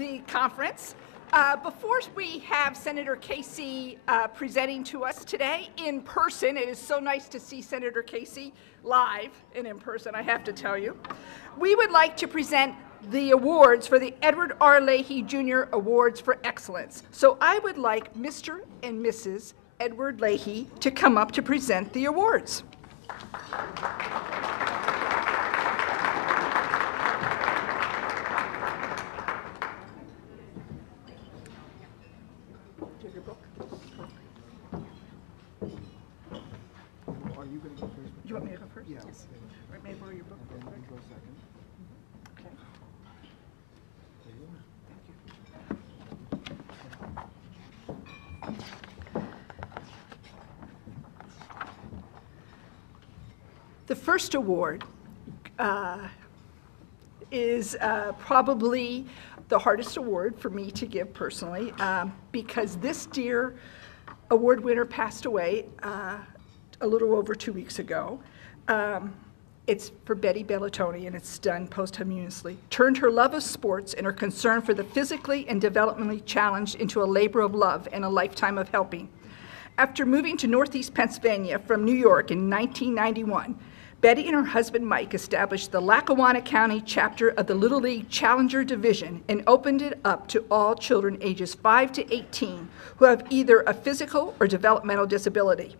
the conference. Before we have Senator Casey presenting to us today in person, it is so nice to see Senator Casey live and in person, I have to tell you. We would like to present the awards for the Edward R. Leahy Jr. Awards for Excellence. So I would like Mr. and Mrs. Edward Leahy to come up to present the awards. You want me to go first? Yes. Right, may I borrow your book? And then you go second. Okay. There you are. The first award is probably the hardest award for me to give personally because this dear award winner passed away a little over 2 weeks ago. It's for Betty Bellatoni, and it's done posthumously. Turned her love of sports and her concern for the physically and developmentally challenged into a labor of love and a lifetime of helping. After moving to Northeast Pennsylvania from New York in 1991, Betty and her husband Mike established the Lackawanna County chapter of the Little League Challenger Division and opened it up to all children ages 5 to 18 who have either a physical or developmental disability.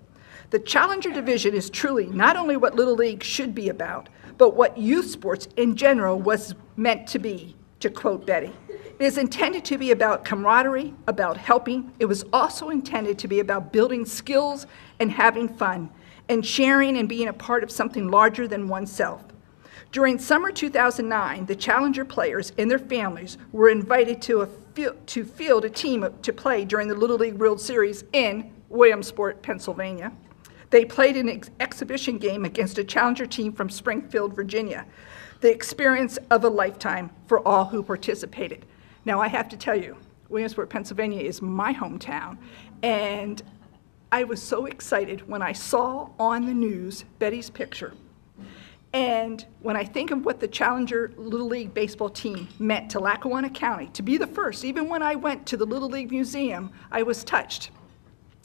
The Challenger Division is truly not only what Little League should be about, but what youth sports in general was meant to be, to quote Betty. It is intended to be about camaraderie, about helping. It was also intended to be about building skills and having fun, and sharing and being a part of something larger than oneself. During summer 2009, the Challenger players and their families were invited to field a team to play during the Little League World Series in Williamsport, Pennsylvania. They played an exhibition game against a Challenger team from Springfield, Virginia. The experience of a lifetime for all who participated. Now I have to tell you, Williamsport, Pennsylvania is my hometown, and I was so excited when I saw on the news Betty's picture. And when I think of what the Challenger Little League baseball team meant to Lackawanna County, to be the first, even when I went to the Little League Museum, I was touched.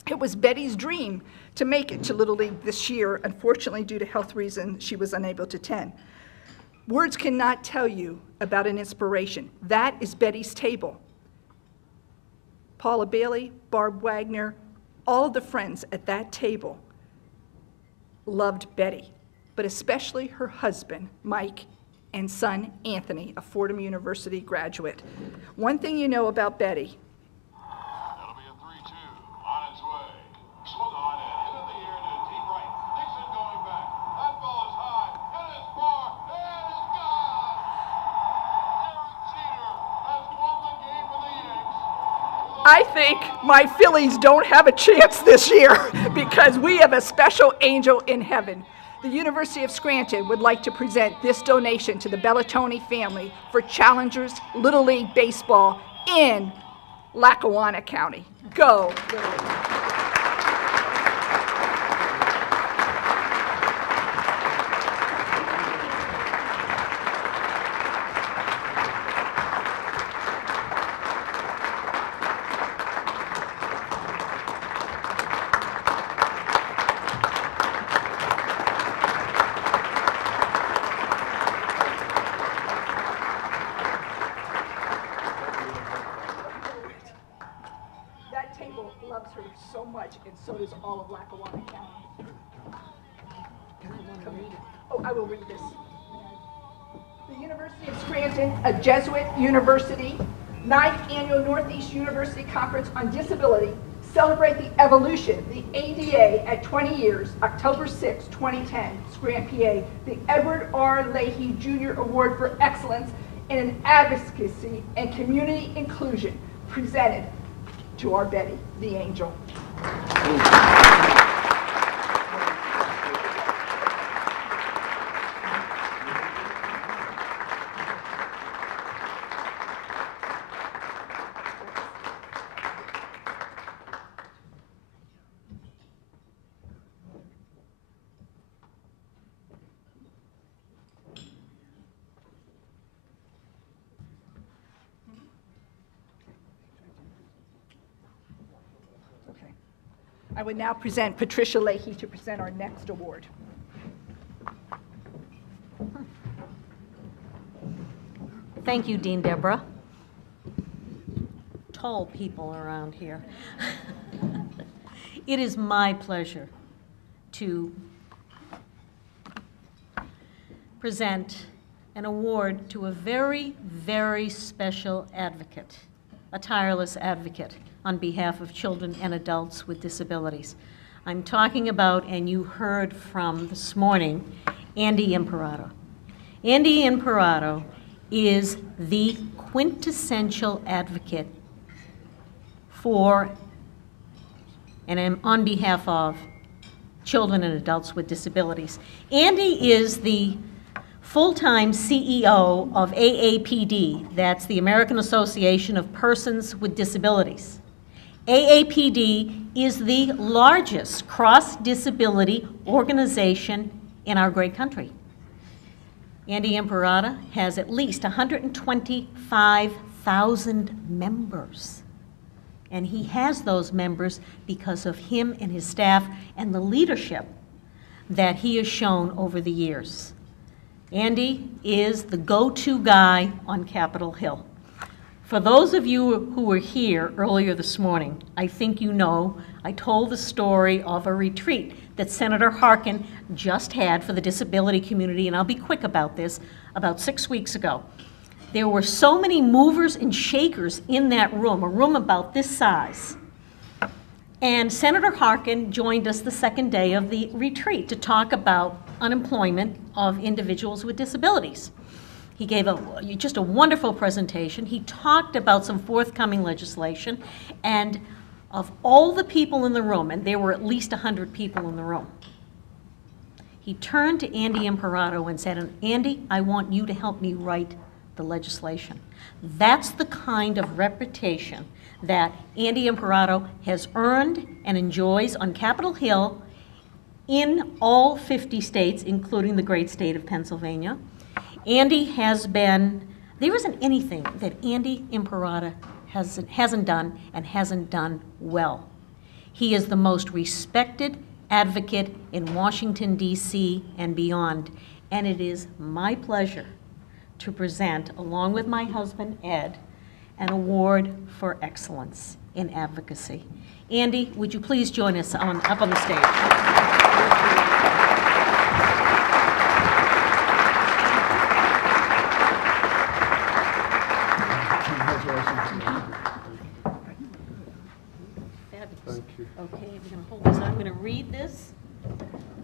It was Betty's dream to make it to Little League this year. Unfortunately, due to health reasons, she was unable to attend. Words cannot tell you about an inspiration. That is Betty's table. Paula Bailey, Barb Wagner, all of the friends at that table loved Betty, but especially her husband, Mike, and son, Anthony, a Fordham University graduate. One thing you know about Betty. That'll be a 3-2 on its way. Swung on and hit in the air to deep right. Nixon going back. That ball is high. It is far. It is gone. Derek Jeter has won the game for the Yanks. I think my Phillies don't have a chance this year because we have a special angel in heaven. The University of Scranton would like to present this donation to the Bellatoni family for Challengers Little League Baseball in Lackawanna County. Go, Little League. Loves her so much, and so does all of Lackawanna County. Oh, I will read this. The University of Scranton, a Jesuit university, 9th Annual Northeast University Conference on Disability, celebrate the evolution, the ADA at 20 years, October 6, 2010, Scranton, PA, the Edward R. Leahy Jr. Award for Excellence in Advocacy and Community Inclusion, presented to our Betty, the angel. I would now present Patricia Leahy to present our next award. Thank you, Dean Deborah. Tall people around here. It is my pleasure to present an award to a very, very special advocate, a tireless advocate on behalf of children and adults with disabilities. I'm talking about, and you heard from this morning, Andy Imperato. Andy Imperato is the quintessential advocate for and on behalf of children and adults with disabilities. Andy is the full-time CEO of AAPD, that's the American Association of Persons with Disabilities. AAPD is the largest cross-disability organization in our great country. Andy Imperato has at least 125,000 members. And he has those members because of him and his staff and the leadership that he has shown over the years. Andy is the go-to guy on Capitol Hill. For those of you who were here earlier this morning, I think you know I told the story of a retreat that Senator Harkin just had for the disability community, and I'll be quick about this, about 6 weeks ago. There were so many movers and shakers in that room, a room about this size. And Senator Harkin joined us the second day of the retreat to talk about unemployment of individuals with disabilities. He gave just a wonderful presentation. He talked about some forthcoming legislation, and of all the people in the room, and there were at least 100 people in the room, he turned to Andy Imperato and said, "Andy, I want you to help me write the legislation." That's the kind of reputation that Andy Imperato has earned and enjoys on Capitol Hill in all 50 states, including the great state of Pennsylvania. Andy has been, there isn't anything that Andy Imperato hasn't done and hasn't done well. He is the most respected advocate in Washington, D.C. and beyond, and it is my pleasure to present, along with my husband, Ed, an award for excellence in advocacy. Andy, would you please join us up on the stage? Fabulous. Okay, we're going to hold this. I'm going to read this.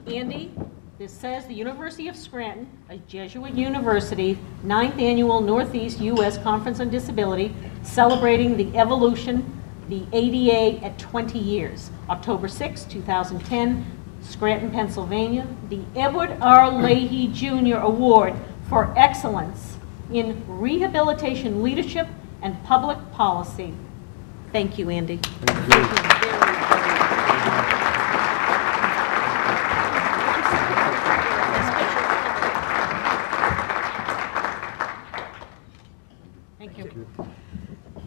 Andy, this says the University of Scranton, a Jesuit university, 9th Annual Northeast U.S. Conference on Disability, celebrating the evolution, the ADA at 20 years. October 6, 2010, Scranton, Pennsylvania, the Edward R. Leahy Jr. Award for Excellence in Rehabilitation Leadership and Public Policy. Thank you, Andy. Thank you very, very much.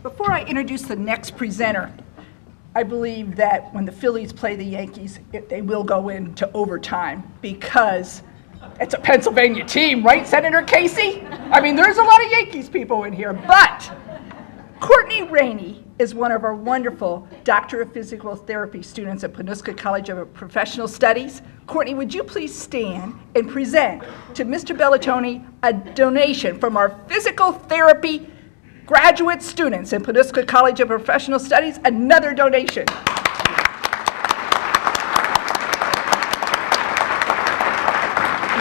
Before I introduce the next presenter, I believe that when the Phillies play the Yankees, they will go into overtime because it's a Pennsylvania team, right, Senator Casey? I mean, there's a lot of Yankees people in here, but Courtney Rainey is one of our wonderful Doctor of Physical Therapy students at Panuska College of Professional Studies. Courtney, would you please stand and present to Mr. Bellatoni a donation from our physical therapy graduate students in Panuska College of Professional Studies, another donation.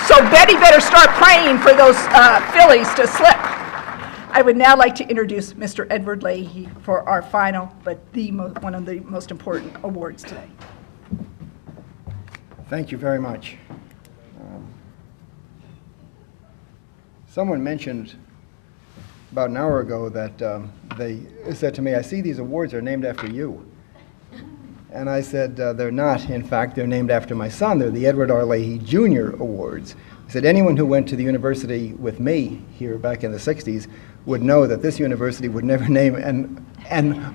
So Betty better start praying for those Phillies to slip. I would now like to introduce Mr. Edward Leahy for our final, but one of the most important awards today. Thank you very much. Someone mentioned about an hour ago that they said to me, "I see these awards are named after you." And I said, they're not. In fact, they're named after my son. They're the Edward R. Leahy Jr. Awards. I said, anyone who went to the university with me here back in the 60s would know that this university would never name an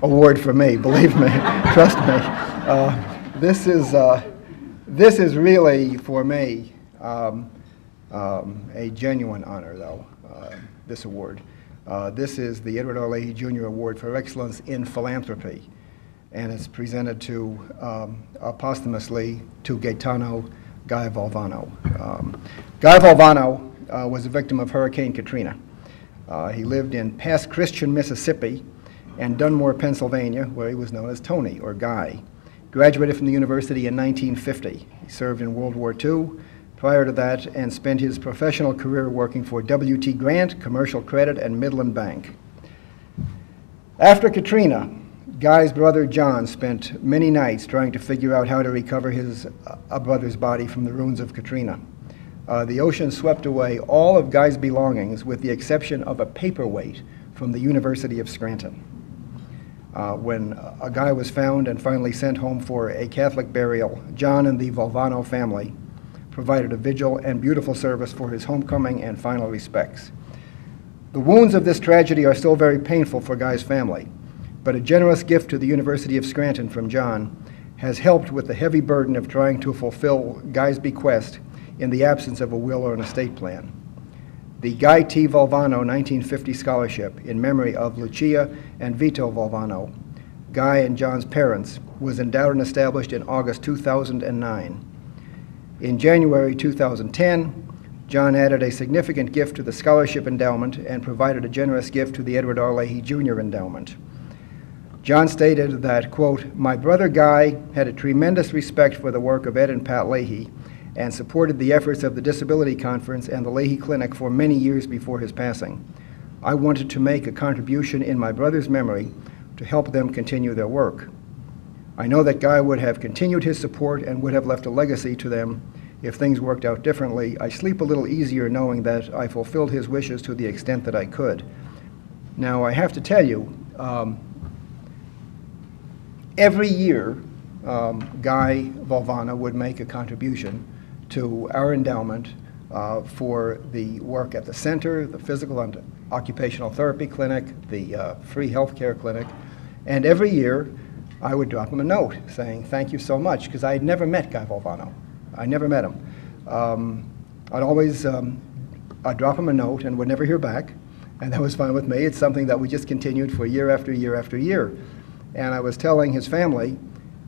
award for me, believe me, trust me. This is really, for me, a genuine honor, though, this award. This is the Edward R. Leahy Jr. Award for Excellence in Philanthropy, and it's presented to, posthumously to Gaetano Guy Valvano. Guy Valvano was a victim of Hurricane Katrina. He lived in Pass Christian, Mississippi, and Dunmore, Pennsylvania, where he was known as Tony, or Guy. Graduated from the university in 1950. He served in World War II prior to that and spent his professional career working for W.T. Grant, Commercial Credit, and Midland Bank. After Katrina, Guy's brother John spent many nights trying to figure out how to recover his brother's body from the ruins of Katrina. The ocean swept away all of Guy's belongings with the exception of a paperweight from the University of Scranton. When a Guy was found and finally sent home for a Catholic burial, John and the Valvano family provided a vigil and beautiful service for his homecoming and final respects. The wounds of this tragedy are still very painful for Guy's family, but a generous gift to the University of Scranton from John has helped with the heavy burden of trying to fulfill Guy's bequest in the absence of a will or an estate plan. The Guy T. Valvano 1950 Scholarship in memory of Lucia and Vito Valvano, Guy and John's parents, was endowed and established in August 2009. In January 2010, John added a significant gift to the scholarship endowment and provided a generous gift to the Edward R. Leahy Jr. Endowment. John stated that, quote, "My brother Guy had a tremendous respect for the work of Ed and Pat Leahy and supported the efforts of the Disability Conference and the Leahy Clinic for many years before his passing. I wanted to make a contribution in my brother's memory to help them continue their work. I know that Guy would have continued his support and would have left a legacy to them if things worked out differently. I sleep a little easier knowing that I fulfilled his wishes to the extent that I could." Now, I have to tell you, every year, Guy Valvano would make a contribution to our endowment for the work at the center, the physical and occupational therapy clinic, the free health care clinic, and every year I would drop him a note saying thank you so much, because I had never met Guy Valvano. I never met him. I'd drop him a note and would never hear back, and that was fine with me. It's something that we just continued for year after year after year. And I was telling his family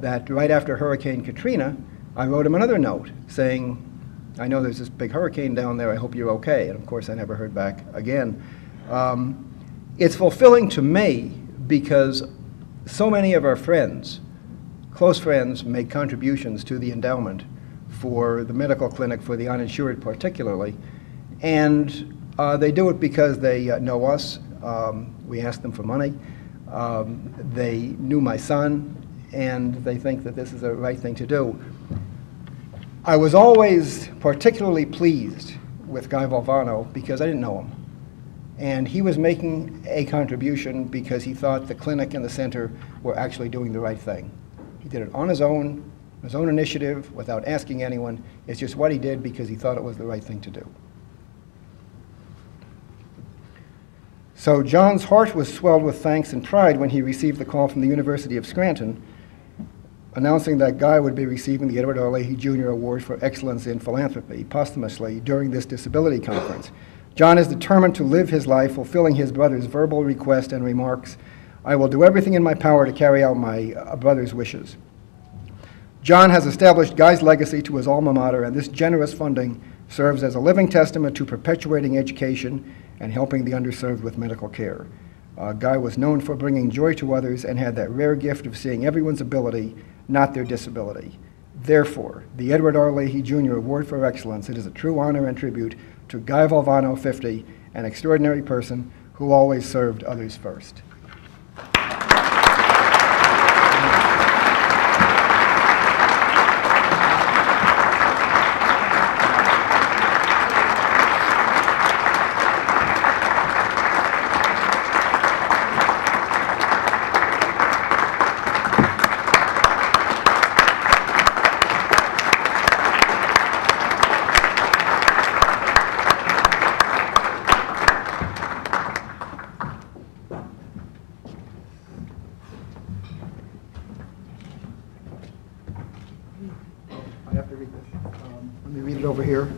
that right after Hurricane Katrina, I wrote him another note saying, I know there's this big hurricane down there, I hope you're okay. And of course, I never heard back again. It's fulfilling to me because so many of our friends, close friends, make contributions to the endowment for the medical clinic, for the uninsured particularly. And they do it because they know us. We ask them for money. They knew my son, and they think that this is the right thing to do. I was always particularly pleased with Guy Valvano because I didn't know him. And he was making a contribution because he thought the clinic and the center were actually doing the right thing. He did it on his own initiative, without asking anyone. It's just what he did because he thought it was the right thing to do. So John's heart was swelled with thanks and pride when he received the call from the University of Scranton announcing that Guy would be receiving the Edward R. Leahy Jr. Award for Excellence in Philanthropy posthumously during this disability conference. John is determined to live his life fulfilling his brother's verbal request and remarks, "I will do everything in my power to carry out my brother's wishes." John has established Guy's legacy to his alma mater, and this generous funding serves as a living testament to perpetuating education and helping the underserved with medical care. Guy was known for bringing joy to others and had that rare gift of seeing everyone's ability, not their disability. Therefore, the Edward R. Leahy Jr. Award for Excellence, it is a true honor and tribute to Guy Valvano, 50, an extraordinary person who always served others first. Let me read it over here.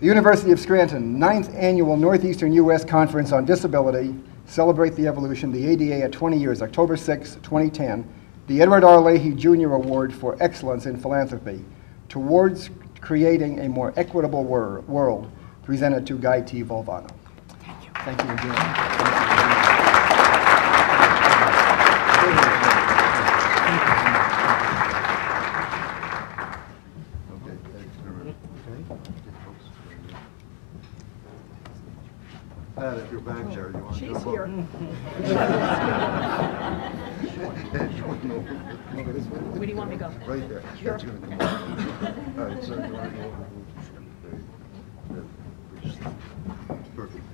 The University of Scranton, 9th Annual Northeastern U.S. Conference on Disability, Celebrate the Evolution, the ADA at 20 years, October 6, 2010, the Edward R. Leahy Jr. Award for Excellence in Philanthropy, towards creating a more equitable world, presented to Guy T. Volvano. Thank you. Thank you again. Pat, if you're back there, you want to She's jump here. up? Where do you want me to go? Right there. That's going to come over. All right, sir, you want to go over? There you go. Perfect.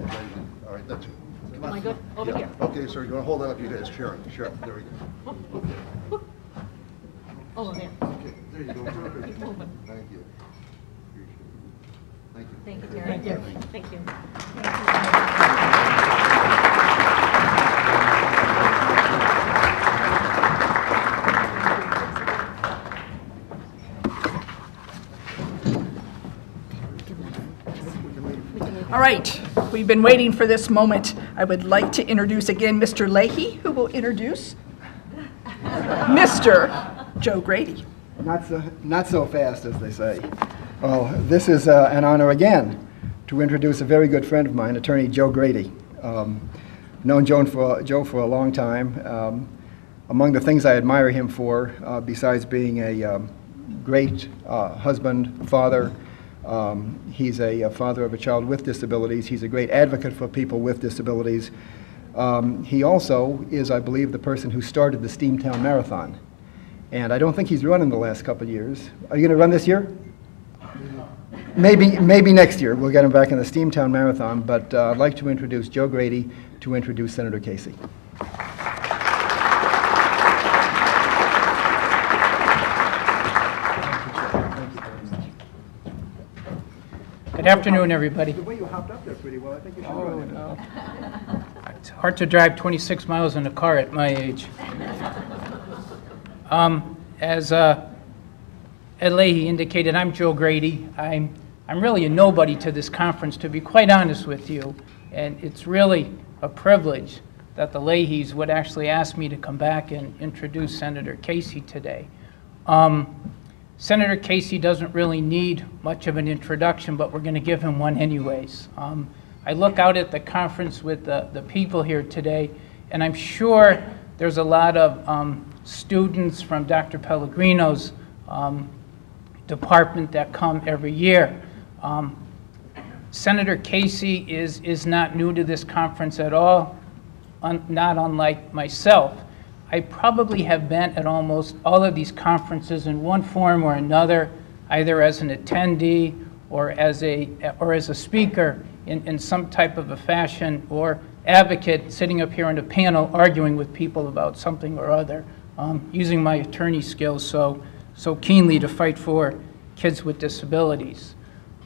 All right, that's it. Come on. Am I good? Over Yeah. here. Okay, sir, you want to hold that up? You guys, Sharon. Sharon, there we go. Okay. Over there. Okay, there you go. Perfect. Open. Thank you. Thank you. Thank you, Jerry. Thank you. All right, we've been waiting for this moment. I would like to introduce again Mr. Leahy, who will introduce Mr. Joe Grady. Not so fast, as they say. Well, this is an honor again to introduce a very good friend of mine, Attorney Joe Grady. Known Joe for a long time. Among the things I admire him for, besides being a great husband, father, he's a father of a child with disabilities. He's a great advocate for people with disabilities. He also is, I believe, the person who started the Steamtown Marathon. And I don't think he's run in the last couple of years. Are you going to run this year? Maybe next year. We'll get him back in the Steamtown Marathon. But I'd like to introduce Joe Grady to introduce Senator Casey. Good afternoon, everybody. The way you hopped up there pretty well, I think you should Oh, run it. no. It's hard to drive 26 miles in a car at my age. As Ed Leahy indicated, I'm Joe Grady. I'm really a nobody to this conference, to be quite honest with you. And it's really a privilege that the Leahys would actually ask me to come back and introduce Senator Casey today. Senator Casey doesn't really need much of an introduction, but we're going to give him one anyways. I look out at the conference with the people here today, and I'm sure there's a lot of students from Dr. Pellegrino's department that come every year. Senator Casey is not new to this conference at all, not unlike myself. I probably have been at almost all of these conferences in one form or another, either as an attendee or as a speaker in some type of a fashion, or advocate sitting up here on a panel arguing with people about something or other, using my attorney skills so keenly to fight for kids with disabilities.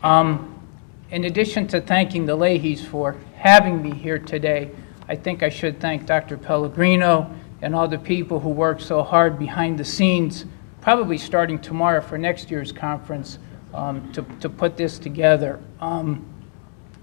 In addition to thanking the Leahys for having me here today, I think I should thank Dr. Pellegrino and all the people who work so hard behind the scenes, probably starting tomorrow for next year's conference, to put this together.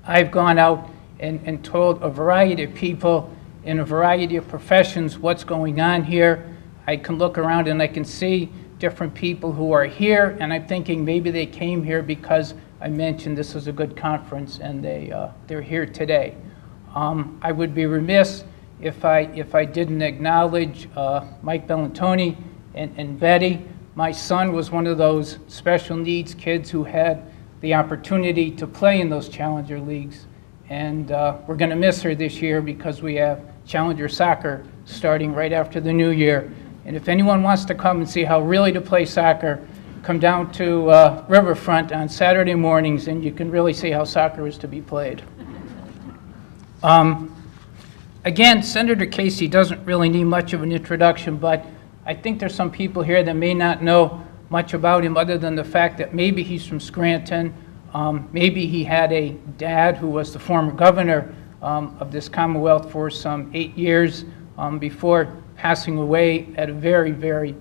I've gone out and told a variety of people in a variety of professions what's going on here. I can look around and I can see different people who are here, and I'm thinking maybe they came here because I mentioned this was a good conference and they're here today. I would be remiss if I didn't acknowledge Mike Bellantoni and Betty. My son was one of those special needs kids who had the opportunity to play in those Challenger Leagues. And we're going to miss her this year because we have Challenger Soccer starting right after the new year. And if anyone wants to come and see how really to play soccer, come down to Riverfront on Saturday mornings and you can really see how soccer is to be played. Again, Senator Casey doesn't really need much of an introduction, but I think there's some people here that may not know much about him other than the fact that maybe he's from Scranton, maybe he had a dad who was the former governor of this Commonwealth for some 8 years before passing away at a very, very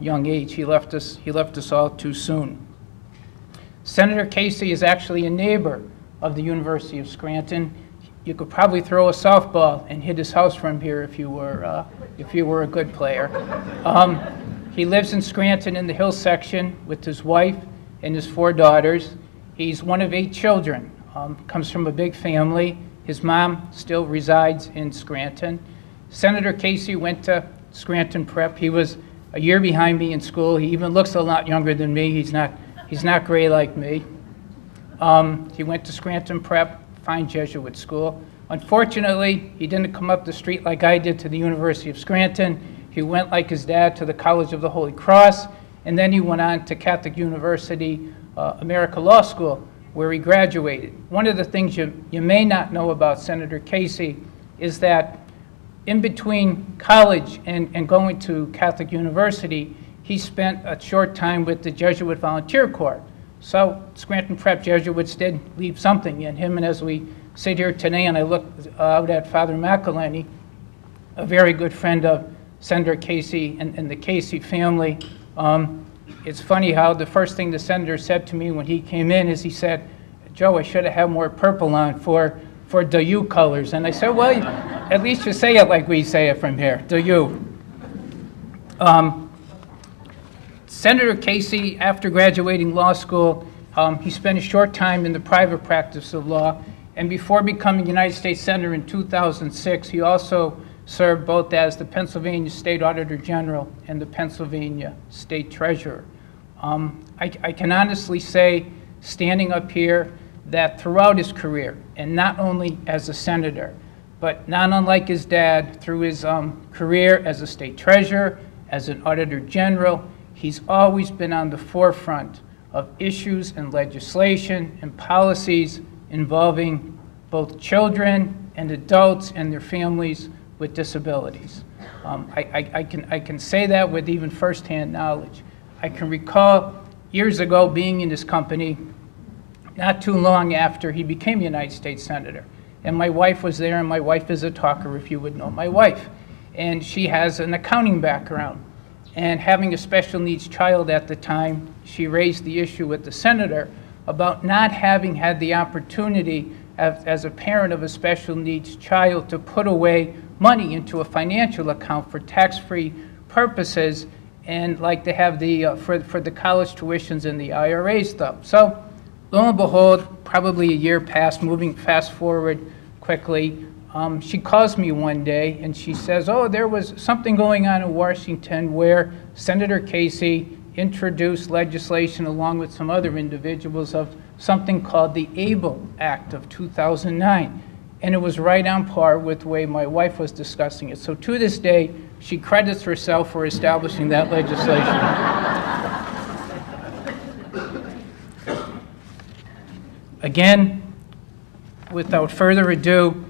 young age. He left us all too soon. Senator Casey is actually a neighbor of the University of Scranton. You could probably throw a softball and hit his house from here if you were a good player. He lives in Scranton in the Hill section with his wife and his 4 daughters. He's one of 8 children, comes from a big family. His mom still resides in Scranton. Senator Casey went to Scranton Prep. He was a year behind me in school. He even looks a lot younger than me. He's not gray like me. He went to Scranton Prep, fine Jesuit school. Unfortunately, he didn't come up the street like I did to the University of Scranton. He went like his dad to the College of the Holy Cross, and then he went on to Catholic University, America Law School, where he graduated. One of the things you may not know about Senator Casey is that in between college and going to Catholic University, he spent a short time with the Jesuit Volunteer Corps. So Scranton Prep Jesuits did leave something in him, and as we sit here today and I look out at Father McElhenney, a very good friend of Senator Casey and the Casey family, it's funny how the first thing the senator said to me when he came in is he said, "Joe, I should have had more purple on for the U colors." And I said, well, at least you say it like we say it from here, the U. Senator Casey, after graduating law school, he spent a short time in the private practice of law, and before becoming United States Senator in 2006, he also served both as the Pennsylvania State Auditor General and the Pennsylvania State Treasurer. I can honestly say, standing up here, that throughout his career, and not only as a senator, but not unlike his dad, through his career as a state treasurer, as an auditor general, he's always been on the forefront of issues and legislation and policies involving both children and adults and their families with disabilities. I can say that with even firsthand knowledge. I can recall years ago being in his company, not too long after he became United States Senator. And my wife was there, and my wife is a talker, if you would know my wife. And she has an accounting background. And having a special needs child at the time, she raised the issue with the senator about not having had the opportunity as a parent of a special needs child to put away money into a financial account for tax-free purposes, and like to have the for the college tuitions and the IRA stuff. So lo and behold, probably a year passed, moving fast forward quickly, she calls me one day and she says, oh, there was something going on in Washington where Senator Casey introduced legislation along with some other individuals of something called the ABLE Act of 2009. And it was right on par with the way my wife was discussing it. So to this day, she credits herself for establishing that legislation. Again, without further ado,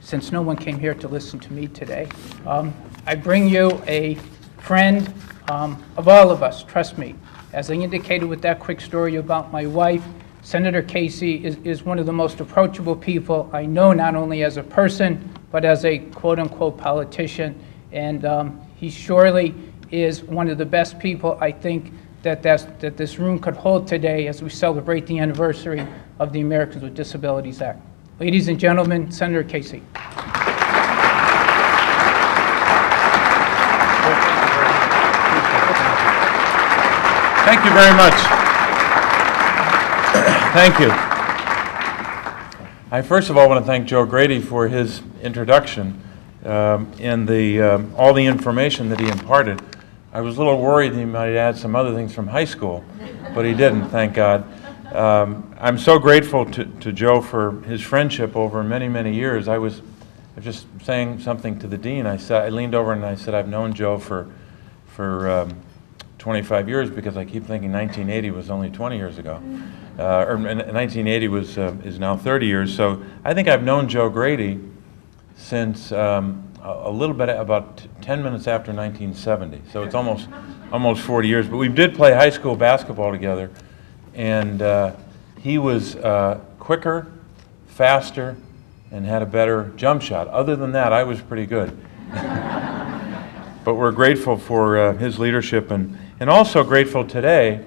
since no one came here to listen to me today, I bring you a friend of all of us, trust me. As I indicated with that quick story about my wife, Senator Casey is one of the most approachable people I know, not only as a person, but as a quote-unquote politician. And he surely is one of the best people I think that this room could hold today as we celebrate the anniversary of the Americans with Disabilities Act. Ladies and gentlemen, Senator Casey. Thank you very much. Thank you. I first of all want to thank Joe Grady for his introduction and all the information that he imparted. I was a little worried he might add some other things from high school, but he didn't, thank God. I'm so grateful to Joe for his friendship over many, many years. I was just saying something to the dean. I leaned over and I said, I've known Joe for 25 years because I keep thinking 1980 was only 20 years ago. Or 1980 is now 30 years. So I think I've known Joe Grady since a little bit, about 10 minutes after 1970. So it's almost 40 years. But we did play high school basketball together. And he was quicker, faster, and had a better jump shot. Other than that, I was pretty good. but we're grateful for his leadership, and also grateful today,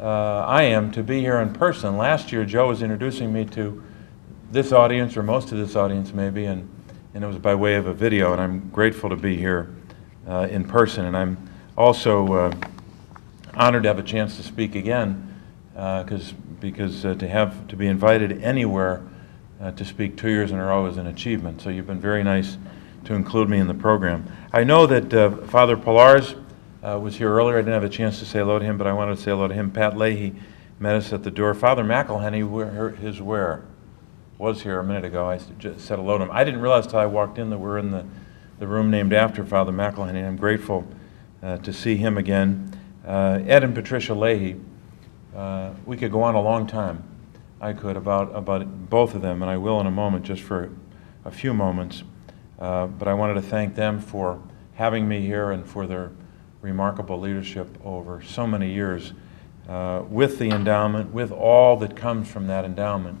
I am, to be here in person. Last year, Joe was introducing me to this audience, or most of this audience maybe, and it was by way of a video, and I'm grateful to be here in person. And I'm also honored to have a chance to speak again, because to be invited anywhere to speak 2 years in a row is an achievement. So you've been very nice to include me in the program. I know that Father Pallars was here earlier. I didn't have a chance to say hello to him, but I wanted to say hello to him. Pat Leahy met us at the door. Father McElhenney was here a minute ago. I just said hello to him. I didn't realize till I walked in that we're in the room named after Father McElhenney. I'm grateful to see him again. Ed and Patricia Leahy, we could go on a long time. I could about both of them, and I will in a moment, just for a few moments. But I wanted to thank them for having me here and for their remarkable leadership over so many years with the endowment, with all that comes from that endowment,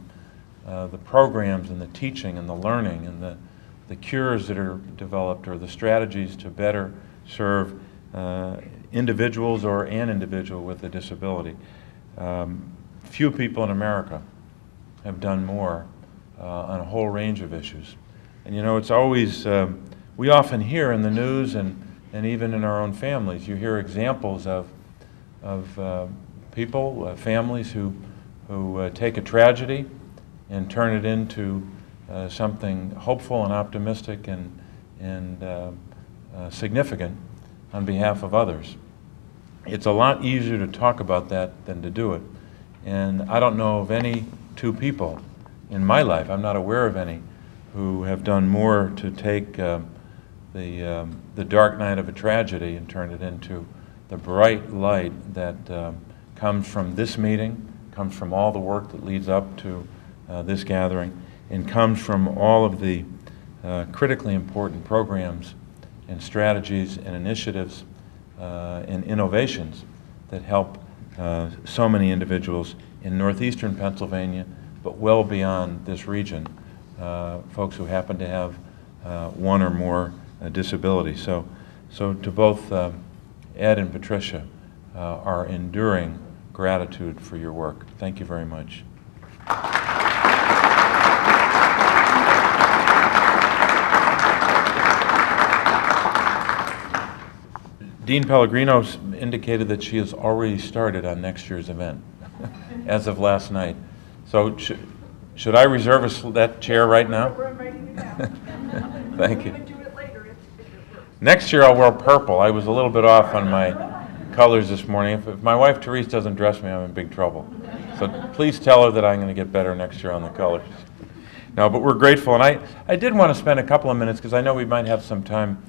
the programs and the teaching and the learning and the cures that are developed, or the strategies to better serve individuals or an individual with a disability. Few people in America have done more on a whole range of issues. And you know, it's always, we often hear in the news and even in our own families, you hear examples of people, families who take a tragedy and turn it into something hopeful and optimistic and significant on behalf of others. It's a lot easier to talk about that than to do it. And I don't know of any two people in my life, I'm not aware of any, who have done more to take the dark night of a tragedy and turn it into the bright light that comes from this meeting, comes from all the work that leads up to this gathering, and comes from all of the critically important programs and strategies and initiatives and innovations that help so many individuals in northeastern Pennsylvania, but well beyond this region, folks who happen to have one or more disabilities. So to both Ed and Patricia, our enduring gratitude for your work. Thank you very much. Dean Pellegrino indicated that she has already started on next year's event as of last night. So should I reserve that chair right now? We're inviting you down. Thank you. We can do it later if it works. Next year I'll wear purple. I was a little bit off on my colors this morning. If my wife Therese doesn't dress me, I'm in big trouble. So please tell her that I'm going to get better next year on the colors. No, but we're grateful. And I did want to spend a couple of minutes, because I know we might have some time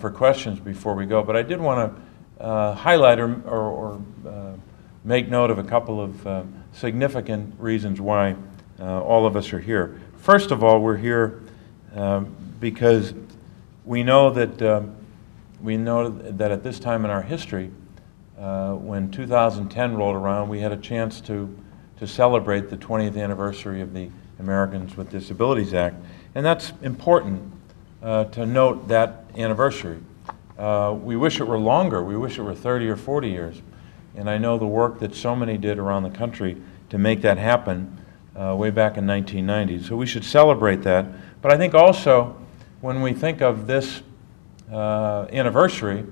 for questions before we go, but I did want to highlight or make note of a couple of significant reasons why all of us are here. First of all, we're here because we know that at this time in our history, when 2010 rolled around, we had a chance to celebrate the 20th anniversary of the Americans with Disabilities Act, and that's important to note that anniversary. We wish it were longer. We wish it were 30 or 40 years. And I know the work that so many did around the country to make that happen way back in 1990. So we should celebrate that. But I think also when we think of this anniversary,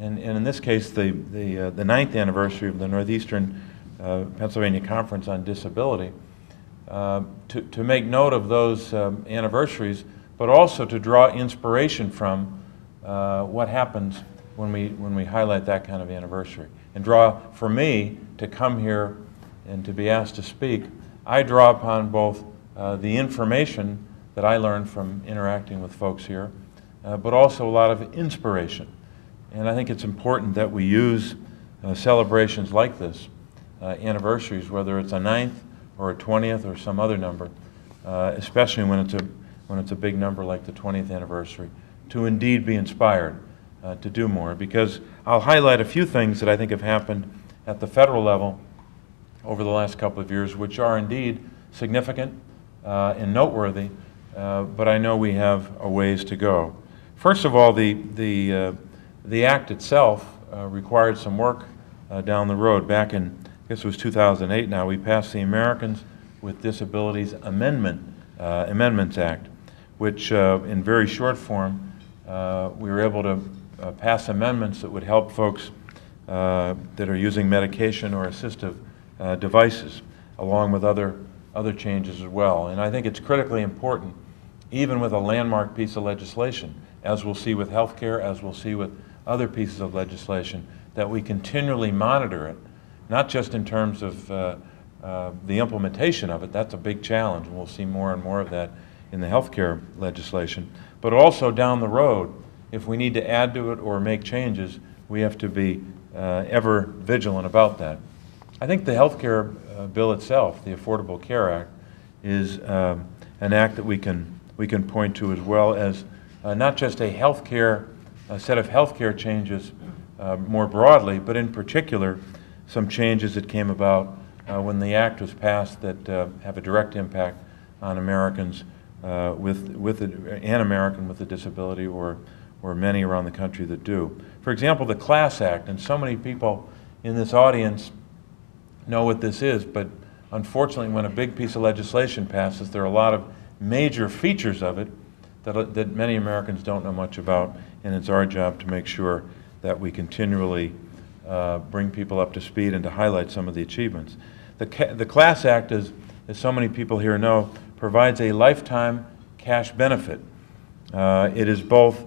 and in this case the 9th anniversary of the Northeastern Pennsylvania Conference on Disability, to make note of those anniversaries, but also to draw inspiration from what happens when we highlight that kind of anniversary. And draw, for me, to come here and to be asked to speak, I draw upon both the information that I learned from interacting with folks here, but also a lot of inspiration. And I think it's important that we use celebrations like this, anniversaries, whether it's a 9th or a 20th or some other number, especially when it's a big number like the 20th anniversary, to indeed be inspired to do more. Because I'll highlight a few things that I think have happened at the federal level over the last couple of years, which are indeed significant and noteworthy, but I know we have a ways to go. First of all, the The act itself required some work down the road. Back in, I guess it was 2008 now, we passed the Americans with Disabilities Amendments Act, which in very short form, we were able to pass amendments that would help folks that are using medication or assistive devices, along with other changes as well. And I think it's critically important, even with a landmark piece of legislation, as we'll see with healthcare, as we'll see with other pieces of legislation, that we continually monitor it, not just in terms of the implementation of it. That's a big challenge, and we'll see more and more of that in the healthcare legislation. But also down the road, if we need to add to it or make changes, we have to be ever vigilant about that. I think the healthcare bill itself, the Affordable Care Act, is an act that we can point to, as well as not just a set of healthcare changes more broadly, but in particular some changes that came about when the act was passed that have a direct impact on Americans an American with a disability, or many around the country that do. For example, the Class Act, and so many people in this audience know what this is, but unfortunately when a big piece of legislation passes, there are a lot of major features of it that many Americans don't know much about, and it's our job to make sure that we continually bring people up to speed and to highlight some of the achievements. The Class Act, as so many people here know, provides a lifetime cash benefit. It is both,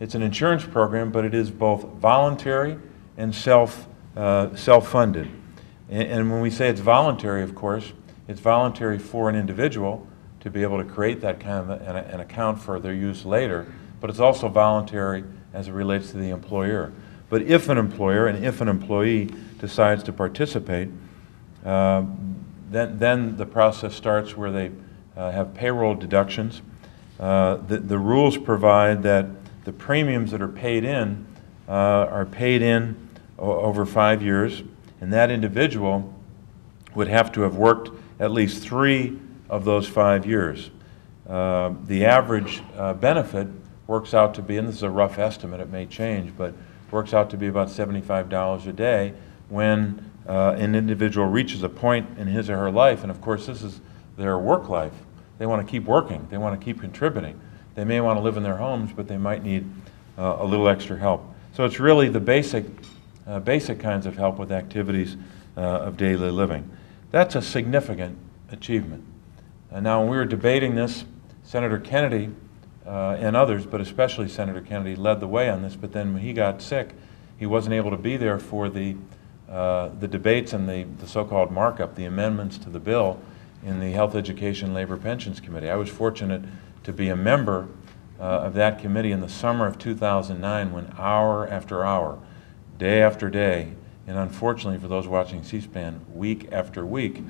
it's an insurance program, but it is both voluntary and self-funded. And when we say it's voluntary, of course, it's voluntary for an individual to be able to create that kind of an account for their use later, but it's also voluntary as it relates to the employer. But if an employer and if an employee decides to participate, then the process starts where they have payroll deductions. The rules provide that the premiums that are paid in over 5 years, and that individual would have to have worked at least 3 of those 5 years. The average benefit works out to be, and this is a rough estimate, it may change, but works out to be about $75 a day when an individual reaches a point in his or her life, and of course this is their work life. They want to keep working, they want to keep contributing. They may want to live in their homes, but they might need a little extra help. So it's really the basic kinds of help with activities of daily living. That's a significant achievement. Now when we were debating this, Senator Kennedy and others, but especially Senator Kennedy, led the way on this, but then when he got sick, he wasn't able to be there for the debates and the so-called markup, the amendments to the bill in the Health, Education, Labor, Pensions Committee. I was fortunate to be a member of that committee in the summer of 2009, when hour after hour, day after day, and unfortunately for those watching C-SPAN, week after week,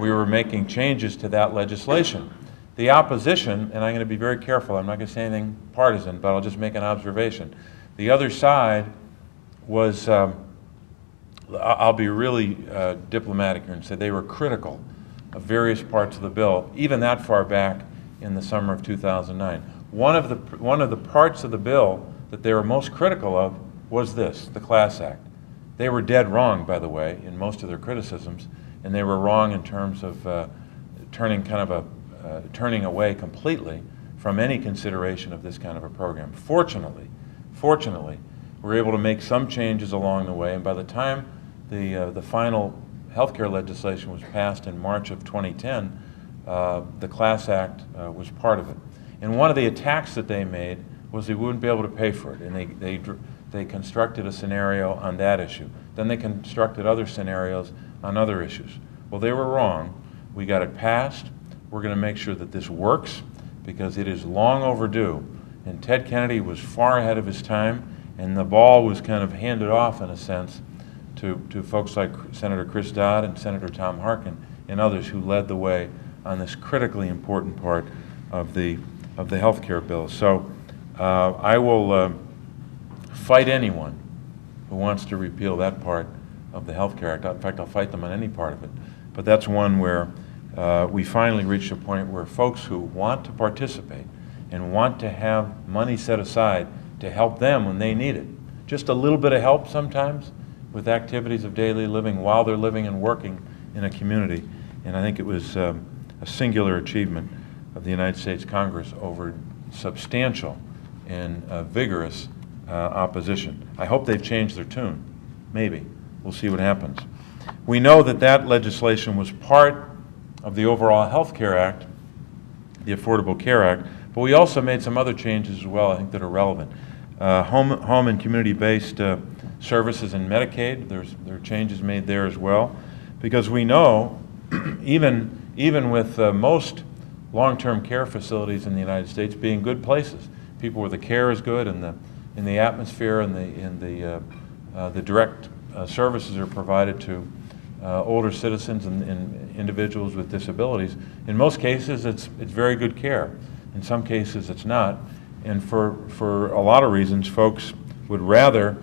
we were making changes to that legislation. The opposition, and I'm going to be very careful, I'm not going to say anything partisan, but I'll just make an observation. The other side was, I'll be really diplomatic here and say they were critical of various parts of the bill, even that far back in the summer of 2009. One of the parts of the bill that they were most critical of was this, the Class Act. They were dead wrong, by the way, in most of their criticisms, and they were wrong in terms of turning away completely from any consideration of this kind of a program. Fortunately, we were able to make some changes along the way, and by the time the final healthcare legislation was passed in March of 2010, the Class Act was part of it. And one of the attacks that they made was they wouldn't be able to pay for it, and they constructed a scenario on that issue. Then they constructed other scenarios on other issues. Well, they were wrong. We got it passed. We're going to make sure that this works, because it is long overdue. And Ted Kennedy was far ahead of his time, and the ball was kind of handed off, in a sense, to folks like Senator Chris Dodd and Senator Tom Harkin and others who led the way on this critically important part of the health care bill. So I will fight anyone who wants to repeal that part of the Health Care Act. In fact, I'll fight them on any part of it. But that's one where we finally reached a point where folks who want to participate and want to have money set aside to help them when they need it, just a little bit of help sometimes with activities of daily living while they're living and working in a community. And I think it was a singular achievement of the United States Congress over substantial and vigorous opposition. I hope they've changed their tune. Maybe. We'll see what happens. We know that that legislation was part of the overall Health Care Act, the Affordable Care Act, but we also made some other changes as well, I think, that are relevant. Home and community-based services in Medicaid, there are changes made there as well, because we know even with most long-term care facilities in the United States being good places, people where the care is good and the atmosphere and the direct services are provided to older citizens and individuals with disabilities. In most cases, it's very good care. In some cases, it's not. And for a lot of reasons, folks would rather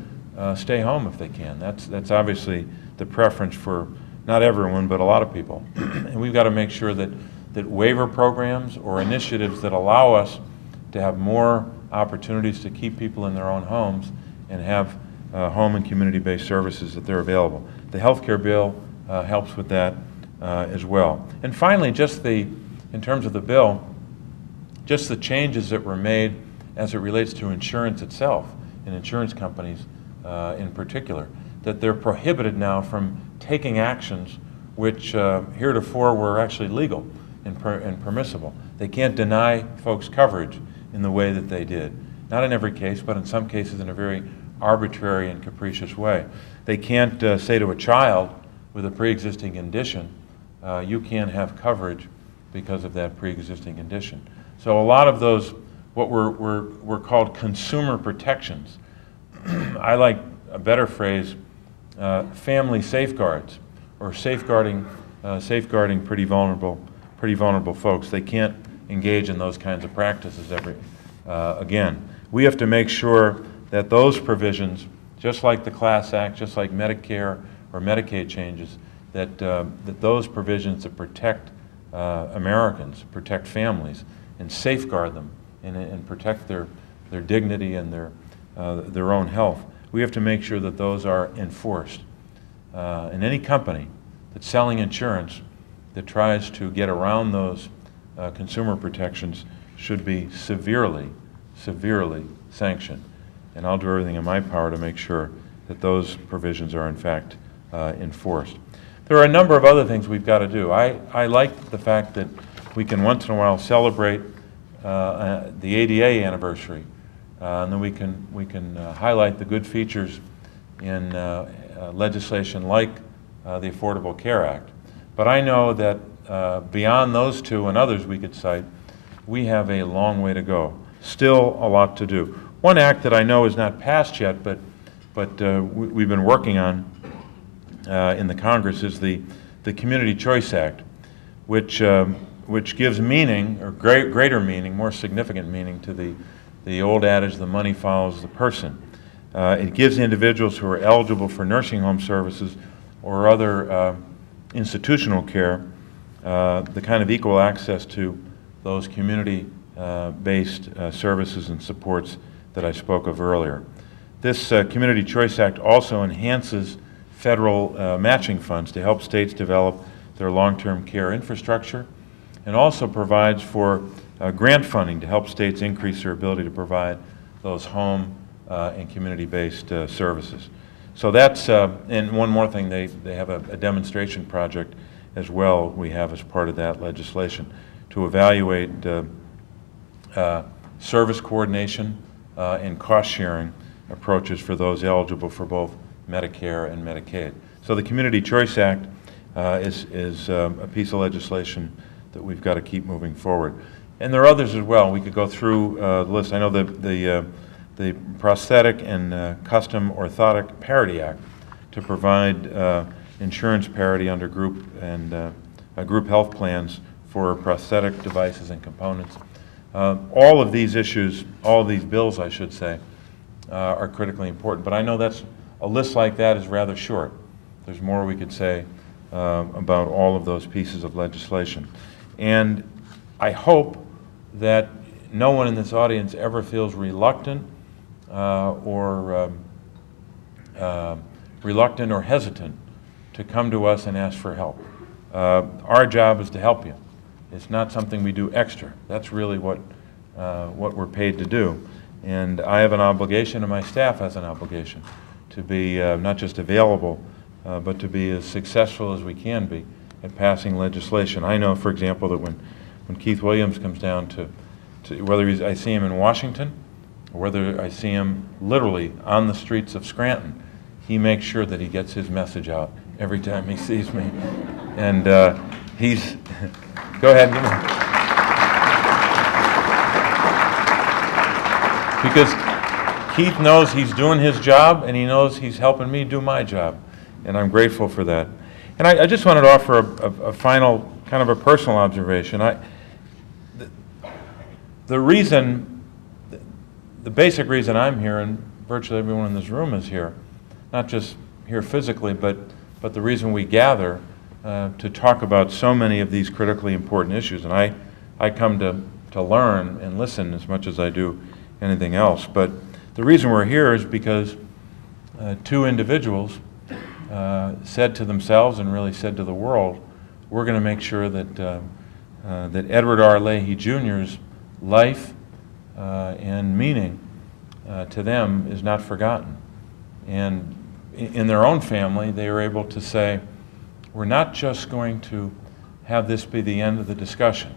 stay home if they can. That's obviously the preference for not everyone, but a lot of people. And we've got to make sure that waiver programs or initiatives that allow us to have more opportunities to keep people in their own homes and have home and community-based services that they're available. The health care bill helps with that as well. And finally, in terms of the bill, just the changes that were made as it relates to insurance itself and insurance companies in particular, that they're prohibited now from taking actions which heretofore were actually legal and permissible. They can't deny folks coverage in the way that they did. Not in every case, but in some cases in a very arbitrary and capricious way. They can't say to a child with a pre-existing condition, you can't have coverage because of that pre-existing condition. So a lot of those, what were called consumer protections, I like a better phrase, family safeguards, or safeguarding pretty vulnerable folks. They can't engage in those kinds of practices again. We have to make sure that those provisions, just like the Class Act, just like Medicare or Medicaid changes, that those provisions that protect Americans, protect families, and safeguard them, and protect their dignity and their own health. We have to make sure that those are enforced. And any company that's selling insurance that tries to get around those consumer protections should be severely sanctioned. And I'll do everything in my power to make sure that those provisions are in fact enforced. There are a number of other things we've got to do. I like the fact that we can once in a while celebrate the ADA anniversary, and then we can highlight the good features in legislation like the Affordable Care Act. But I know that beyond those two and others we could cite, we have a long way to go. Still a lot to do. One act that I know is not passed yet, but we've been working on in the Congress is the Community Choice Act, which gives meaning, or greater meaning, more significant meaning to the old adage, the money follows the person. It gives individuals who are eligible for nursing home services or other institutional care the kind of equal access to those community-based services and supports that I spoke of earlier. This Community Choice Act also enhances federal matching funds to help states develop their long-term care infrastructure, and also provides for grant funding to help states increase their ability to provide those home and community-based services. So that's, and one more thing, they have a demonstration project as well we have as part of that legislation to evaluate service coordination and cost-sharing approaches for those eligible for both Medicare and Medicaid. So the Community Choice Act is a piece of legislation that we've got to keep moving forward. And there are others as well. We could go through the list. I know the Prosthetic and Custom Orthotic Parity Act to provide insurance parity under group health plans for prosthetic devices and components. All of these issues, all of these bills, I should say, are critically important. But I know a list like that is rather short. There's more we could say about all of those pieces of legislation. And I hope that no one in this audience ever feels reluctant or reluctant or hesitant to come to us and ask for help. Our job is to help you. It's not something we do extra. That's really what we're paid to do. And I have an obligation, and my staff has an obligation, to be not just available, but to be as successful as we can be at passing legislation. I know, for example, that when Keith Williams comes down to whether I see him in Washington or whether I see him literally on the streets of Scranton, he makes sure that he gets his message out every time he sees me. And he's, go ahead, give me. Because Keith knows he's doing his job, and he knows he's helping me do my job, and I'm grateful for that. And I just wanted to offer a final, kind of a personal observation. The reason, the basic reason I'm here, and virtually everyone in this room is here, not just here physically, but the reason we gather to talk about so many of these critically important issues. And I come to learn and listen as much as I do anything else. But the reason we're here is because two individuals said to themselves and really said to the world, we're going to make sure that that Edward R. Leahy Jr.'s life and meaning to them is not forgotten. And in their own family, they were able to say, we're not just going to have this be the end of the discussion.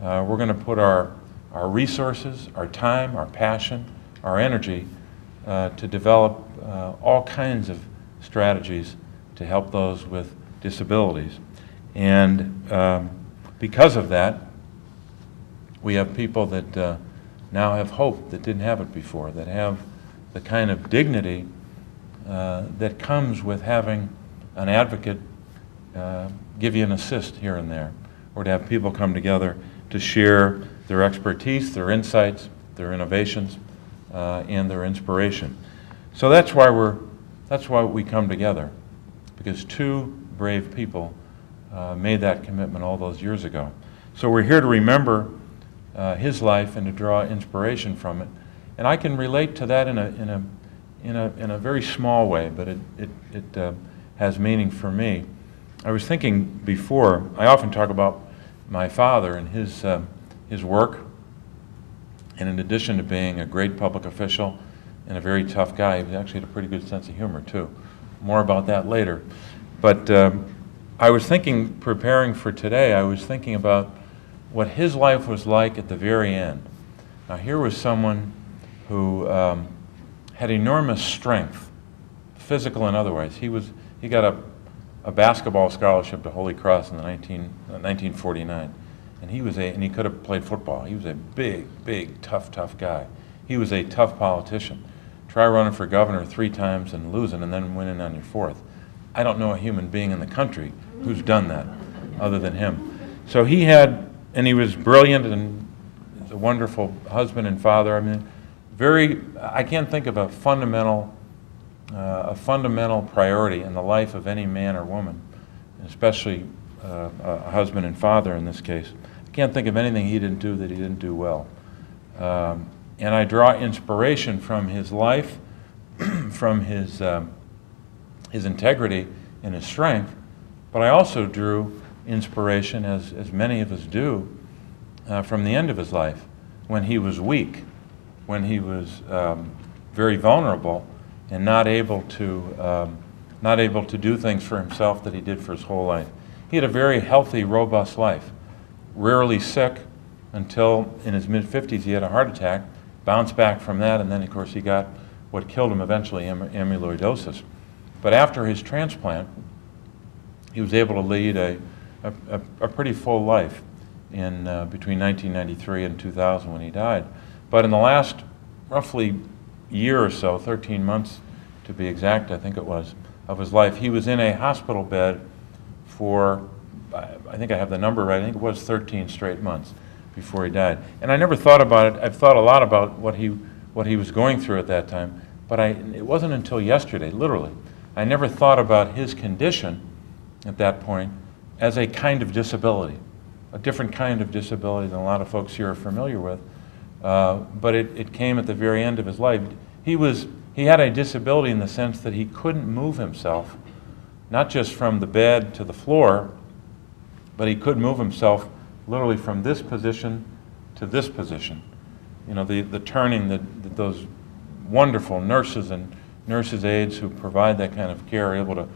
We're going to put our resources, our time, our passion, our energy to develop all kinds of strategies to help those with disabilities. And because of that, we have people that now have hope that didn't have it before, that have the kind of dignity that comes with having an advocate give you an assist here and there, or to have people come together to share their expertise, their insights, their innovations, and their inspiration. So that's why we come together, because two brave people made that commitment all those years ago. So we're here to remember his life and to draw inspiration from it. And I can relate to that in a very small way, but it has meaning for me. I was thinking before, I often talk about my father and his work, and in addition to being a great public official and a very tough guy, he actually had a pretty good sense of humor too. More about that later. But I was thinking, preparing for today, I was thinking about what his life was like at the very end. Now here was someone who had enormous strength, physical and otherwise. He got a basketball scholarship to Holy Cross in 1949, and he could have played football. He was a big, tough guy. He was a tough politician. Try running for governor 3 times and losing, and then winning on your 4th. I don't know a human being in the country who's done that, other than him. So he was brilliant and a wonderful husband and father. I mean, I can't think of a fundamental priority in the life of any man or woman, especially a husband and father in this case. I can't think of anything he didn't do that he didn't do well. And I draw inspiration from his life, from his integrity and his strength, but I also drew inspiration, as many of us do, from the end of his life, when he was weak, when he was very vulnerable and not able to do things for himself that he did for his whole life. He had a very healthy, robust life, rarely sick until in his mid-50s he had a heart attack, bounced back from that, and then of course he got what killed him eventually, amyloidosis. But after his transplant, he was able to lead a pretty full life in between 1993 and 2000 when he died. But in the last roughly year or so, 13 months to be exact, I think it was, of his life, he was in a hospital bed for, I think I have the number right, I think it was 13 straight months before he died. And I never thought about it. I've thought a lot about what he was going through at that time, but it wasn't until yesterday, literally. I never thought about his condition at that point as a kind of disability, a different kind of disability than a lot of folks here are familiar with. But it came at the very end of his life. He he had a disability in the sense that he couldn't move himself, not just from the bed to the floor, but he could move himself literally from this position to this position. You know, the turning that those wonderful nurses and nurses' aides who provide that kind of care are able to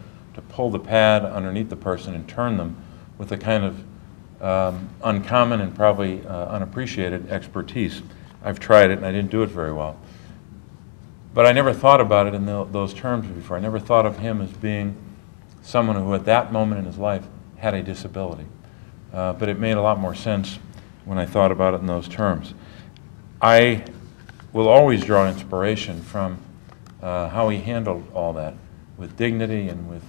pull the pad underneath the person and turn them with a kind of uncommon and probably unappreciated expertise. I've tried it and I didn't do it very well. But I never thought about it in those terms before. I never thought of him as being someone who at that moment in his life had a disability. But it made a lot more sense when I thought about it in those terms. I will always draw inspiration from how he handled all that with dignity and with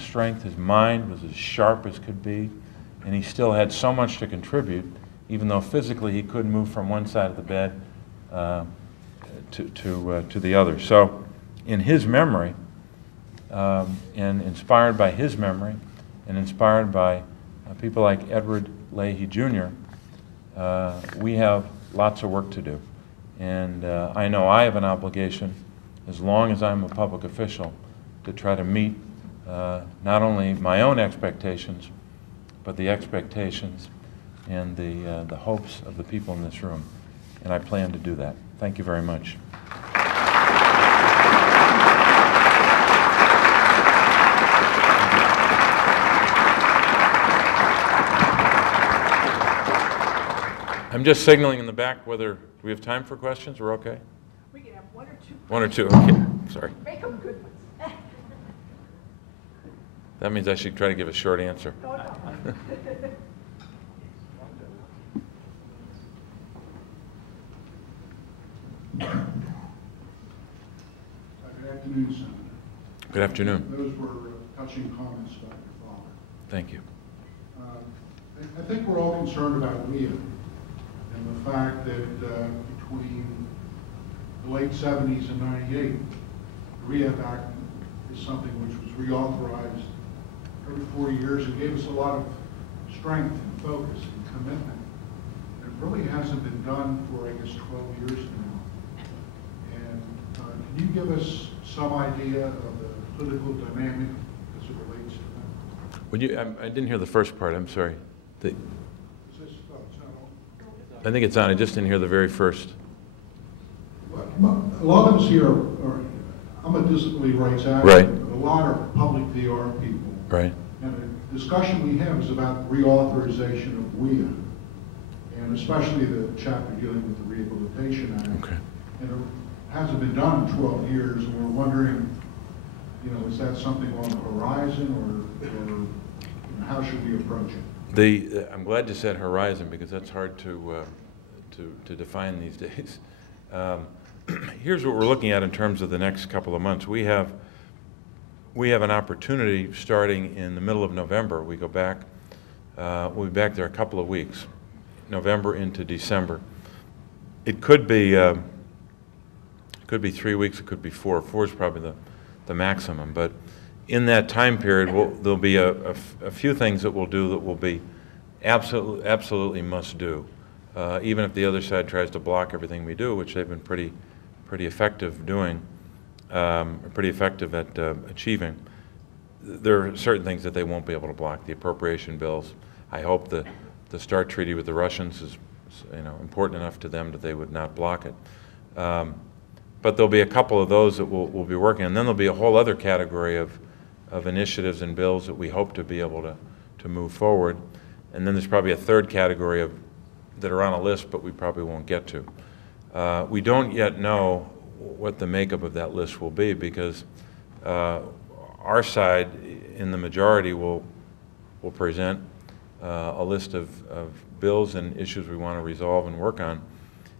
strength. His mind was as sharp as could be, and he still had so much to contribute, even though physically he couldn't move from one side of the bed to the other. So in his memory, and inspired by his memory, and inspired by people like Edward Leahy Jr., we have lots of work to do. And I know I have an obligation, as long as I'm a public official, to try to meet not only my own expectations, but the expectations and the hopes of the people in this room. And I plan to do that. Thank you very much. I'm just signaling in the back whether, do we have time for questions? We're okay? We can have one or two. One or two, okay, sorry. Make them good ones. That means I should try to give a short answer. No, no. Good afternoon, Senator. Good afternoon. Those were touching comments about your father. Thank you. I think we're all concerned about WEA and the fact that between the late 70s and 98, the Rehab Act is something which was reauthorized every 40 years and gave us a lot of strength and focus and commitment. And it really hasn't been done for, I guess, 12 years now. And can you give us some idea of the political dynamic as it relates to that? Would you, I didn't hear the first part, I'm sorry. Is this, oh, it's not on? I think it's on, I just didn't hear the very first. A lot of us here are, I'm a disability rights advocate, Right. but a lot are public VR people. Right. And the discussion we have is about reauthorization of WEA, and especially the chapter dealing with the Rehabilitation Act. Okay. And it hasn't been done in 12 years, and we're wondering, you know, is that something on the horizon, or you know, how should we approach it? I'm glad you said horizon, because that's hard to define these days. Here's what we're looking at in terms of the next couple of months. We have an opportunity starting in the middle of November. We go back, we'll be back there a couple of weeks, November into December. It could be 3 weeks, it could be 4. 4 is probably the maximum, but in that time period, there'll be a few things that we'll do that will be absolutely must do, even if the other side tries to block everything we do, which they've been pretty effective doing, pretty effective at achieving. There are certain things that they won't be able to block. The appropriation bills. I hope the START treaty with the Russians is, you know, important enough to them that they would not block it. But there'll be a couple of those that we'll be working on. And then there'll be a whole other category of initiatives and bills that we hope to be able to move forward. And then there's probably a third category that are on a list, but we probably won't get to. We don't yet know what the makeup of that list will be, because our side, in the majority, will present a list of bills and issues we want to resolve and work on,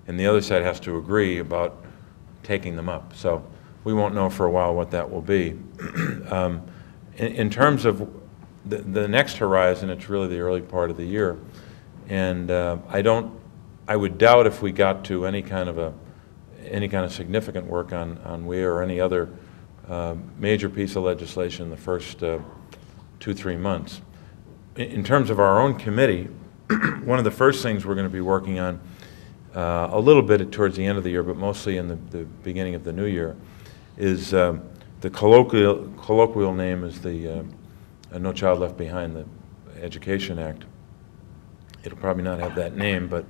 and the other side has to agree about taking them up. So we won't know for a while what that will be. In terms of the next horizon, it's really the early part of the year, and I would doubt if we got to any kind of significant work on WEA or any other major piece of legislation in the first 2-3 months. In terms of our own committee, one of the first things we're going to be working on a little bit towards the end of the year, but mostly in the beginning of the new year, is the colloquial name is the No Child Left Behind, the Education Act. It'll probably not have that name, but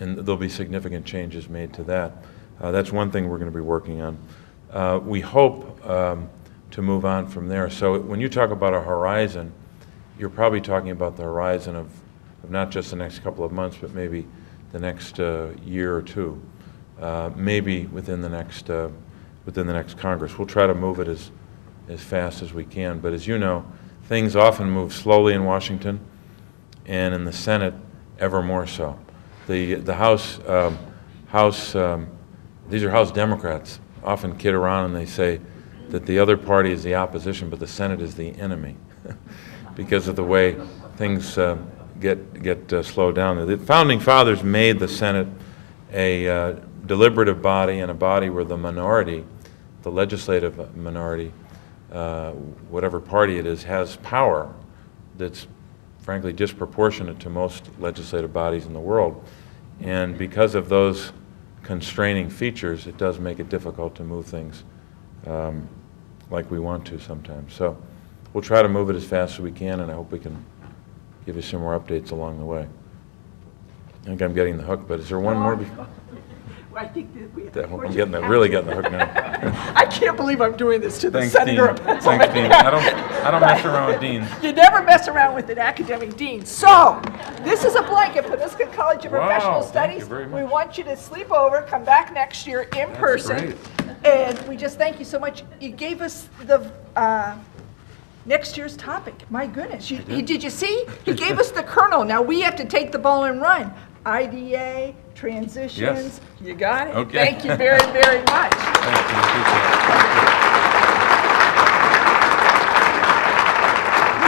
there'll be significant changes made to that. That's one thing we're going to be working on. We hope to move on from there. So when you talk about a horizon, you're probably talking about the horizon of not just the next couple of months, but maybe the next year or two, maybe within the next Congress. We'll try to move it as fast as we can. But as you know, things often move slowly in Washington, and in the Senate, ever more so. The House, these are House Democrats, often kid around and they say that the other party is the opposition, but the Senate is the enemy because of the way things get slowed down. The Founding Fathers made the Senate a deliberative body and a body where the minority, the legislative minority, whatever party it is, has power that's frankly disproportionate to most legislative bodies in the world. And because of those constraining features, it does make it difficult to move things like we want to sometimes. So we'll try to move it as fast as we can, and I hope we can give you some more updates along the way. I think I'm getting the hook, but is there one more? I think that I'm really getting the hook now. I can't believe I'm doing this to the Thanks, Senator Dean. of Pennsylvania. Thanks, Dean. I don't mess around with deans. You never mess around with an academic dean. So, this is a blanket, Panuska College of Wow, Professional thank you Studies. very We much. want you to sleep over, come back next year in person. And we just thank you so much. You gave us the next year's topic. My goodness. Did you see? He gave us the kernel. Now we have to take the ball and run. IDA, transitions. Yes. You got it. Okay. Thank you very, very much. Thank you. Appreciate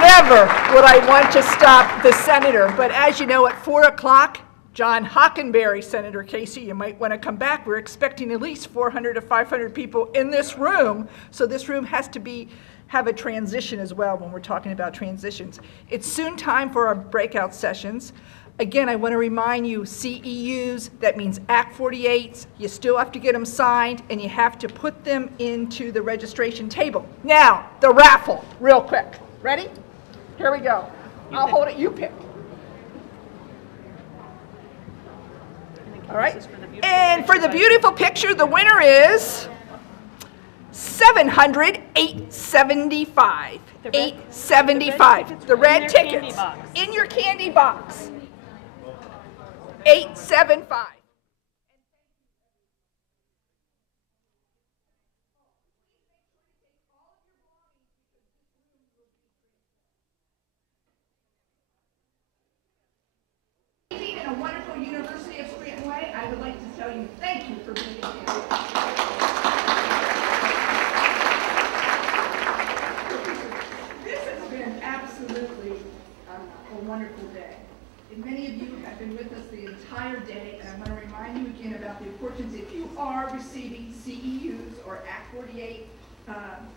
Never would I want to stop the senator, but as you know, at 4 o'clock, John Hockenberry, Senator Casey, you might want to come back. We're expecting at least 400 to 500 people in this room, so this room has to have a transition as well when we're talking about transitions. It's soon time for our breakout sessions. Again, I want to remind you, CEUs, that means Act 48s, you still have to get them signed, and you have to put them into the registration table. Now, the raffle, real quick. Ready? Here we go. I'll hold it, you pick. All right. And for the beautiful picture, the winner is 700, 875. 875. The red tickets in your candy box. 875. In a wonderful University of Scranton way, I would like to tell you thank you for being here. This has been absolutely a wonderful day. And many of you have been with us the entire day, and I want to remind you again about the importance. If you are receiving CEUs or Act 48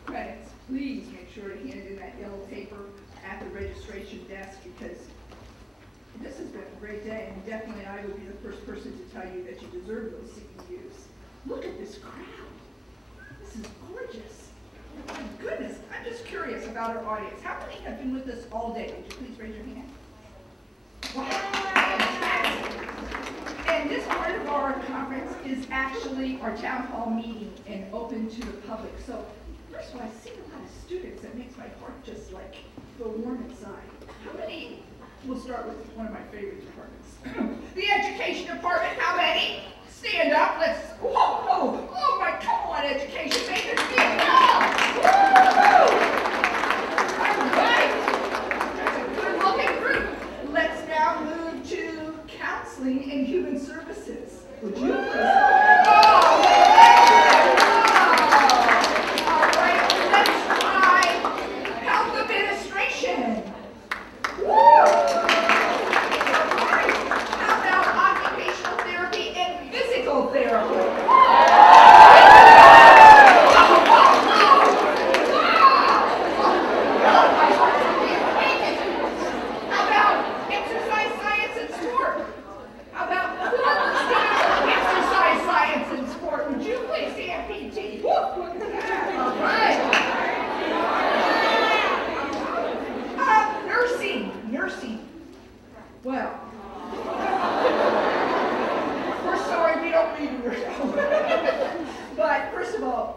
credits, please make sure to hand in that yellow paper at the registration desk, because this has been a great day, and definitely I would be the first person to tell you that you deserve those CEUs. Look at this crowd. This is gorgeous. My goodness, I'm just curious about our audience. How many have been with us all day? Would you please raise your hand? Wow. And this part of our conference is actually our town hall meeting and open to the public. So first of all, I see a lot of students. That makes my heart just like go warm inside. How many? We'll start with one of my favorite departments. The education department, how many? Stand up, let's, oh my, come on, education, make it stand up. Woo! All right, that's a good looking group. Let's now move to counseling and human services. Would you please? All right, let's try health administration. How about occupational therapy and physical therapy?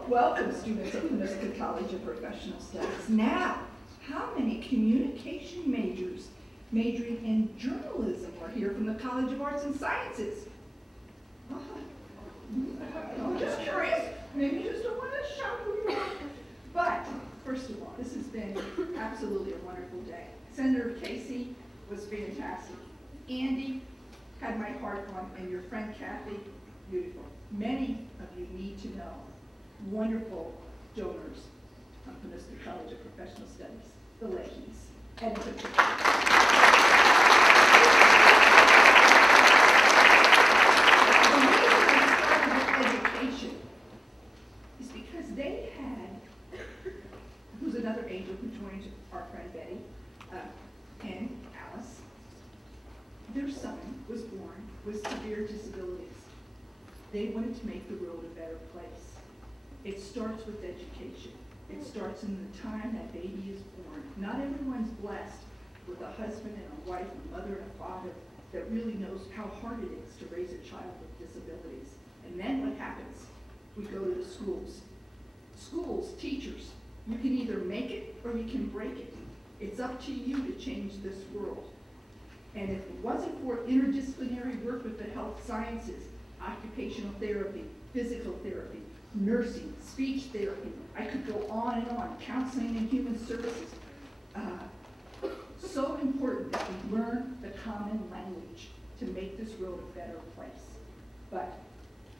Welcome, students of Panuska College of Professional Studies. Now, how many communication majors majoring in journalism are here from the College of Arts and Sciences? I'm just curious. Maybe you just don't want to shout who you are. But, first of all, this has been absolutely a wonderful day. Senator Casey was fantastic. Andy had my heart on, and your friend Kathy, beautiful. Many of you need to know wonderful donors from Panuska College of Professional Studies, the Leahys. And the reason I started with education is because they had, who's another angel who joined our friend Betty and Alice, their son was born with severe disabilities. They wanted to make the world a better place. It starts with education. It starts in the time that baby is born. Not everyone's blessed with a husband and a wife, a mother and a father that really knows how hard it is to raise a child with disabilities. And then what happens? We go to the schools. Schools, teachers, you can either make it or you can break it. It's up to you to change this world. And if it wasn't for interdisciplinary work with the health sciences, occupational therapy, physical therapy, nursing, speech therapy, I could go on and on, counseling and human services. So important that we learn the common language to make this world a better place. But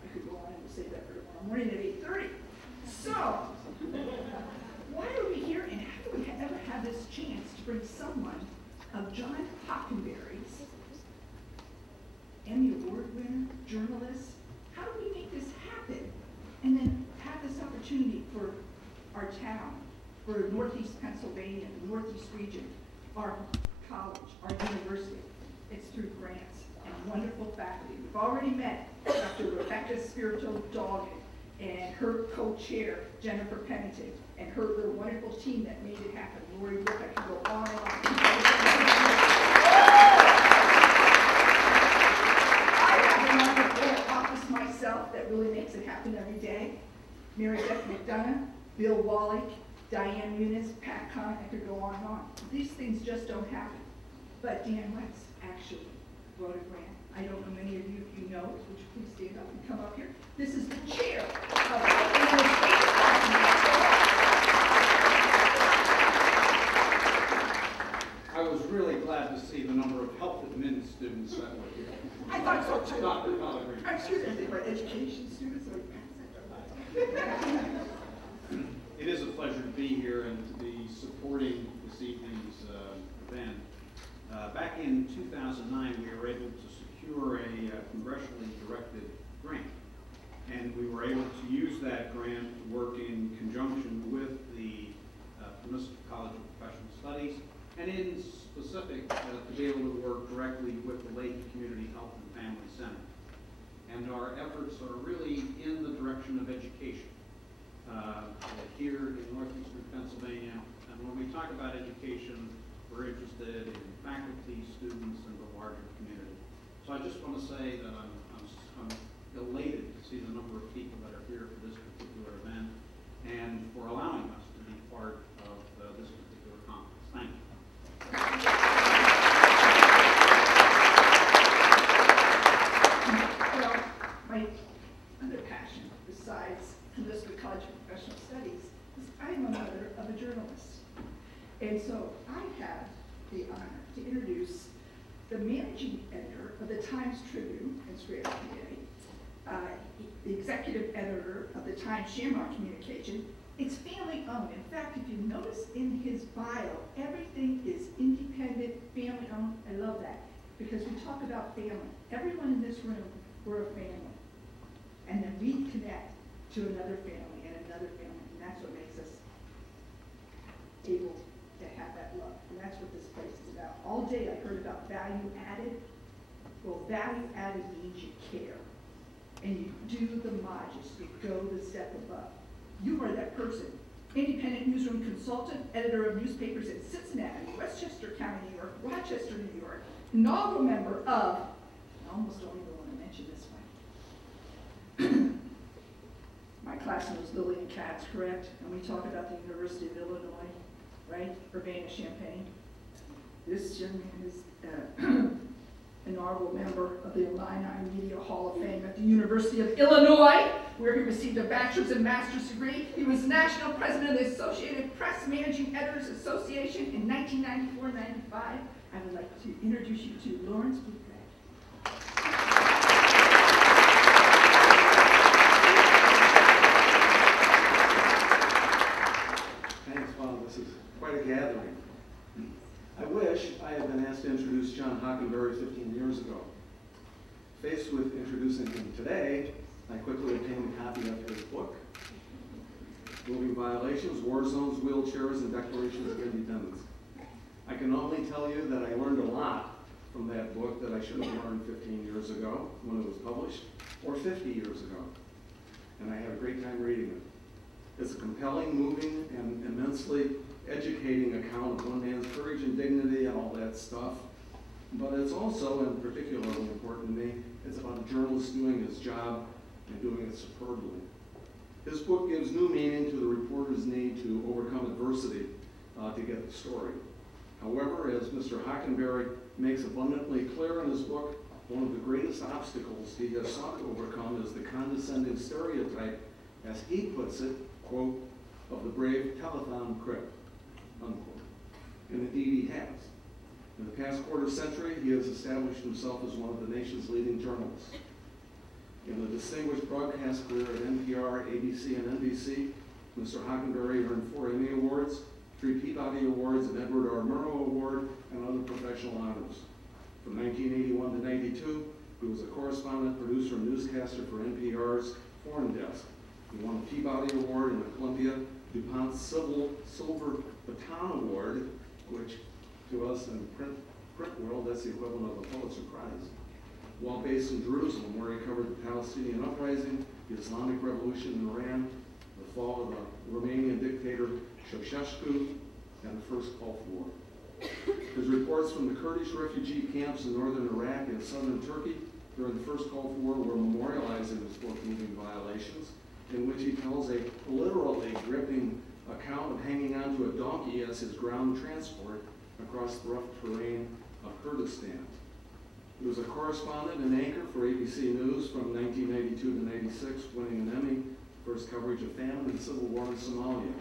I could go on and we'll save that for tomorrow morning at 8:30. So, why are we here and how do we ever have this chance to bring someone of John Hockenberry's Emmy Award winner, journalist? How do we make this happen? And then have this opportunity for our town, for Northeast Pennsylvania, the Northeast region, our college, our university. It's through grants and wonderful faculty. We've already met Dr. Rebecca Spirito-Doggett and her co-chair, Jennifer Pennington, and her wonderful team that made it happen. Lori Rick, I can go on and on. I have a wonderful office myself that really makes it happen every day. Mary Beth McDonough, Bill Wallach, Diane Muniz, Pat Kahn, I could go on and on. These things just don't happen. But Dan West actually wrote a grant. I don't know many of you, if you know it, would you please stand up and come up here? This is the chair of I was really glad to see the number of health admin students that were here. I thought so too. Dr. Pellegrini. I'm sure they were education students. It is a pleasure to be here and to be supporting this evening's event. Back in 2009, we were able to secure a congressionally directed grant. And we were able to use that grant to work in conjunction with the Panuska College of Professional Studies, and in specific, to be able to work directly with the Leahy Community Health and Family Center. And our efforts are really in the direction of education here in Northeastern Pennsylvania. And when we talk about education, we're interested in faculty, students, and the larger community. So I just want to say that I'm elated to see the number of people that are here for this particular event and for allowing us to be part of this particular conference. Thank you. Well, my other passion, besides Panuska College of Professional Studies, is I'm a mother of a journalist. And so I have the honor to introduce the managing editor of the Times Tribune in Scranton, PA, the executive editor of the Times Shamrock Communication. It's family owned. In fact, if you notice in his bio, everything is independent, family owned. I love that because we talk about family. Everyone in this room, we're a family. And then we connect to another family and another family. And that's what makes us able to have that love. And that's what this place is about. All day I heard about value added. Well, value added means you care. And you do the modest. You go the step above. You are that person. Independent newsroom consultant, editor of newspapers in Cincinnati, Westchester County, New York, Rochester, New York, inaugural member of, I almost don't even want to mention this one, my class knows Lillian Katz, correct? And we talk about the University of Illinois, right? Urbana-Champaign. This young man is an honorable member of the Illini Media Hall of Fame at the University of Illinois, where he received a bachelor's and master's degree. He was national president of the Associated Press Managing Editors Association in 1994-95. I would like to introduce you to Lawrence Bluegrass. Thanks, wow, this is quite a gathering. I wish I had been asked to introduce John Hockenberry 15 years ago. Faced with introducing him today, I quickly obtained a copy of his book, Moving Violations, War Zones, Wheelchairs, and Declarations of Independence. I can only tell you that I learned a lot from that book that I should have learned 15 years ago when it was published, or 50 years ago. And I had a great time reading it. It's a compelling, moving, and immensely educating account of one man's courage and dignity and all that stuff. But it's also, and particularly important to me, it's about a journalist doing his job and doing it superbly. His book gives new meaning to the reporter's need to overcome adversity to get the story. However, as Mr. Hockenberry makes abundantly clear in his book, one of the greatest obstacles he has sought to overcome is the condescending stereotype, as he puts it, quote, of the brave telethon crip, unquote. And indeed he has. In the past quarter century, he has established himself as one of the nation's leading journalists. In a distinguished broadcast career at NPR, ABC, and NBC, Mr. Hockenberry earned 4 Emmy Awards, 3 Peabody Awards, an Edward R. Murrow Award, and other professional honors. From 1981 to 92, he was a correspondent, producer, and newscaster for NPR's Foreign Desk. He won a Peabody Award and a Columbia DuPont Silver Baton Award, which to us in the print world, that's the equivalent of a Pulitzer Prize. While based in Jerusalem, where he covered the Palestinian uprising, the Islamic Revolution in Iran, the fall of the Romanian dictator Ceausescu, and the first Gulf War. His reports from the Kurdish refugee camps in northern Iraq and southern Turkey during the first Gulf War were memorialized in his book, Moving Violations, in which he tells a literally gripping account of hanging onto a donkey as his ground transport across the rough terrain of Kurdistan. He was a correspondent and anchor for ABC News from 1992 to 96, winning an Emmy for his coverage of famine and civil war in Somalia.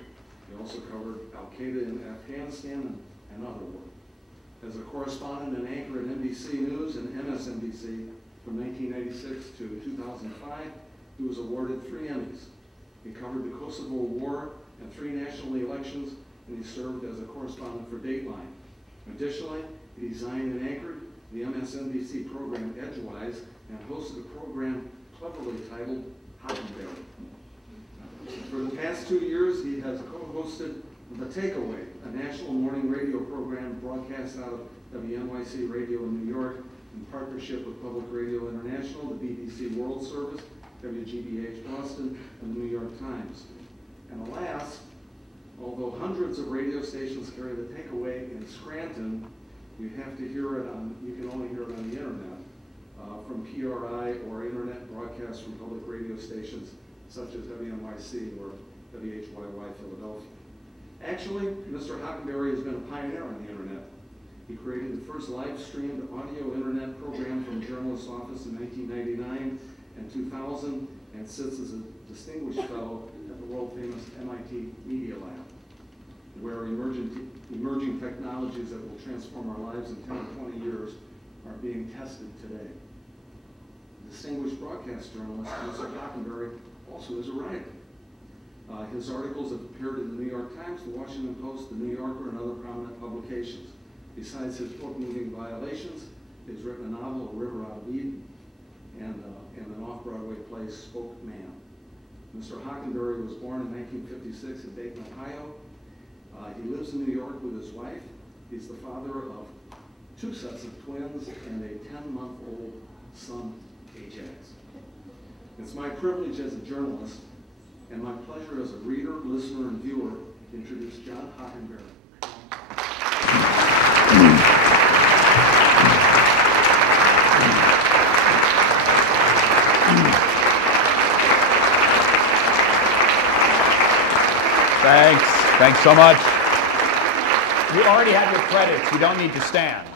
He also covered Al-Qaeda in Afghanistan and other work. As a correspondent and anchor at NBC News and MSNBC from 1996 to 2005, he was awarded 3 Emmys. He covered the Kosovo War and 3 national elections, and he served as a correspondent for Dateline. Additionally, he designed and anchored the MSNBC program Edgewise and hosted a program cleverly titled Hockenberry. For the past 2 years, he has co-hosted The Takeaway, a national morning radio program broadcast out of WNYC Radio in New York in partnership with Public Radio International, the BBC World Service, WGBH Boston, and the New York Times. And alas, although hundreds of radio stations carry The Takeaway in Scranton, you have to hear it on, you can only hear it on the internet from PRI or internet broadcasts from public radio stations such as WNYC or WHYY Philadelphia. Actually, Mr. Hockenberry has been a pioneer on the internet. He created the first live-streamed audio internet program from the Journalist's Office in 1999 and 2000, and sits as a distinguished fellow at the world-famous MIT Media Lab, where emerging technologies that will transform our lives in 10 or 20 years are being tested today. Distinguished broadcast journalist, Mr. Hockenberry also is a writer. His articles have appeared in the New York Times, the Washington Post, the New Yorker, and other prominent publications. Besides his book, Moving Violations, he's written a novel, A River Out of Eden, and an off-Broadway play, Spoke Man. Mr. Hockenberry was born in 1956 in Dayton, Ohio. He lives in New York with his wife. He's the father of 2 sets of twins and a 10-month-old son, Ajax. It's my privilege as a journalist and my pleasure as a reader, listener, and viewer to introduce John Hockenberry. Thanks. Thanks so much. You already have your credits. You don't need to stand.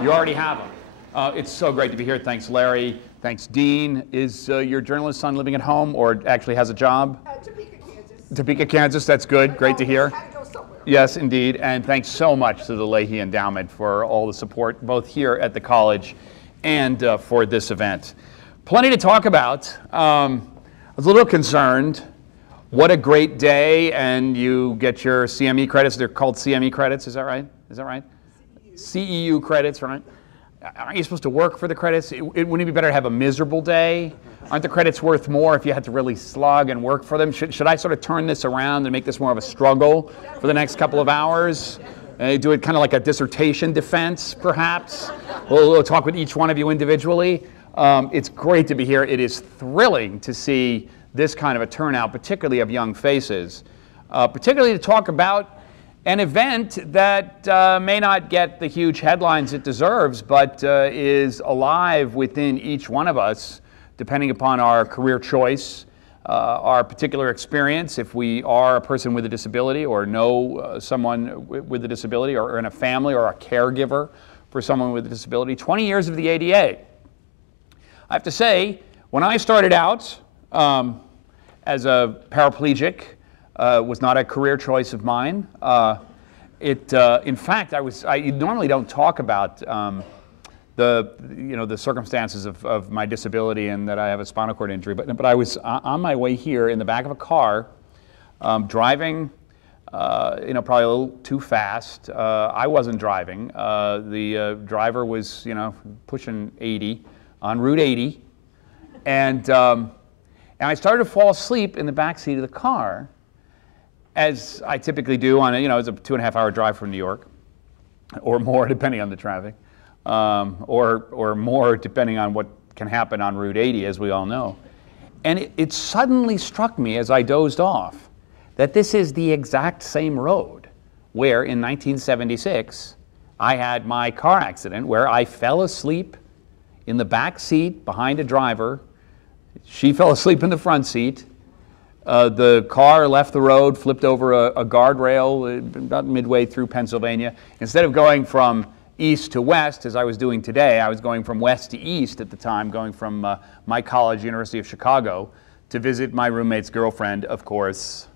You already have them. It's so great to be here. Thanks, Larry. Thanks, Dean. Is your journalist son living at home or actually has a job? Topeka, Kansas. Topeka, Kansas. That's good. Great to hear. Had to go somewhere. Yes, indeed. And thanks so much to the Leahy Endowment for all the support, both here at the college and for this event. Plenty to talk about. I was a little concerned. What a great day, and you get your CME credits. They're called CME credits, is that right? Is that right? CEU credits, right? Aren't you supposed to work for the credits? Wouldn't it be better to have a miserable day? Aren't the credits worth more if you had to really slug and work for them? Should I sort of turn this around and make this more of a struggle for the next couple of hours? Do it kind of like a dissertation defense, perhaps? We'll talk with each one of you individually. It's great to be here. It is thrilling to see this kind of a turnout, particularly of young faces, particularly to talk about an event that may not get the huge headlines it deserves, but is alive within each one of us, depending upon our career choice, our particular experience, if we are a person with a disability or know someone with a disability or in a family or a caregiver for someone with a disability. 20 years of the ADA. I have to say, when I started out, as a paraplegic, was not a career choice of mine. In fact, I normally don't talk about the circumstances of my disability and that I have a spinal cord injury, but I was on my way here in the back of a car, driving, probably a little too fast. I wasn't driving. The driver was, pushing 80 on Route 80, and I started to fall asleep in the back seat of the car, as I typically do on it's a 2.5-hour drive from New York, or more depending on the traffic, or more depending on what can happen on Route 80, as we all know. And it suddenly struck me as I dozed off that this is the exact same road where in 1976 I had my car accident where I fell asleep in the back seat behind a driver. She fell asleep in the front seat. The car left the road, flipped over a guardrail about midway through Pennsylvania. Instead of going from east to west, as I was doing today, I was going from west to east at the time, going from my college, University of Chicago, to visit my roommate's girlfriend, of course.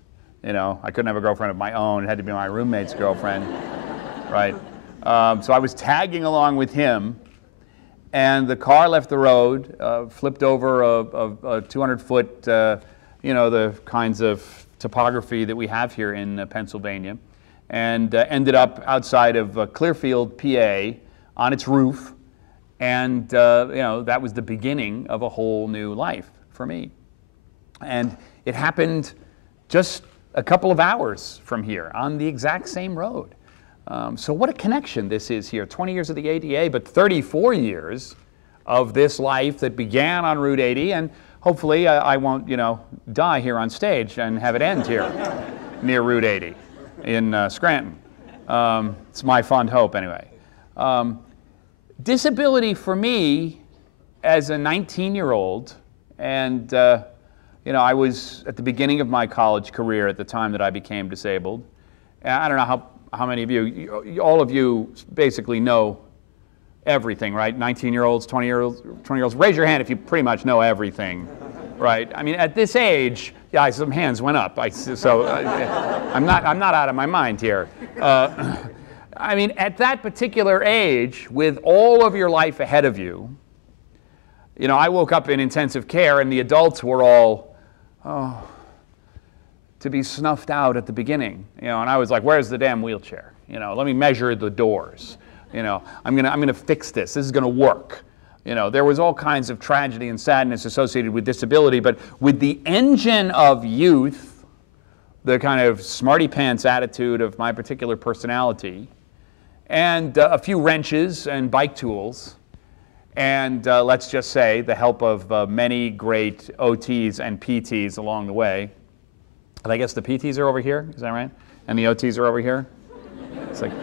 I couldn't have a girlfriend of my own. It had to be my roommate's girlfriend, right? So I was tagging along with him. And the car left the road, flipped over a 200-foot, the kinds of topography that we have here in Pennsylvania, and ended up outside of Clearfield, PA, on its roof. And, that was the beginning of a whole new life for me. And it happened just a couple of hours from here on the exact same road. So what a connection this is here. 20 years of the ADA, but 34 years of this life that began on Route 80, and hopefully I won't, die here on stage and have it end here near Route 80 in Scranton. It's my fond hope, anyway. Disability for me as a 19-year-old, and I was at the beginning of my college career at the time that I became disabled. And I don't know how many of you, all of you basically know everything, right? 19-year-olds, 20-year-olds, raise your hand if you pretty much know everything, right? I mean, at this age, yeah, some hands went up. I'm not out of my mind here. I mean, at that particular age, with all of your life ahead of you, I woke up in intensive care and the adults were all, to be snuffed out at the beginning, and I was like, where's the damn wheelchair? Let me measure the doors. I'm gonna fix this. This is gonna work. There was all kinds of tragedy and sadness associated with disability, but with the engine of youth, the kind of smarty pants attitude of my particular personality, and a few wrenches and bike tools, and let's just say the help of many great OTs and PTs along the way. And I guess the PTs are over here, is that right? And the OTs are over here? It's like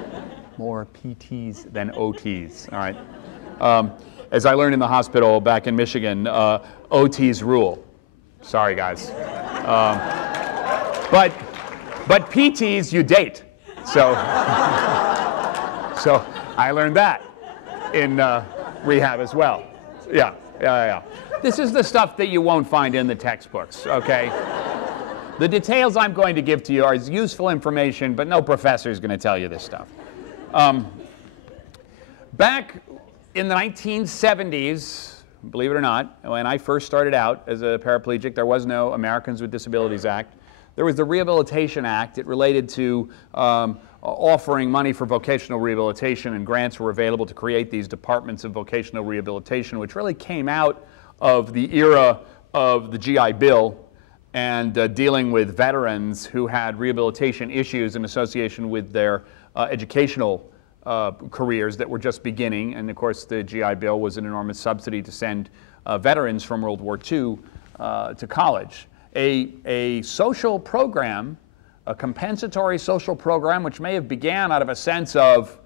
more PTs than OTs, all right? As I learned in the hospital back in Michigan, OTs rule. Sorry, guys. But But PTs you date. So, so I learned that in rehab as well. Yeah. This is the stuff that you won't find in the textbooks, okay? The details I'm going to give to you are useful information, but no professor is going to tell you this stuff. Back in the 1970s, believe it or not, when I first started out as a paraplegic, there was no Americans with Disabilities Act. There was the Rehabilitation Act. It related to offering money for vocational rehabilitation, and grants were available to create these departments of vocational rehabilitation, which really came out of the era of the GI Bill and dealing with veterans who had rehabilitation issues in association with their educational careers that were just beginning. And of course, the GI Bill was an enormous subsidy to send veterans from World War II to college. A social program, a compensatory social program, which may have began out of a sense of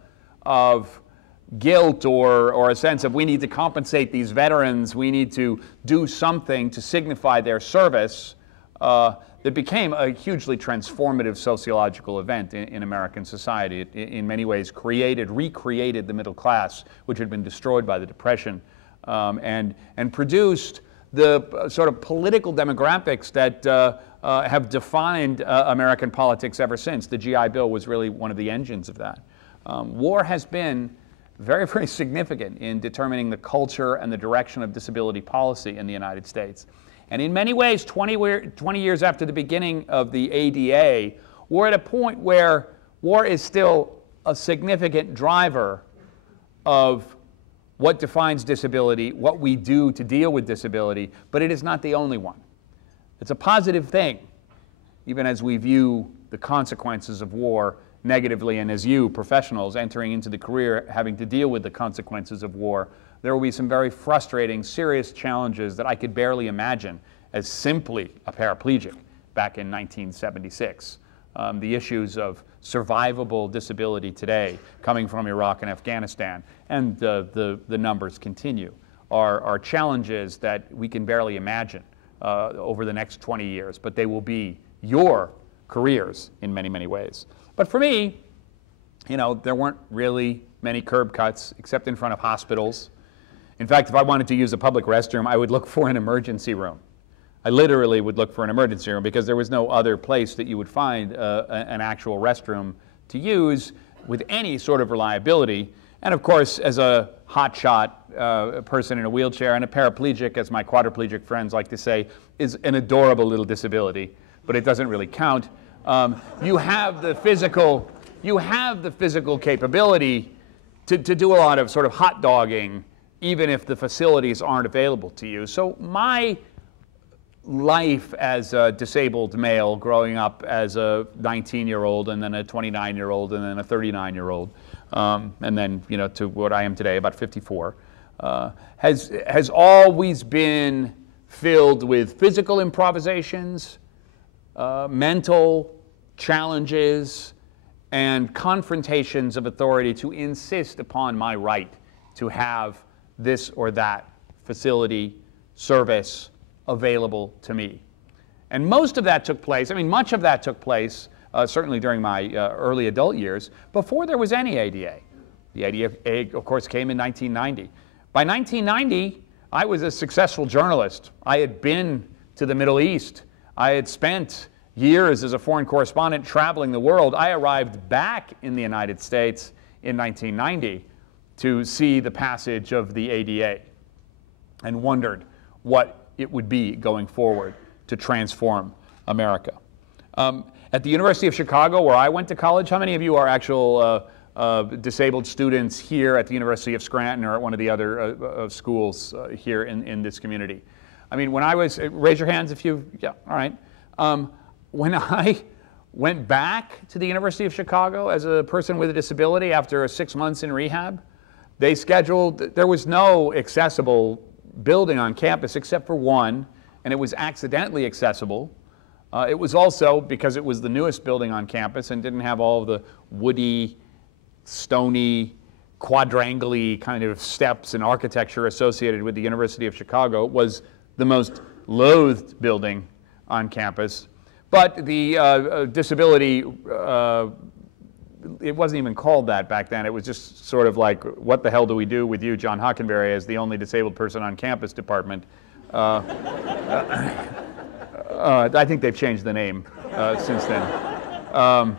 guilt or a sense of we need to compensate these veterans, we need to do something to signify their service, that became a hugely transformative sociological event in American society. It, in many ways, recreated the middle class, which had been destroyed by the Depression, and produced the sort of political demographics that have defined American politics ever since. The GI Bill was really one of the engines of that. War has been very, very significant in determining the culture and the direction of disability policy in the United States. And in many ways, 20 years after the beginning of the ADA, we're at a point where war is still a significant driver of what defines disability, what we do to deal with disability, but it is not the only one. It's a positive thing, even as we view the consequences of war negatively, and as you, professionals, entering into the career having to deal with the consequences of war, there will be some very frustrating, serious challenges that I could barely imagine as simply a paraplegic back in 1976. The issues of survivable disability today coming from Iraq and Afghanistan, and the numbers continue, are challenges that we can barely imagine over the next 20 years, but they will be your careers in many, many ways. But for me, you know, there weren't really many curb cuts except in front of hospitals. In fact, if I wanted to use a public restroom, I would look for an emergency room. I literally would look for an emergency room because there was no other place that you would find an actual restroom to use with any sort of reliability. And of course, as a hotshot person in a wheelchair, and a paraplegic, as my quadriplegic friends like to say, is an adorable little disability, but it doesn't really count. You have the physical capability to do a lot of sort of hot dogging, even if the facilities aren't available to you. So my life as a disabled male, growing up as a 19-year-old and then a 29-year-old and then a 39-year-old, and then, you know, to what I am today, about 54, has always been filled with physical improvisations, mental challenges, and confrontations of authority to insist upon my right to have this or that facility, service available to me. And most of that took place, I mean, much of that took place, certainly during my early adult years, before there was any ADA. The ADA, of course, came in 1990. By 1990, I was a successful journalist. I had been to the Middle East. I had spent years as a foreign correspondent traveling the world. I arrived back in the United States in 1990 to see the passage of the ADA and wondered what it would be going forward to transform America. At the University of Chicago, where I went to college, how many of you are actual disabled students here at the University of Scranton or at one of the other schools here in this community? I mean, when I was, raise your hands if you, yeah, all right. When I went back to the University of Chicago as a person with a disability after 6 months in rehab, they scheduled, there was no accessible building on campus except for one, and it was accidentally accessible. It was also because it was the newest building on campus and didn't have all of the woody, stony, quadrangle-y kind of steps and architecture associated with the University of Chicago. It was the most loathed building on campus. But the disability, it wasn't even called that back then. It was just sort of like, what the hell do we do with you, John Hockenberry, as the only disabled person on campus department? I think they've changed the name since then.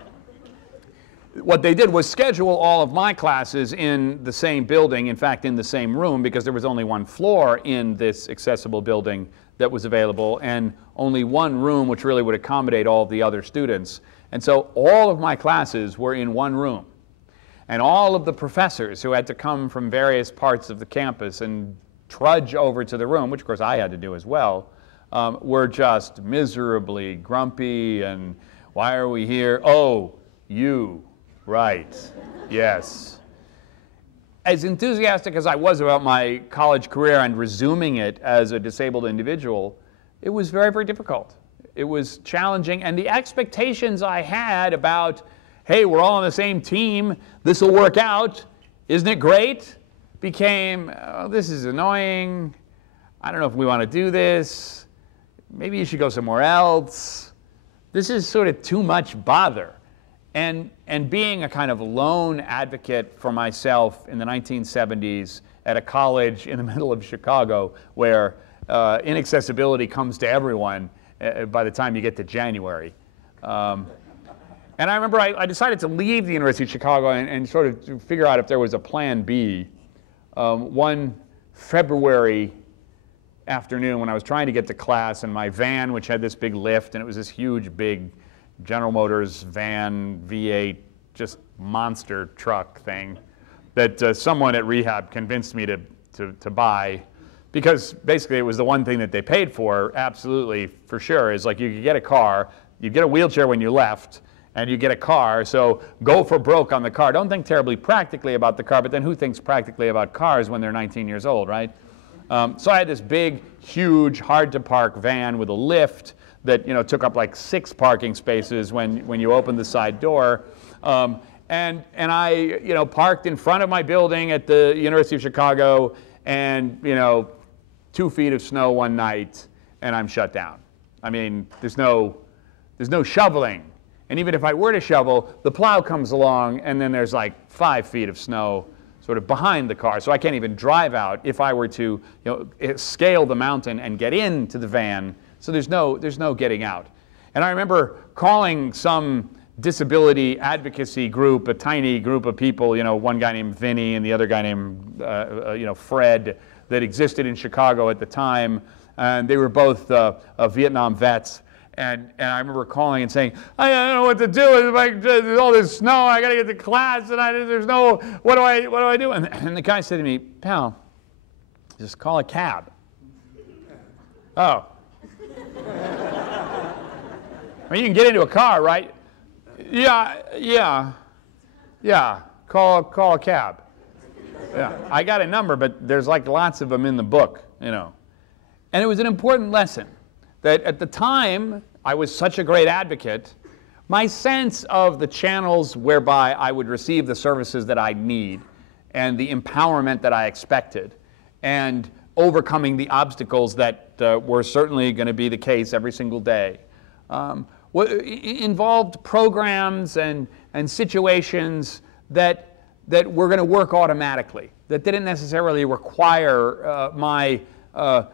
What they did was schedule all of my classes in the same building, in fact, in the same room, because there was only one floor in this accessible building that was available, and only one room which really would accommodate all of the other students. And so all of my classes were in one room. And all of the professors who had to come from various parts of the campus and trudge over to the room, which of course I had to do as well, were just miserably grumpy and, why are we here? Oh, you, right, yes. As enthusiastic as I was about my college career and resuming it as a disabled individual, it was very, very difficult. It was challenging, and the expectations I had about, hey, we're all on the same team, this will work out, isn't it great, became, oh, this is annoying, I don't know if we want to do this, maybe you should go somewhere else, this is sort of too much bother. And being a kind of lone advocate for myself in the 1970s at a college in the middle of Chicago where inaccessibility comes to everyone by the time you get to January. And I remember I decided to leave the University of Chicago and sort of figure out if there was a plan B. One February afternoon when I was trying to get to class, and my van, which had this big lift, and it was this huge, big General Motors van, V8, just monster truck thing that someone at rehab convinced me to buy, because basically it was the one thing that they paid for, absolutely, for sure, is like you could get a car, you get a wheelchair when you left, and you get a car, so go for broke on the car. Don't think terribly practically about the car, but then who thinks practically about cars when they're 19 years old, right? So I had this big, huge, hard-to-park van with a lift that took up like 6 parking spaces when you opened the side door. And I parked in front of my building at the University of Chicago, and 2 feet of snow one night, and I'm shut down. I mean, there's no shoveling. And even if I were to shovel, the plow comes along, and then there's like 5 feet of snow sort of behind the car, so I can't even drive out if I were to scale the mountain and get into the van. So there's no getting out. And I remember calling some disability advocacy group, a tiny group of people, one guy named Vinny and the other guy named Fred, that existed in Chicago at the time, and they were both Vietnam vets. And I remember calling and saying, I don't know what to do. There's all this snow. I got to get to class, and there's no. What do I do? And the guy said to me, pal, just call a cab. Oh. I mean, you can get into a car, right? Yeah. Call a cab. Yeah. I got a number, but there's like lots of them in the book, And it was an important lesson that at the time I was such a great advocate, my sense of the channels whereby I would receive the services that I need and the empowerment that I expected and overcoming the obstacles that were certainly going to be the case every single day, involved programs and situations that were going to work automatically, that didn't necessarily require my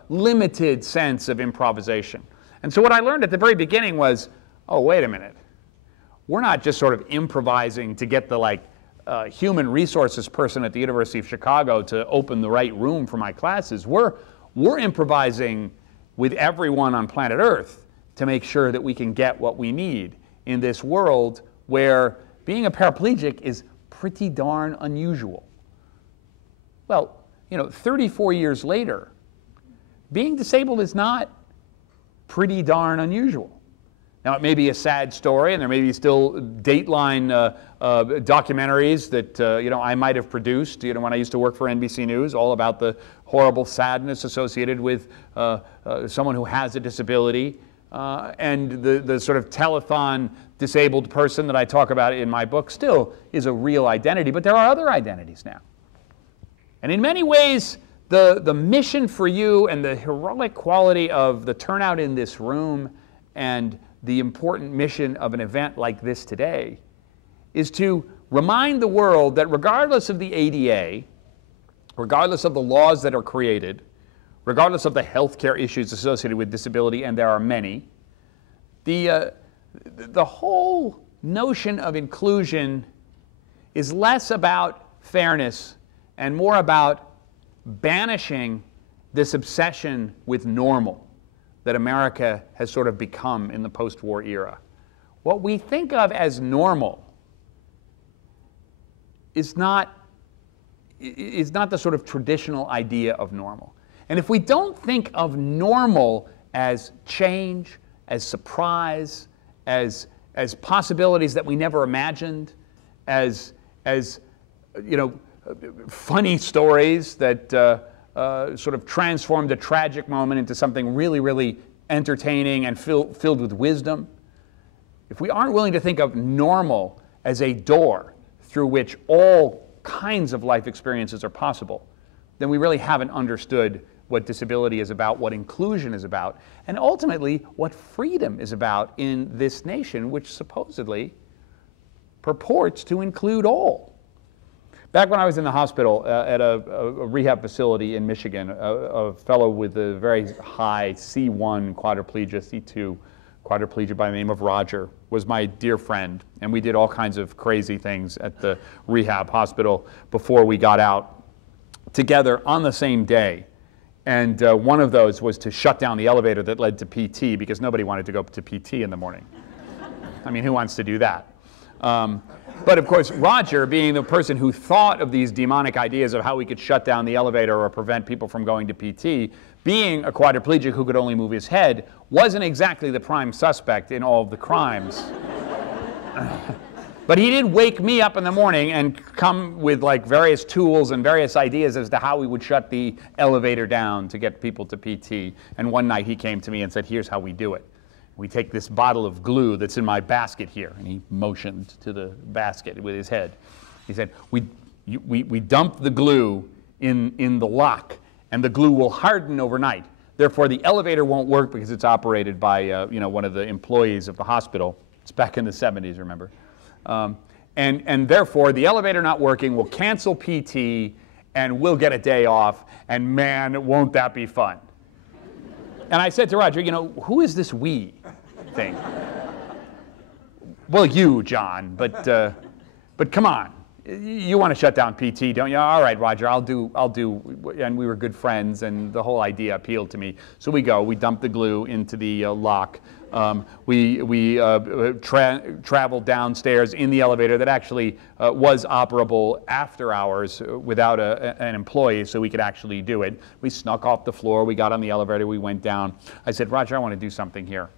limited sense of improvisation. And so what I learned at the very beginning was, oh, wait a minute. We're not just sort of improvising to get the human resources person at the University of Chicago to open the right room for my classes. We're improvising with everyone on planet Earth to make sure that we can get what we need in this world where being a paraplegic is pretty darn unusual. Well, 34 years later, being disabled is not pretty darn unusual. Now, it may be a sad story, and there may be still Dateline documentaries that I might have produced when I used to work for NBC News, all about the horrible sadness associated with someone who has a disability, and the sort of telethon disabled person that I talk about in my book still is a real identity, but there are other identities now. And in many ways, the mission for you and the heroic quality of the turnout in this room and the important mission of an event like this today is to remind the world that regardless of the ADA, regardless of the laws that are created, regardless of the healthcare issues associated with disability, and there are many, the whole notion of inclusion is less about fairness and more about banishing this obsession with normal that America has sort of become in the post-war era. What we think of as normal is not the sort of traditional idea of normal. And if we don't think of normal as change, as surprise, as possibilities that we never imagined, as funny stories that sort of transformed a tragic moment into something really, really entertaining and filled with wisdom, if we aren't willing to think of normal as a door through which all kinds of life experiences are possible, then we really haven't understood what disability is about, what inclusion is about, and ultimately what freedom is about in this nation, which supposedly purports to include all. Back when I was in the hospital at a rehab facility in Michigan, a fellow with a very high C1 quadriplegia, C2 quadriplegia by the name of Roger was my dear friend, and we did all kinds of crazy things at the rehab hospital before we got out together on the same day. And one of those was to shut down the elevator that led to PT because nobody wanted to go to PT in the morning. I mean, who wants to do that? But of course, Roger, being the person who thought of these demonic ideas of how we could shut down the elevator or prevent people from going to PT, being a quadriplegic who could only move his head, wasn't exactly the prime suspect in all of the crimes. But he did wake me up in the morning and come with like various tools and various ideas as to how we would shut the elevator down to get people to PT. And one night he came to me and said, here's how we do it. We take this bottle of glue that's in my basket here. And he motioned to the basket with his head. He said, we dump the glue in the lock, and the glue will harden overnight. Therefore, the elevator won't work because it's operated by one of the employees of the hospital. It's back in the 70s, remember? And therefore, the elevator not working will cancel PT, and we'll get a day off, and man, won't that be fun. And I said to Roger, who is this we thing? Well, you, John, but come on. You want to shut down PT, don't you? All right, Roger, I'll do. And we were good friends, and the whole idea appealed to me. So we dump the glue into the lock. We traveled downstairs in the elevator that actually was operable after hours without an employee, so we could actually do it. We snuck off the floor. We got on the elevator. We went down. I said, Roger, I want to do something here.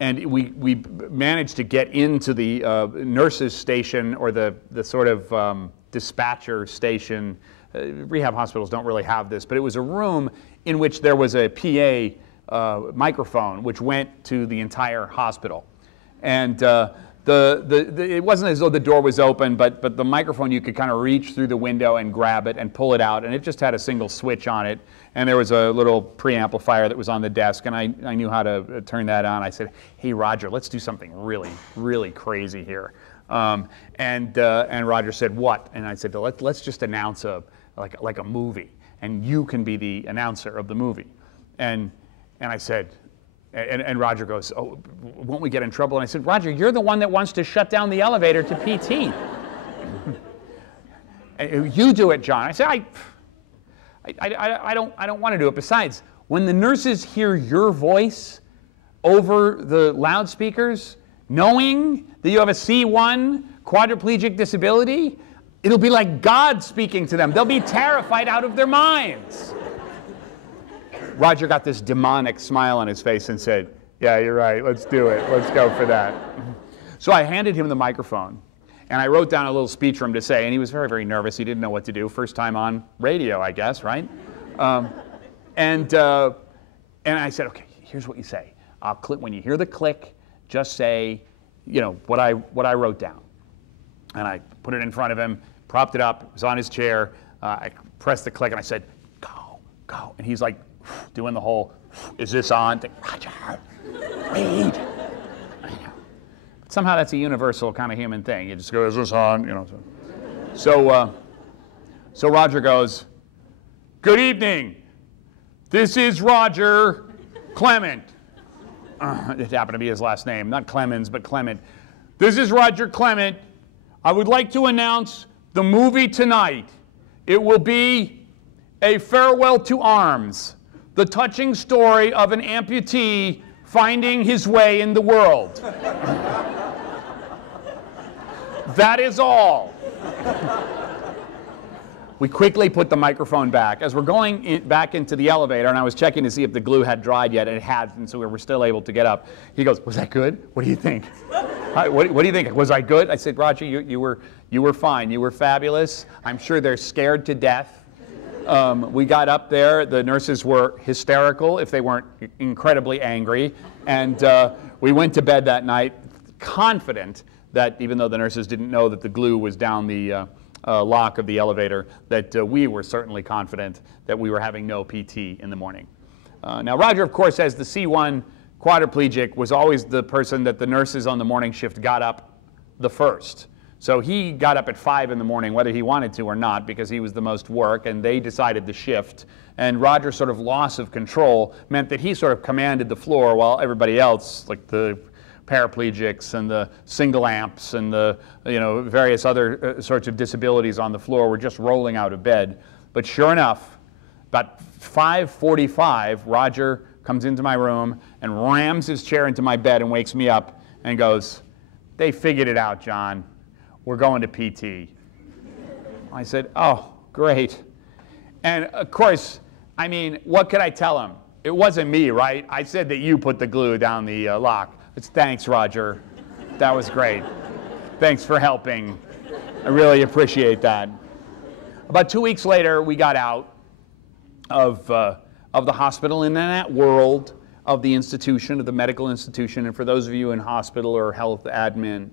And we managed to get into the nurses' station, or the sort of dispatcher station. Rehab hospitals don't really have this, but it was a room in which there was a PA microphone which went to the entire hospital. And it wasn't as though the door was open, but the microphone, you could kind of reach through the window and grab it and pull it out, and it just had a single switch on it. And there was a little preamplifier that was on the desk, and I knew how to turn that on. I said, hey, Roger, let's do something really, really crazy here. And Roger said, what? And I said, let's just announce like a movie, and you can be the announcer of the movie. And I said, and Roger goes, oh, won't we get in trouble? And I said, Roger, you're the one that wants to shut down the elevator to PT. You do it, John. I said, I don't want to do it. Besides, when the nurses hear your voice over the loudspeakers, knowing that you have a C1 quadriplegic disability, it'll be like God speaking to them. They'll be terrified out of their minds. Roger got this demonic smile on his face and said, yeah, you're right, let's do it. Let's go for that. So I handed him the microphone, and I wrote down a little speech for him to say, and he was very, very nervous. He didn't know what to do. First time on radio, I guess, right? And I said, okay, here's what you say. I'll click, when you hear the click, just say, what I wrote down. And I put it in front of him, propped it up, it was on his chair. I pressed the click, and I said, go. And he's like, doing the whole Is this on? Roger, read. Somehow that's a universal kind of human thing. You just go, is this on? You know. So Roger goes, good evening. This is Roger Clement. It happened to be his last name, not Clemens, but Clement. This is Roger Clement. I would like to announce the movie tonight. It will be A Farewell to Arms, the touching story of an amputee finding his way in the world. That is all. We quickly put the microphone back. As we're going back into the elevator, and I was checking to see if the glue had dried yet, and it hadn't, so we were still able to get up. He goes, was that good? What do you think? What do you think? Was I good? I said, Roger, you were fine. You were fabulous. I'm sure they're scared to death. We got up there. The nurses were hysterical, if they weren't incredibly angry. And we went to bed that night confident that even though the nurses didn't know that the glue was down the lock of the elevator, that we were certainly confident that we were having no PT in the morning. Now, Roger, of course, as the C1 quadriplegic, was always the person that the nurses on the morning shift got up the first. So he got up at 5 in the morning, whether he wanted to or not, because he was the most work, and they decided the shift. And Roger's sort of loss of control meant that he sort of commanded the floor while everybody else, like the paraplegics and the single amps and the various other sorts of disabilities on the floor were just rolling out of bed. But sure enough, about 5:45, Roger comes into my room and rams his chair into my bed and wakes me up and goes, they figured it out, John. We're going to PT. I said, oh, great. And of course, I mean, what could I tell him? It wasn't me, right? I said that you put the glue down the lock. It's thanks, Roger. That was great. Thanks for helping. I really appreciate that. About 2 weeks later, we got out of the hospital, and in that world of the institution, of the medical institution, and for those of you in hospital or health admin,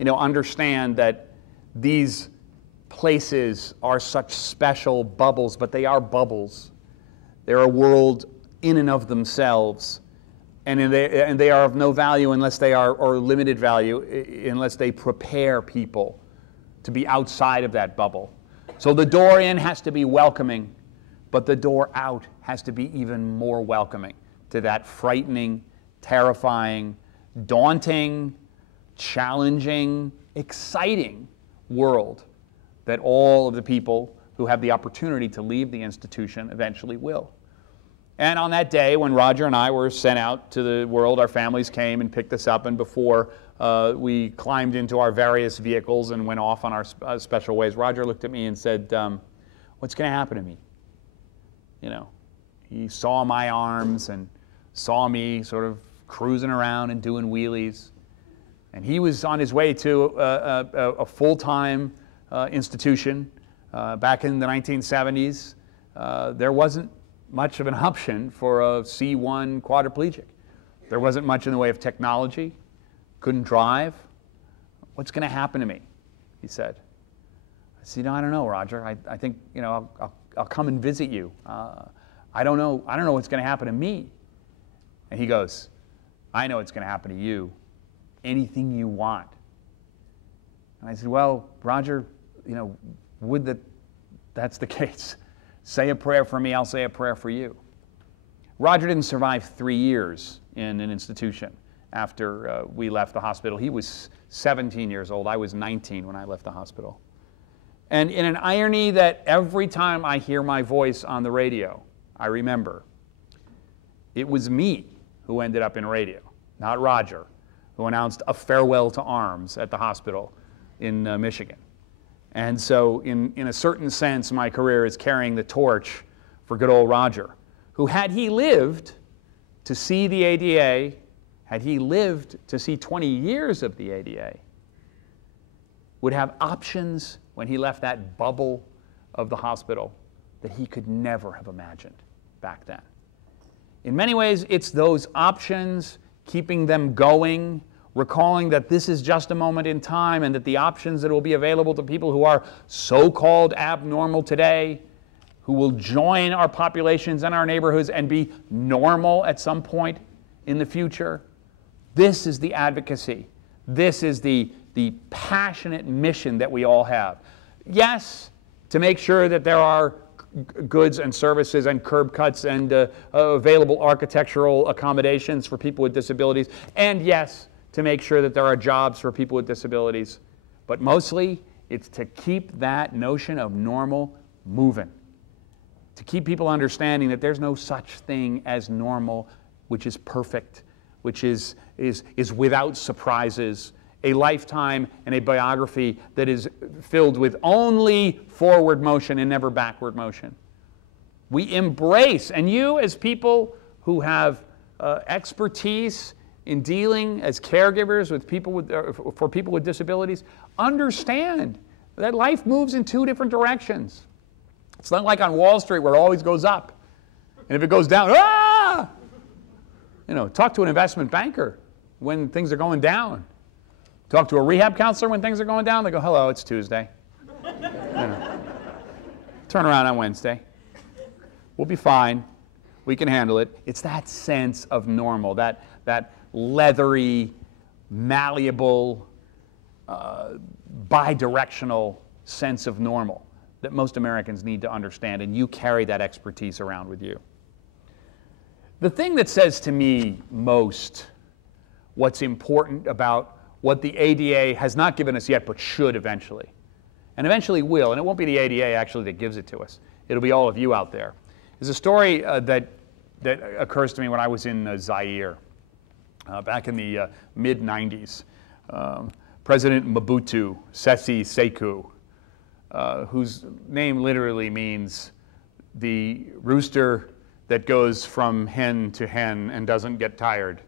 understand that these places are such special bubbles, but they are bubbles. They're a world in and of themselves. And they are of no value unless they are, or limited value, unless they prepare people to be outside of that bubble. So the door in has to be welcoming, but the door out has to be even more welcoming to that frightening, terrifying, daunting, challenging, exciting world that all of the people who have the opportunity to leave the institution eventually will. And on that day, when Roger and I were sent out to the world, our families came and picked us up, and before we climbed into our various vehicles and went off on our special ways, Roger looked at me and said, what's going to happen to me? He saw my arms and saw me sort of cruising around and doing wheelies. And he was on his way to a full-time institution. Back in the 1970s, there wasn't much of an option for a C1 quadriplegic. There wasn't much in the way of technology, couldn't drive. What's going to happen to me? He said. I said, I don't know, Roger. I think, I'll come and visit you. I don't know what's going to happen to me. And he goes, I know what's going to happen to you. Anything you want. And I said, well, Roger, would that's the case. Say a prayer for me, I'll say a prayer for you. Roger didn't survive 3 years in an institution after we left the hospital. He was 17 years old. I was 19 when I left the hospital. And in an irony that every time I hear my voice on the radio, I remember, it was me who ended up in radio, not Roger, who announced a farewell to arms at the hospital in Michigan. And so in a certain sense, my career is carrying the torch for good old Roger, who, had he lived to see the ADA, had he lived to see 20 years of the ADA, would have options when he left that bubble of the hospital that he could never have imagined back then. In many ways, it's those options, keeping them going, recalling that this is just a moment in time and that the options that will be available to people who are so-called abnormal today who will join our populations and our neighborhoods and be normal at some point in the future. This is the advocacy. This is the passionate mission that we all have. Yes, to make sure that there are goods and services and curb cuts and available architectural accommodations for people with disabilities. And yes, to make sure that there are jobs for people with disabilities. But mostly, it's to keep that notion of normal moving. To keep people understanding that there's no such thing as normal, which is perfect, which is without surprises, a lifetime and a biography that is filled with only forward motion and never backward motion. We embrace, and you as people who have expertise in dealing as caregivers with people with, for people with disabilities, understand that life moves in two different directions. It's not like on Wall Street where it always goes up. And if it goes down, ah! You know, talk to an investment banker when things are going down. Talk to a rehab counselor when things are going down. They go, hello, it's Tuesday. You know, turn around on Wednesday. We'll be fine. We can handle it. It's that sense of normal, that leathery, malleable, bidirectional sense of normal that most Americans need to understand, and you carry that expertise around with you. The thing that says to me most what's important about what the ADA has not given us yet, but should eventually, and eventually will, and it won't be the ADA actually that gives it to us. It'll be all of you out there. There's a story that occurs to me when I was in Zaire back in the mid-90s. President Mobutu Sese Seko, whose name literally means the rooster that goes from hen to hen and doesn't get tired,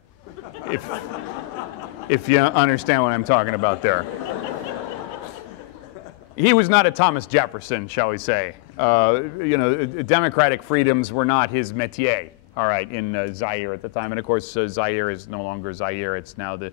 if you understand what I'm talking about there. He was not a Thomas Jefferson, shall we say. You know, democratic freedoms were not his métier, all right, in Zaire at the time. And of course, Zaire is no longer Zaire. It's now the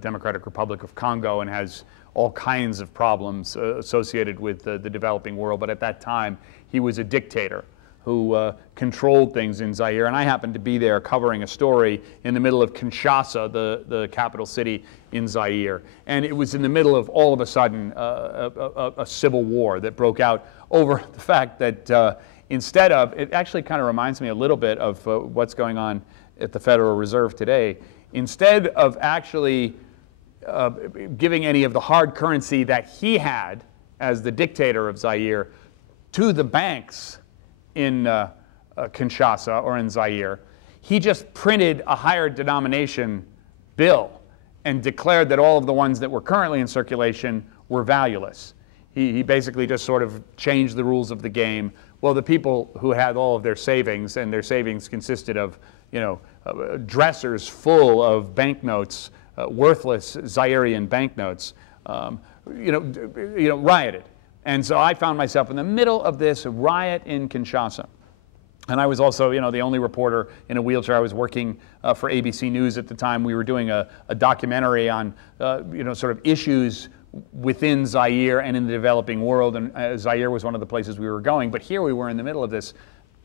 Democratic Republic of Congo and has all kinds of problems associated with the developing world. But at that time, he was a dictator who controlled things in Zaire. And I happened to be there covering a story in the middle of Kinshasa, the capital city in Zaire. And it was in the middle of, all of a sudden, a civil war that broke out over the fact that instead of, it actually kind of reminds me a little bit of what's going on at the Federal Reserve today. Instead of actually giving any of the hard currency that he had as the dictator of Zaire to the banks in Kinshasa or in Zaire, he just printed a higher denomination bill and declared that all of the ones that were currently in circulation were valueless. He basically just sort of changed the rules of the game. Well, the people who had all of their savings, and their savings consisted of, you know, dressers full of banknotes, worthless Zairean banknotes, rioted. And so I found myself in the middle of this riot in Kinshasa. And I was also, you know, the only reporter in a wheelchair. I was working for ABC News at the time. We were doing a documentary on, sort of issues within Zaire and in the developing world. And Zaire was one of the places we were going. But here we were in the middle of this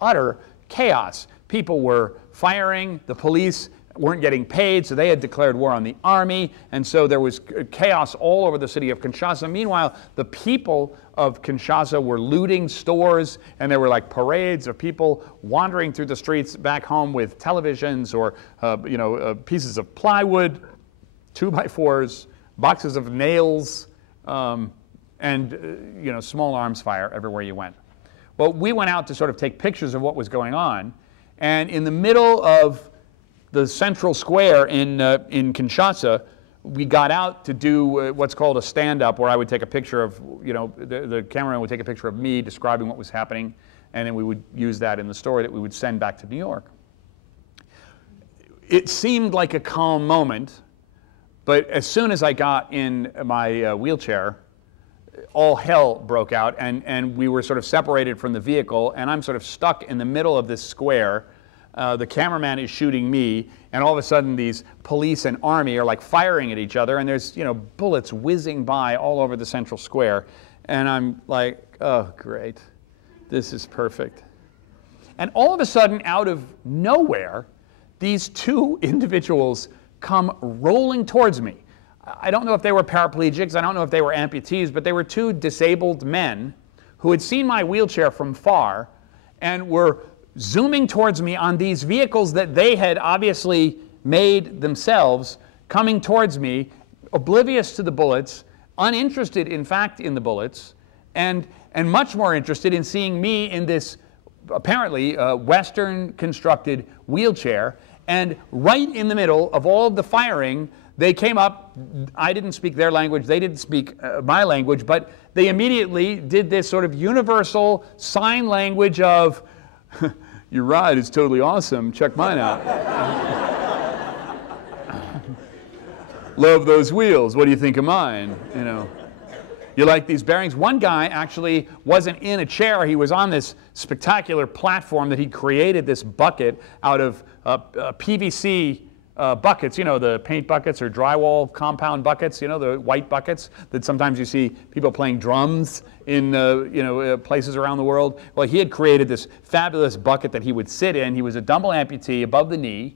utter chaos. People were firing, the police weren't getting paid, so they had declared war on the army, and so there was chaos all over the city of Kinshasa. Meanwhile, the people of Kinshasa were looting stores, and there were like parades of people wandering through the streets back home with televisions or pieces of plywood, 2x4s, boxes of nails, and small arms fire everywhere you went. Well, we went out to sort of take pictures of what was going on, and in the middle of the central square in Kinshasa, we got out to do what's called a stand-up, where I would take a picture of, the cameraman would take a picture of me describing what was happening, and then we would use that in the story that we would send back to New York. It seemed like a calm moment, but as soon as I got in my wheelchair, all hell broke out, and we were sort of separated from the vehicle, and I'm sort of stuck in the middle of this square. The cameraman is shooting me, and all of a sudden these police and army are like firing at each other, and there's bullets whizzing by all over the central square, and I'm like, oh great, This is perfect. And all of a sudden, out of nowhere, these two individuals come rolling towards me. I don't know if they were paraplegics, I don't know if they were amputees, but they were two disabled men who had seen my wheelchair from far and were zooming towards me on these vehicles that they had obviously made themselves, coming towards me, oblivious to the bullets, uninterested, in fact, in the bullets, and much more interested in seeing me in this apparently Western-constructed wheelchair. And right in the middle of all of the firing, they came up. I didn't speak their language, they didn't speak my language, but they immediately did this sort of universal sign language of, your ride is totally awesome, check mine out. Love those wheels, what do you think of mine? You know, you like these bearings? One guy actually wasn't in a chair, he was on this spectacular platform that he'd created, this bucket out of PVC buckets, you know, the paint buckets or drywall compound buckets, you know, the white buckets that sometimes you see people playing drums in, places around the world. Well, he had created this fabulous bucket that he would sit in. He was a double amputee above the knee,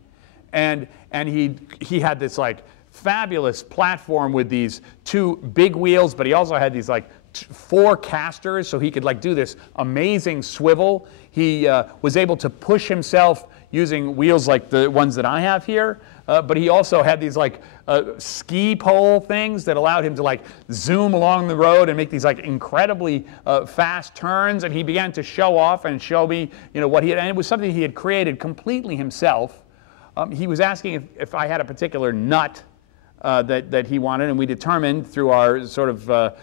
and he had this like fabulous platform with these two big wheels, but he also had these like 4 casters, so he could like do this amazing swivel. He was able to push himself using wheels like the ones that I have here, but he also had these like ski pole things that allowed him to like zoom along the road and make these like incredibly fast turns. And he began to show off and show me, you know, what he had, and it was something he had created completely himself. He was asking if I had a particular nut that he wanted, and we determined through our sort of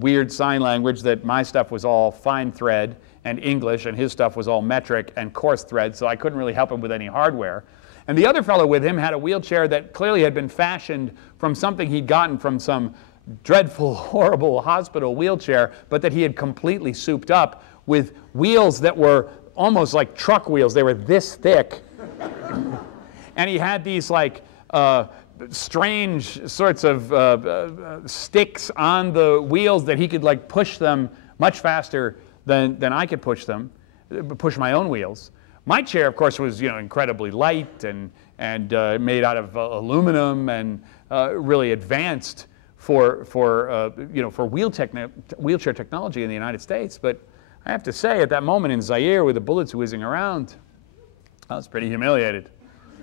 weird sign language that my stuff was all fine thread and English, and his stuff was all metric and coarse thread, so I couldn't really help him with any hardware. And the other fellow with him had a wheelchair that clearly had been fashioned from something he'd gotten from some dreadful, horrible hospital wheelchair, but that he had completely souped up with wheels that were almost like truck wheels. They were this thick. And he had these like strange sorts of sticks on the wheels that he could like push them much faster than I could push my own wheels. My chair, of course, was, you know, incredibly light and made out of aluminum and really advanced for wheelchair technology in the United States. But I have to say, at that moment in Zaire, with the bullets whizzing around, I was pretty humiliated.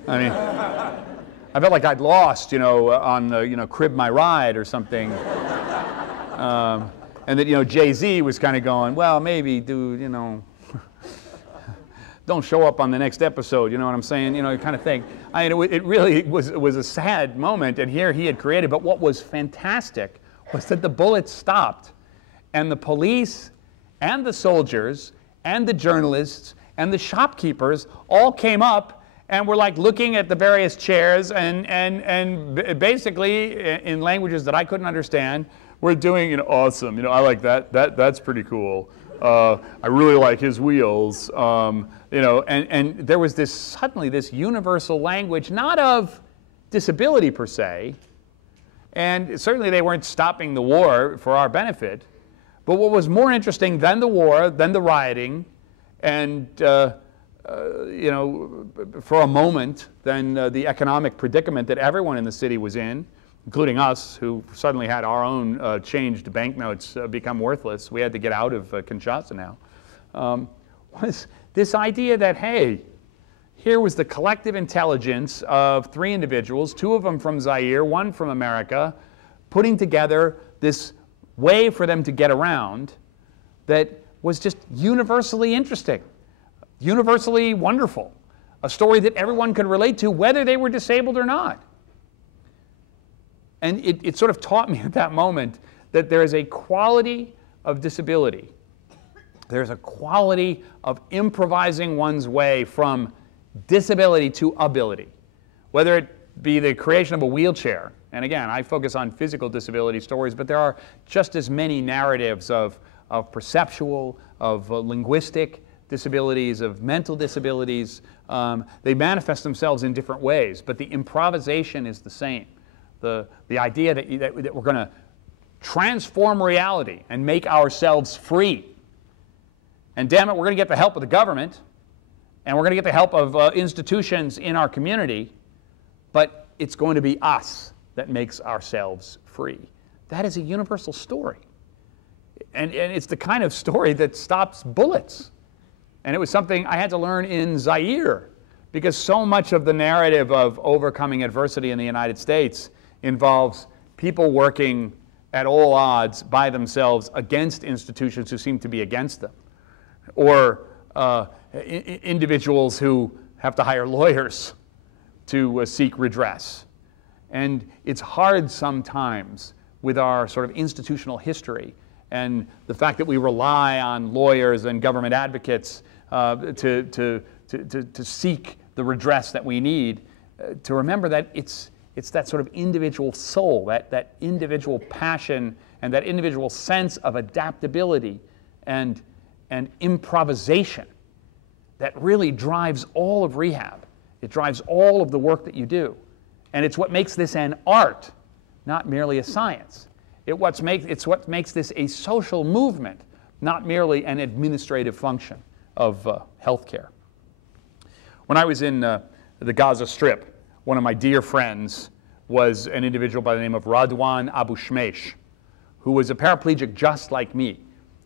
I mean, I felt like I'd lost, you know, on the, you know, Crib My Ride or something. And that, you know, Jay-Z was kind of going, well, maybe, dude, you know, don't show up on the next episode, you know what I'm saying? You know, kind of thing. I mean, it really was a sad moment, and here he had created. But what was fantastic was that the bullets stopped, and the police and the soldiers and the journalists and the shopkeepers all came up and were like looking at the various chairs and basically in languages that I couldn't understand, we're doing, you know, awesome. You know, I like that. That's pretty cool. I really like his wheels. You know, and there was suddenly this universal language, not of disability per se, and certainly they weren't stopping the war for our benefit. But what was more interesting than the war, than the rioting, and you know, for a moment, than the economic predicament that everyone in the city was in, including us, who suddenly had our own changed banknotes become worthless. We had to get out of Kinshasa now. Was this idea that, hey, here was the collective intelligence of 3 individuals, 2 of them from Zaire, 1 from America, putting together this way for them to get around that was just universally interesting, universally wonderful, a story that everyone could relate to, whether they were disabled or not. And it sort of taught me at that moment that there is a quality of disability. There's a quality of improvising one's way from disability to ability, whether it be the creation of a wheelchair. And again, I focus on physical disability stories, but there are just as many narratives of perceptual, of linguistic disabilities, of mental disabilities. They manifest themselves in different ways, but the improvisation is the same. The idea that we're going to transform reality and make ourselves free And damn it, we're going to get the help of the government, and we're going to get the help of institutions in our community, but it's going to be us that makes ourselves free. That is a universal story. And it's the kind of story that stops bullets. And it was something I had to learn in Zaire, because so much of the narrative of overcoming adversity in the United States involves people working at all odds by themselves against institutions who seem to be against them, or individuals who have to hire lawyers to seek redress. And it's hard sometimes with our sort of institutional history and the fact that we rely on lawyers and government advocates to seek the redress that we need, to remember that it's that sort of individual soul, that individual passion, and that individual sense of adaptability and improvisation that really drives all of rehab. It drives all of the work that you do. And it's what makes this an art, not merely a science. It's what makes this a social movement, not merely an administrative function of healthcare. When I was in the Gaza Strip, one of my dear friends was an individual by the name of Radwan Abu Shmeish, who was a paraplegic just like me,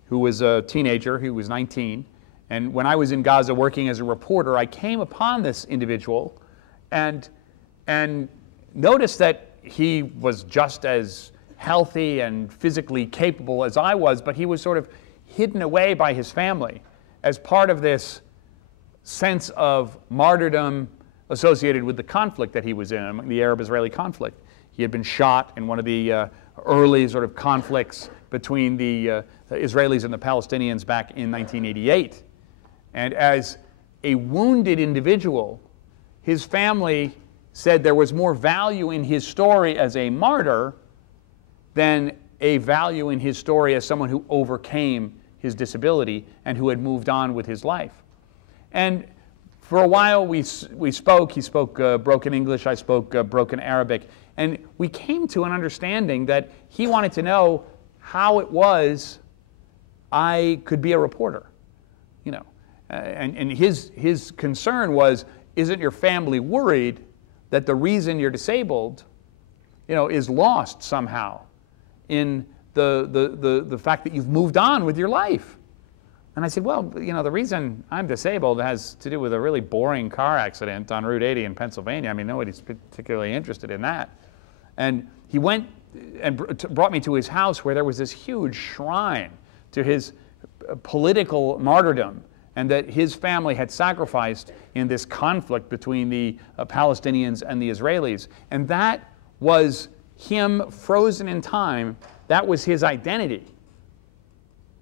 who was a teenager. He was 19. And when I was in Gaza working as a reporter, I came upon this individual and noticed that he was just as healthy and physically capable as I was, but he was sort of hidden away by his family as part of this sense of martyrdom associated with the conflict that he was in, the Arab-Israeli conflict. He had been shot in one of the early sort of conflicts between the Israelis and the Palestinians back in 1988. And as a wounded individual, his family said there was more value in his story as a martyr than a value in his story as someone who overcame his disability and who had moved on with his life. And for a while we spoke. He spoke broken English, I spoke broken Arabic, and we came to an understanding that he wanted to know how it was I could be a reporter, you know. And his concern was, isn't your family worried that the reason you're disabled, you know, is lost somehow in the fact that you've moved on with your life? And I said, well, you know, the reason I'm disabled has to do with a really boring car accident on Route 80 in Pennsylvania. I mean, nobody's particularly interested in that. And he went and brought me to his house, where there was this huge shrine to his political martyrdom, and that his family had sacrificed in this conflict between the Palestinians and the Israelis. And that was him frozen in time. That was his identity.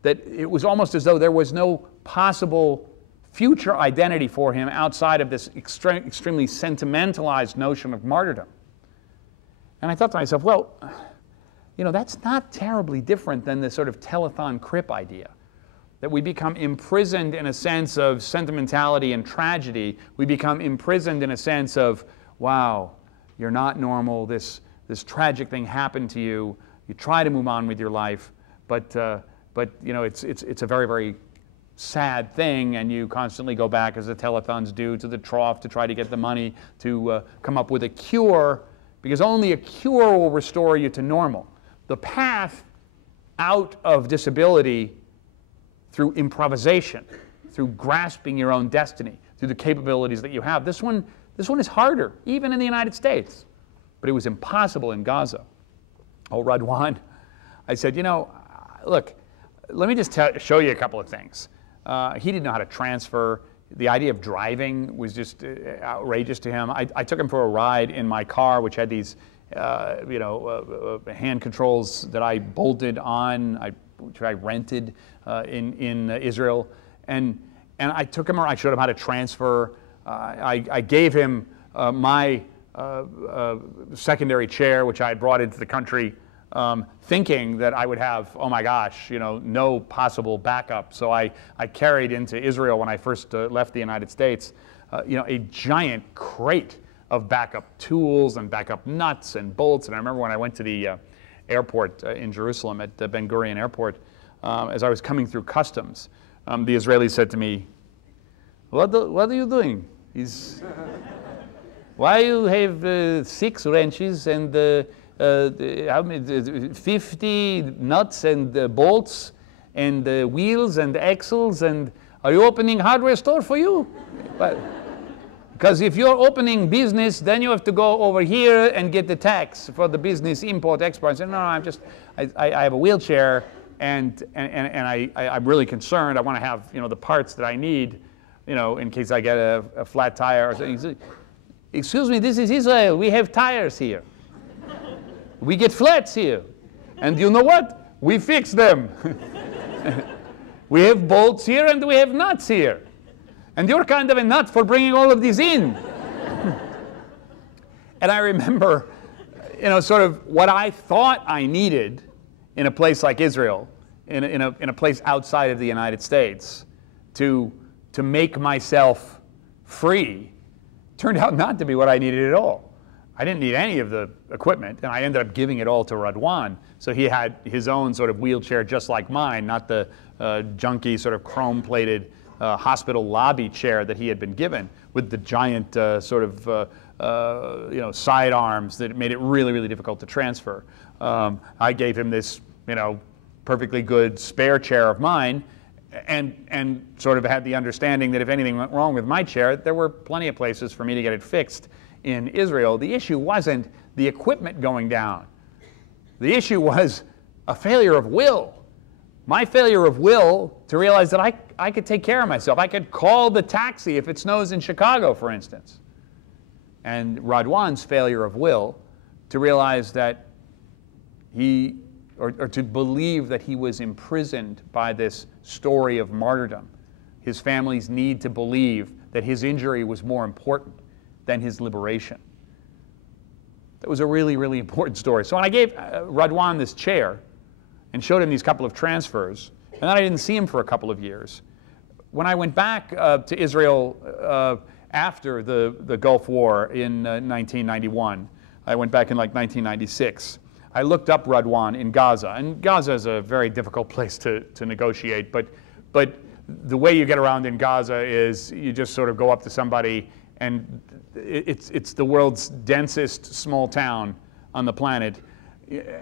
That it was almost as though there was no possible future identity for him outside of this extremely sentimentalized notion of martyrdom. And I thought to myself, well, you know, that's not terribly different than the sort of telethon crip idea. That we become imprisoned in a sense of sentimentality and tragedy. We become imprisoned in a sense of, wow, you're not normal, this tragic thing happened to you, you try to move on with your life, but you know, it's a very, very sad thing, and you constantly go back, as the telethons do, to the trough to try to get the money to come up with a cure, because only a cure will restore you to normal. The path out of disability through improvisation, through grasping your own destiny, through the capabilities that you have. This one is harder, even in the United States. But it was impossible in Gaza. Oh, Radwan, I said, you know, look, let me just show you a couple of things. He didn't know how to transfer. The idea of driving was just outrageous to him. I took him for a ride in my car, which had these hand controls that I bolted on, which I rented in Israel, and I took him around. I showed him how to transfer. I gave him my secondary chair, which I had brought into the country, thinking that I would have, oh my gosh, you know, no possible backup. So I carried into Israel when I first left the United States, you know, a giant crate of backup tools and backup nuts and bolts. And I remember when I went to the airport in Jerusalem at Ben Gurion Airport, as I was coming through customs, the Israeli said to me, what are you doing? Why you have 6 wrenches and 50 nuts and bolts and wheels and axles, and are you opening hardware store for you? Because if you're opening business, then you have to go over here and get the tax for the business import export. I said, no, I have a wheelchair, and I'm really concerned. I want to have the parts that I need, in case I get a flat tire or something. He said, excuse me, this is Israel. We have tires here. We get flats here. And you know what? We fix them. We have bolts here and we have nuts here. And you're kind of a nut for bringing all of these in. And I remember, sort of what I thought I needed in a place like Israel, in a place outside of the United States, to make myself free, turned out not to be what I needed at all. I didn't need any of the equipment, and I ended up giving it all to Radwan. So he had his own sort of wheelchair just like mine, not the junky sort of chrome-plated hospital lobby chair that he had been given, with the giant sort of side arms that made it really, really difficult to transfer. I gave him this perfectly good spare chair of mine, and sort of had the understanding that if anything went wrong with my chair, there were plenty of places for me to get it fixed in Israel. The issue wasn't the equipment going down. The issue was a failure of will. My failure of will to realize that I could take care of myself. I could call the taxi if it snows in Chicago, for instance. And Radwan's failure of will to realize that or to believe that he was imprisoned by this story of martyrdom. His family's need to believe that his injury was more important than his liberation. That was a really, really important story. So when I gave Radwan this chair and showed him these couple of transfers, and then I didn't see him for a couple of years, when I went back to Israel after the Gulf War in 1991, I went back in like 1996, I looked up Radwan in Gaza, and Gaza is a very difficult place to negotiate, but the way you get around in Gaza is you just sort of go up to somebody, and it's the world's densest small town on the planet,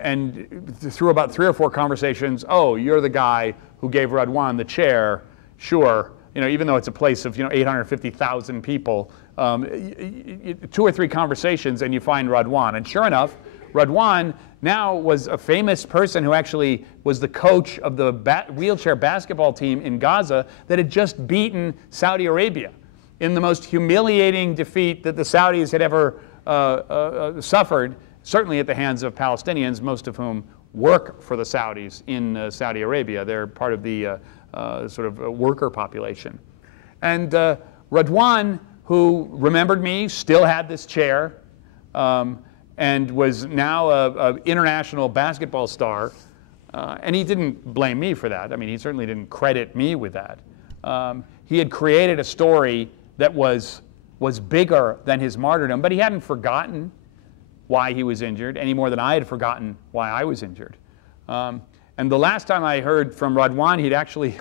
and through about 3 or 4 conversations, oh, you're the guy who gave Radwan the chair, sure, even though it's a place of 850,000 people, 2 or 3 conversations and you find Radwan, and sure enough, Radwan now was a famous person who actually was the coach of the wheelchair basketball team in Gaza that had just beaten Saudi Arabia in the most humiliating defeat that the Saudis had ever suffered, certainly at the hands of Palestinians, most of whom work for the Saudis in Saudi Arabia. They're part of the sort of worker population. And Radwan, who remembered me, still had this chair, and was now an international basketball star. And he didn't blame me for that. I mean, he certainly didn't credit me with that. He had created a story that was bigger than his martyrdom, but he hadn't forgotten why he was injured any more than I had forgotten why I was injured. And the last time I heard from Radwan, he'd actually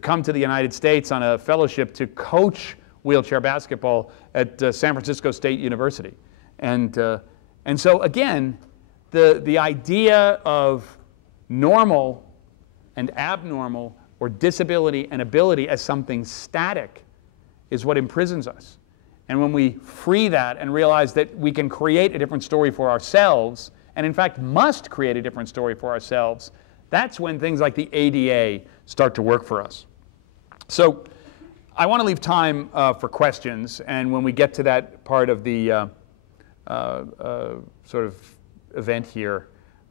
come to the United States on a fellowship to coach wheelchair basketball at San Francisco State University. And so again, the idea of normal and abnormal, or disability and ability as something static, is what imprisons us. And when we free that and realize that we can create a different story for ourselves, and in fact must create a different story for ourselves, that's when things like the ADA start to work for us. So I want to leave time for questions, and when we get to that part of the sort of event here,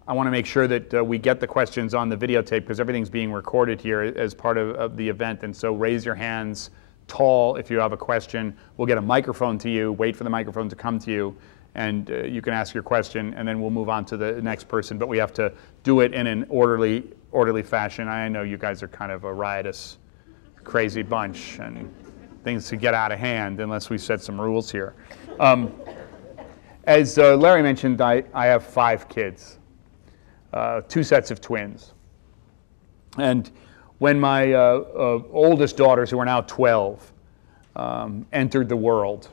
I want to make sure that we get the questions on the videotape, because everything's being recorded here as part of the event. And so raise your hands tall if you have a question. We'll get a microphone to you, wait for the microphone to come to you, and you can ask your question, and then we'll move on to the next person. But we have to do it in an orderly fashion. I know you guys are kind of a riotous, crazy bunch, and things could get out of hand unless we set some rules here. As Larry mentioned, I have 5 kids, 2 sets of twins. And when my oldest daughters, who are now 12, entered the world,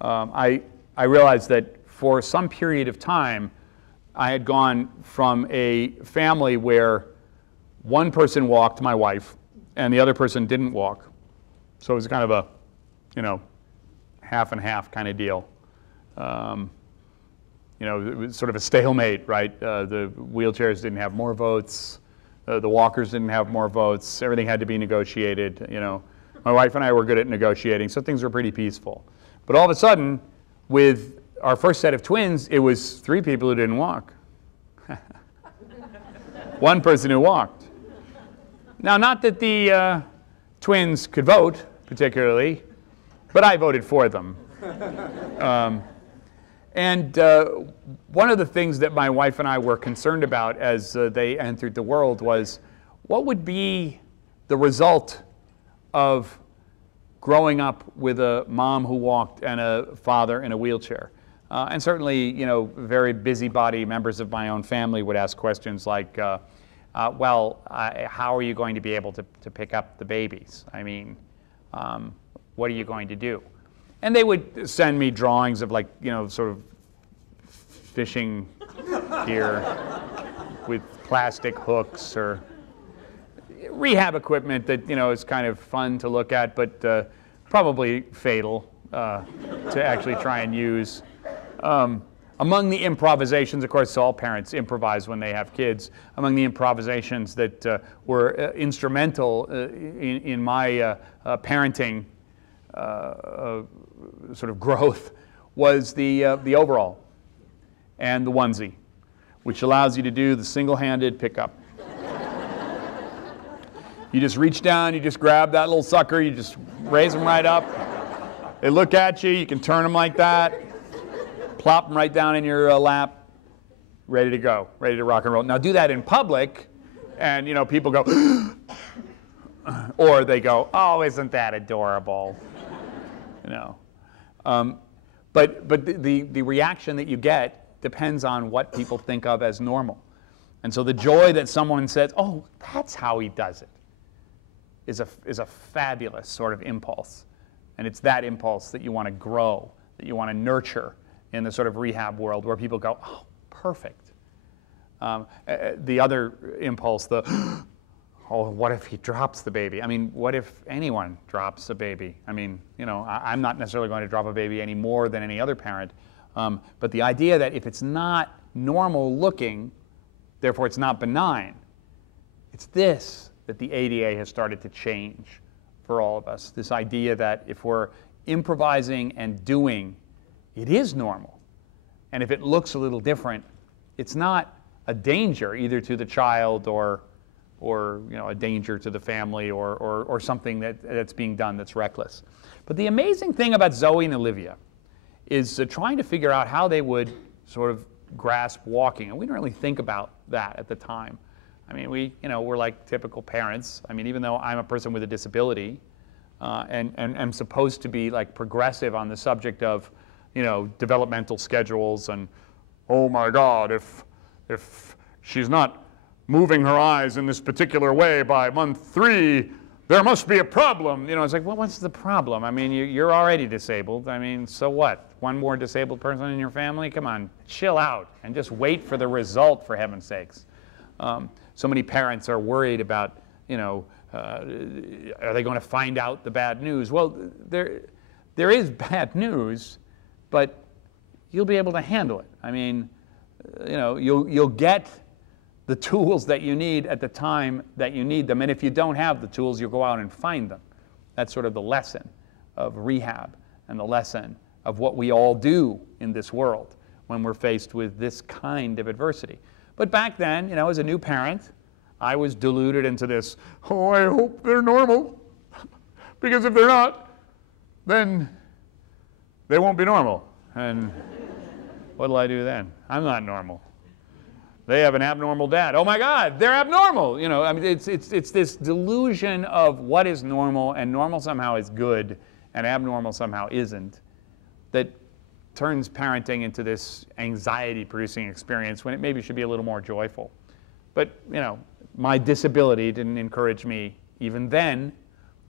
I realized that for some period of time, I had gone from a family where one person walked, my wife, and the other person didn't walk. So it was kind of a, half and half kind of deal. It was sort of a stalemate, right? The wheelchairs didn't have more votes. The walkers didn't have more votes. Everything had to be negotiated. My wife and I were good at negotiating, so things were pretty peaceful. But all of a sudden, with our first set of twins, it was 3 people who didn't walk. One person who walked. Now, not that the twins could vote particularly, but I voted for them. And one of the things that my wife and I were concerned about as they entered the world was, what would be the result of growing up with a mom who walked and a father in a wheelchair? And certainly, very busybody members of my own family would ask questions like, how are you going to be able to pick up the babies? I mean, what are you going to do? And they would send me drawings of sort of fishing gear with plastic hooks or rehab equipment that, is kind of fun to look at, but probably fatal to actually try and use. Among the improvisations, of course, all parents improvise when they have kids. Among the improvisations that were instrumental in my parenting sort of growth was the overall and the onesie, which allows you to do the single-handed pickup. You just reach down, you just grab that little sucker, you just raise them right up. They look at you, you can turn them like that, plop them right down in your lap, ready to go, ready to rock and roll. Now do that in public, and people go, or they go, oh, isn't that adorable? But the reaction that you get depends on what people think of as normal. And so the joy that someone says, oh, that's how he does it, is a fabulous sort of impulse. And it's that impulse that you want to grow, that you want to nurture in the sort of rehab world where people go, oh, perfect. The other impulse, oh, what if he drops the baby? I mean, what if anyone drops a baby? I mean, I'm not necessarily going to drop a baby any more than any other parent. But the idea that if it's not normal looking, therefore it's not benign, it's this that the ADA has started to change for all of us. This idea that if we're improvising and doing, it is normal. And if it looks a little different, it's not a danger either to the child or a danger to the family or something that's being done that's reckless. But the amazing thing about Zoe and Olivia is trying to figure out how they would sort of grasp walking. And we didn't really think about that at the time. I mean, we're like typical parents. I mean, even though I'm a person with a disability and am supposed to be like progressive on the subject of, developmental schedules and, oh my God, if she's not moving her eyes in this particular way by month 3, there must be a problem. It's like, well, what's the problem? I mean, you're already disabled. I mean, so what? One more disabled person in your family? Come on, chill out and just wait for the result, for heaven's sakes. So many parents are worried about, are they going to find out the bad news? Well, there is bad news, but you'll be able to handle it. I mean, you'll get the tools that you need at the time that you need them. And if you don't have the tools, you'll go out and find them. That's sort of the lesson of rehab and the lesson of what we all do in this world when we're faced with this kind of adversity. But back then, as a new parent, I was deluded into this, oh, I hope they're normal. Because if they're not, then they won't be normal. And what'll I do then? I'm not normal. They have an abnormal dad. Oh my God, they're abnormal. I mean, it's this delusion of what is normal, and normal somehow is good, and abnormal somehow isn't, that turns parenting into this anxiety-producing experience when it maybe should be a little more joyful. But, my disability didn't encourage me, even then,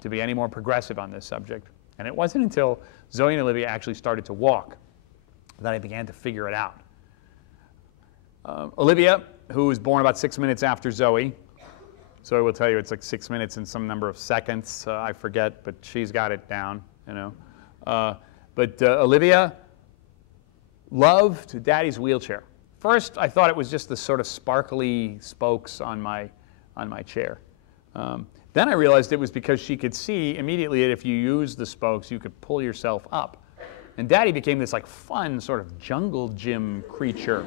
to be any more progressive on this subject. And it wasn't until Zoe and Olivia actually started to walk that I began to figure it out. Olivia, who was born about 6 minutes after Zoe, Zoe will tell you it's like 6 minutes and some number of seconds, I forget, but she's got it down, you know. But Olivia loved Daddy's wheelchair. First, I thought it was just the sort of sparkly spokes on my chair. Then I realized it was because she could see immediately that if you used the spokes, you could pull yourself up. And Daddy became this like fun sort of jungle gym creature.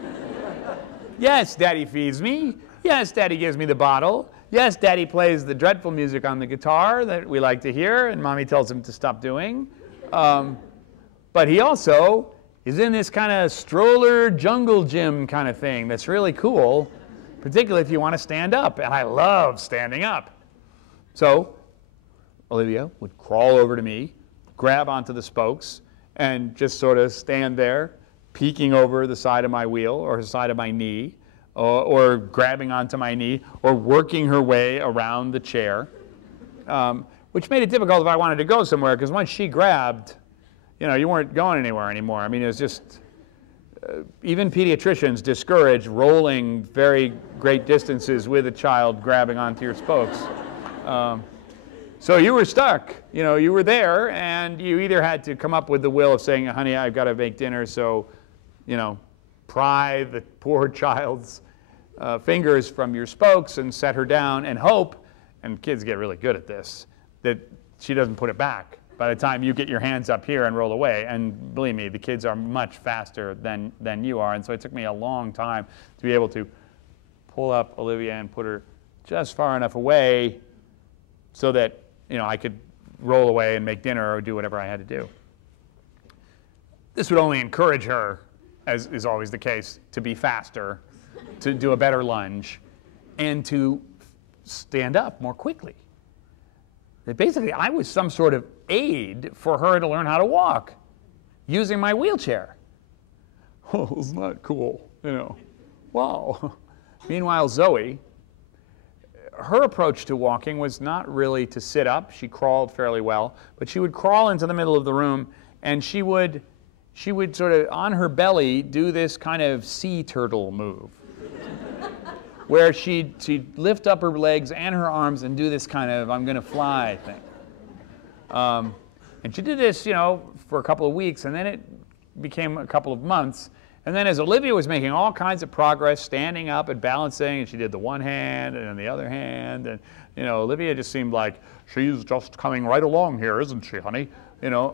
Yes, Daddy feeds me. Yes, Daddy gives me the bottle. Yes, Daddy plays the dreadful music on the guitar that we like to hear and Mommy tells him to stop doing. But he also is in this kind of stroller jungle gym kind of thing that's really cool, particularly if you want to stand up. And I love standing up. So Olivia would crawl over to me, grab onto the spokes, and just sort of stand there, peeking over the side of my wheel or the side of my knee, or grabbing onto my knee, or working her way around the chair, which made it difficult if I wanted to go somewhere, because once she grabbed, you know, you weren't going anywhere anymore. I mean, it was just, even pediatricians discourage rolling very great distances with a child grabbing onto your spokes. So you were stuck, you know, you were there, and you either had to come up with the will of saying, honey, I've got to make dinner, so, you know, pry the poor child's fingers from your spokes and set her down and hope, and kids get really good at this, that she doesn't put it back by the time you get your hands up here and roll away. And believe me, the kids are much faster than you are, and so it took me a long time to be able to pull up Olivia and put her just far enough away so that, you know, I could roll away and make dinner or do whatever I had to do. This would only encourage her, as is always the case, to be faster, to do a better lunge, and to stand up more quickly. That basically, I was some sort of aid for her to learn how to walk using my wheelchair. Oh, isn't that cool? You know, wow. Meanwhile, Zoe, her approach to walking was not really to sit up. She crawled fairly well, but she would crawl into the middle of the room, and she would sort of, on her belly, do this kind of sea turtle move, where she'd lift up her legs and her arms and do this kind of I'm going to fly thing. And she did this, you know, for a couple of weeks, and then it became a couple of months. And then as Olivia was making all kinds of progress, standing up and balancing, and she did the one hand and then the other hand, and, you know, Olivia just seemed like, she's just coming right along here, isn't she, honey? You know,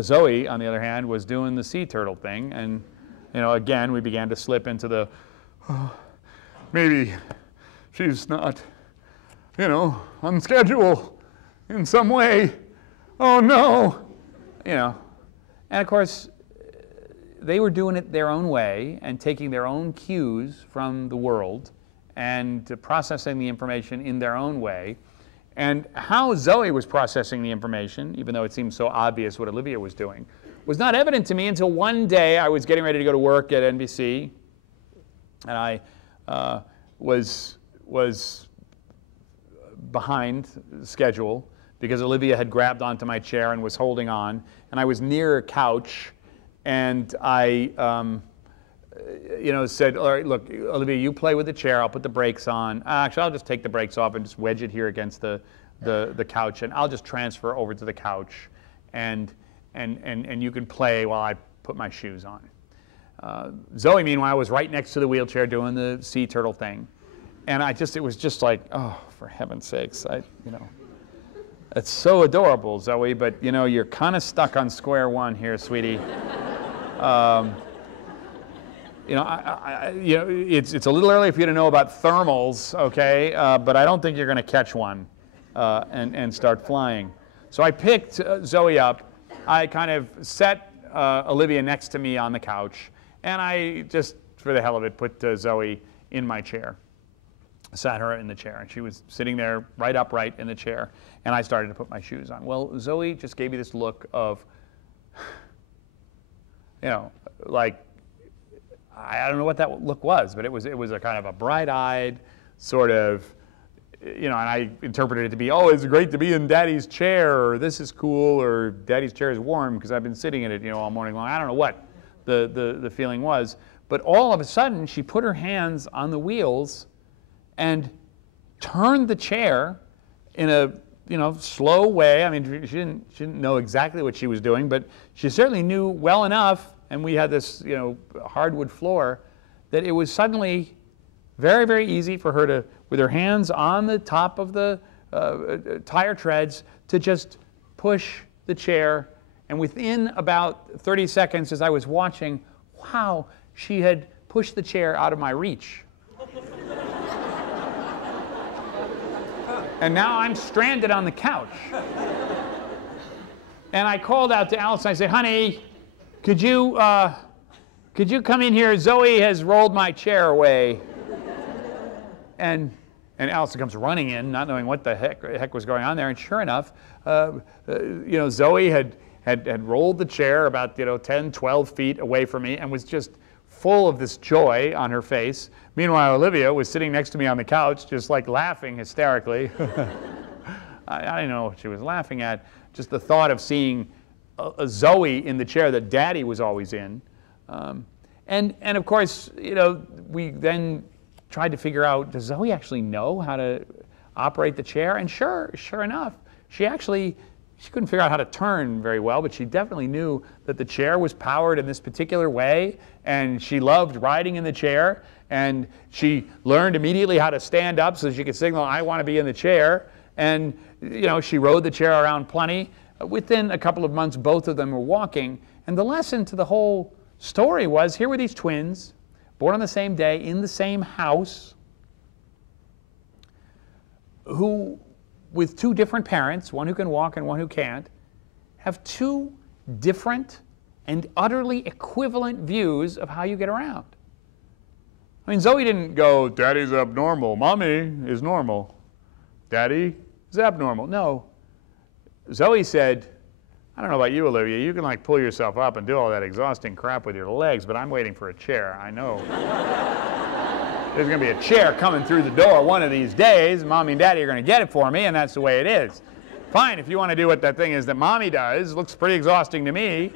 Zoe, on the other hand, was doing the sea turtle thing, and, you know, again, we began to slip into the, oh, maybe she's not, you know, on schedule in some way. Oh, no. You know, and of course, they were doing it their own way and taking their own cues from the world and processing the information in their own way. And how Zoe was processing the information, even though it seemed so obvious what Olivia was doing, was not evident to me until one day I was getting ready to go to work at NBC, and I was behind schedule because Olivia had grabbed onto my chair and was holding on, and I was near a couch. And I, you know, said, all right, look, Olivia, you play with the chair. I'll put the brakes on. Actually, I'll just take the brakes off and just wedge it here against the couch, and I'll just transfer over to the couch, and you can play while I put my shoes on. Zoe, meanwhile, was right next to the wheelchair doing the sea turtle thing, and it was just like, oh, for heaven's sakes, you know. It's so adorable, Zoe, but, you know, you're kind of stuck on square one here, sweetie. You know, you know, it's a little early for you to know about thermals, okay? But I don't think you're going to catch one and start flying. So I picked Zoe up. I kind of set Olivia next to me on the couch, and I just, for the hell of it, put Zoe in my chair. Sat her in the chair, and she was sitting there right upright in the chair, and I started to put my shoes on. Well, Zoe just gave me this look of, you know, like, I don't know what that look was, but it was a kind of a bright-eyed, sort of, and I interpreted it to be, oh, it's great to be in Daddy's chair, or this is cool, or Daddy's chair is warm because I've been sitting in it, all morning long. I don't know what the feeling was. But all of a sudden, she put her hands on the wheels and turned the chair in a slow way. I mean, she didn't know exactly what she was doing, but she certainly knew well enough, and we had this hardwood floor, that it was suddenly very, very easy for her to, with her hands on the top of the tire treads, to just push the chair. And within about 30 seconds, as I was watching, wow, she had pushed the chair out of my reach. And now I'm stranded on the couch. And I called out to Allison. I said, honey, could you come in here? Zoe has rolled my chair away. And Allison comes running in, not knowing what the heck was going on there. And sure enough, Zoe had rolled the chair about 10, 12 feet away from me and was just full of this joy on her face. Meanwhile, Olivia was sitting next to me on the couch, just like laughing hysterically. I didn't know what she was laughing at. Just the thought of seeing a Zoe in the chair that Daddy was always in. And of course, we then tried to figure out, does Zoe actually know how to operate the chair? And sure enough, she couldn't figure out how to turn very well, but she definitely knew that the chair was powered in this particular way, and she loved riding in the chair, and she learned immediately how to stand up so she could signal, I want to be in the chair, and she rode the chair around plenty. Within a couple of months, both of them were walking, and the lesson to the whole story was, here were these twins, born on the same day, in the same house, who, with two different parents, one who can walk and one who can't, have two different and utterly equivalent views of how you get around. I mean, Zoe didn't go, Daddy's abnormal, Mommy is normal, Daddy is abnormal. No. Zoe said, I don't know about you, Olivia, you can pull yourself up and do all that exhausting crap with your legs, but I'm waiting for a chair, I know. There's going to be a chair coming through the door one of these days. Mommy and Daddy are going to get it for me, and that's the way it is. Fine, if you want to do what that thing is that Mommy does. Looks pretty exhausting to me.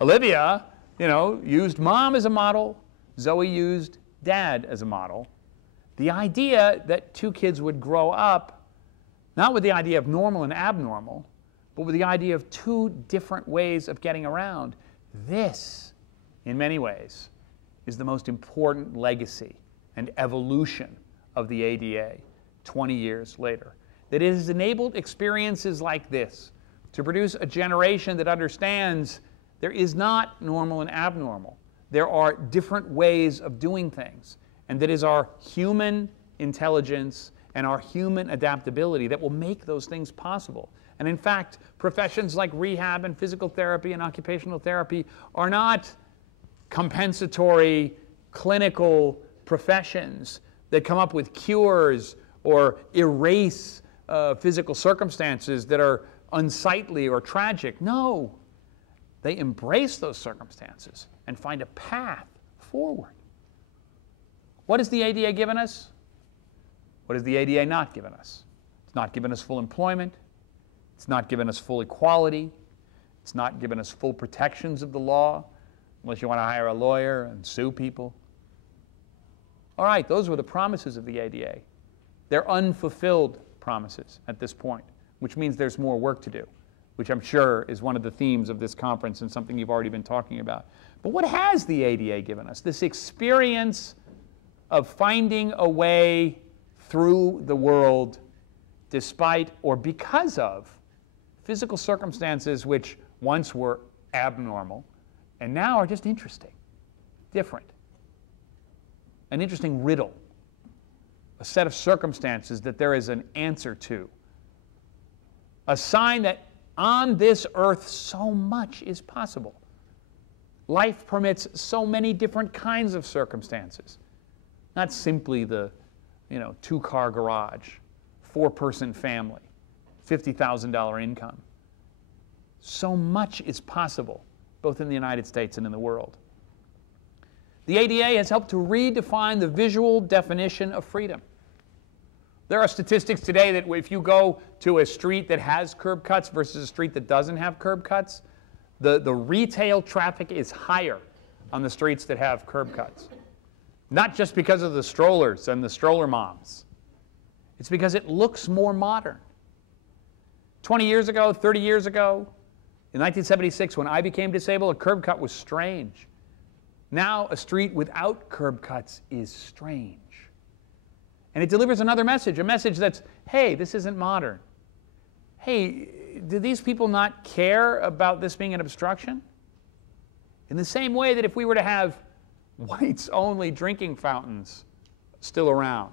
Olivia, used Mom as a model. Zoe used Dad as a model. The idea that two kids would grow up, not with the idea of normal and abnormal, but with the idea of two different ways of getting around. This, in many ways, is the most important legacy and evolution of the ADA 20 years later. That it has enabled experiences like this to produce a generation that understands there is not normal and abnormal. There are different ways of doing things. And that is our human intelligence and our human adaptability that will make those things possible. And in fact, professions like rehab and physical therapy and occupational therapy are not compensatory clinical professions that come up with cures or erase physical circumstances that are unsightly or tragic. No, they embrace those circumstances and find a path forward. What has the ADA given us? What has the ADA not given us? It's not given us full employment. It's not given us full equality. It's not given us full protections of the law, unless you want to hire a lawyer and sue people. All right, those were the promises of the ADA. They're unfulfilled promises at this point, which means there's more work to do, which I'm sure is one of the themes of this conference and something you've already been talking about. But what has the ADA given us? This experience of finding a way through the world despite or because of physical circumstances which once were abnormal and now are just interesting, different. An interesting riddle, a set of circumstances that there is an answer to. A sign that on this earth so much is possible. Life permits so many different kinds of circumstances. Not simply the, two-car garage, four-person family, $50,000 income. So much is possible, both in the United States and in the world. The ADA has helped to redefine the visual definition of freedom. There are statistics today that if you go to a street that has curb cuts versus a street that doesn't have curb cuts, the retail traffic is higher on the streets that have curb cuts. Not just because of the strollers and the stroller moms. It's because it looks more modern. 20 years ago, 30 years ago, in 1976, when I became disabled, a curb cut was strange. Now, a street without curb cuts is strange. And it delivers another message, a message that's, hey, this isn't modern. Hey, do these people not care about this being an obstruction? In the same way that if we were to have whites-only drinking fountains still around,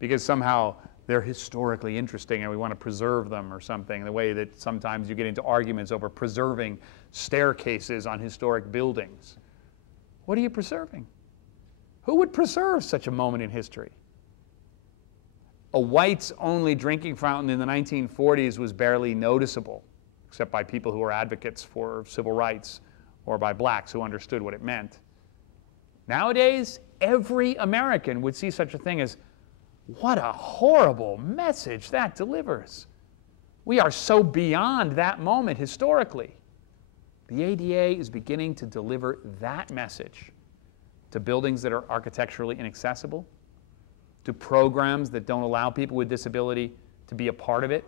because somehow they're historically interesting and we want to preserve them or something, the way that sometimes you get into arguments over preserving staircases on historic buildings. What are you preserving? Who would preserve such a moment in history? A whites-only drinking fountain in the 1940s was barely noticeable, except by people who were advocates for civil rights or by blacks who understood what it meant. Nowadays, every American would see such a thing as, what a horrible message that delivers. We are so beyond that moment historically. The ADA is beginning to deliver that message to buildings that are architecturally inaccessible, to programs that don't allow people with disability to be a part of it,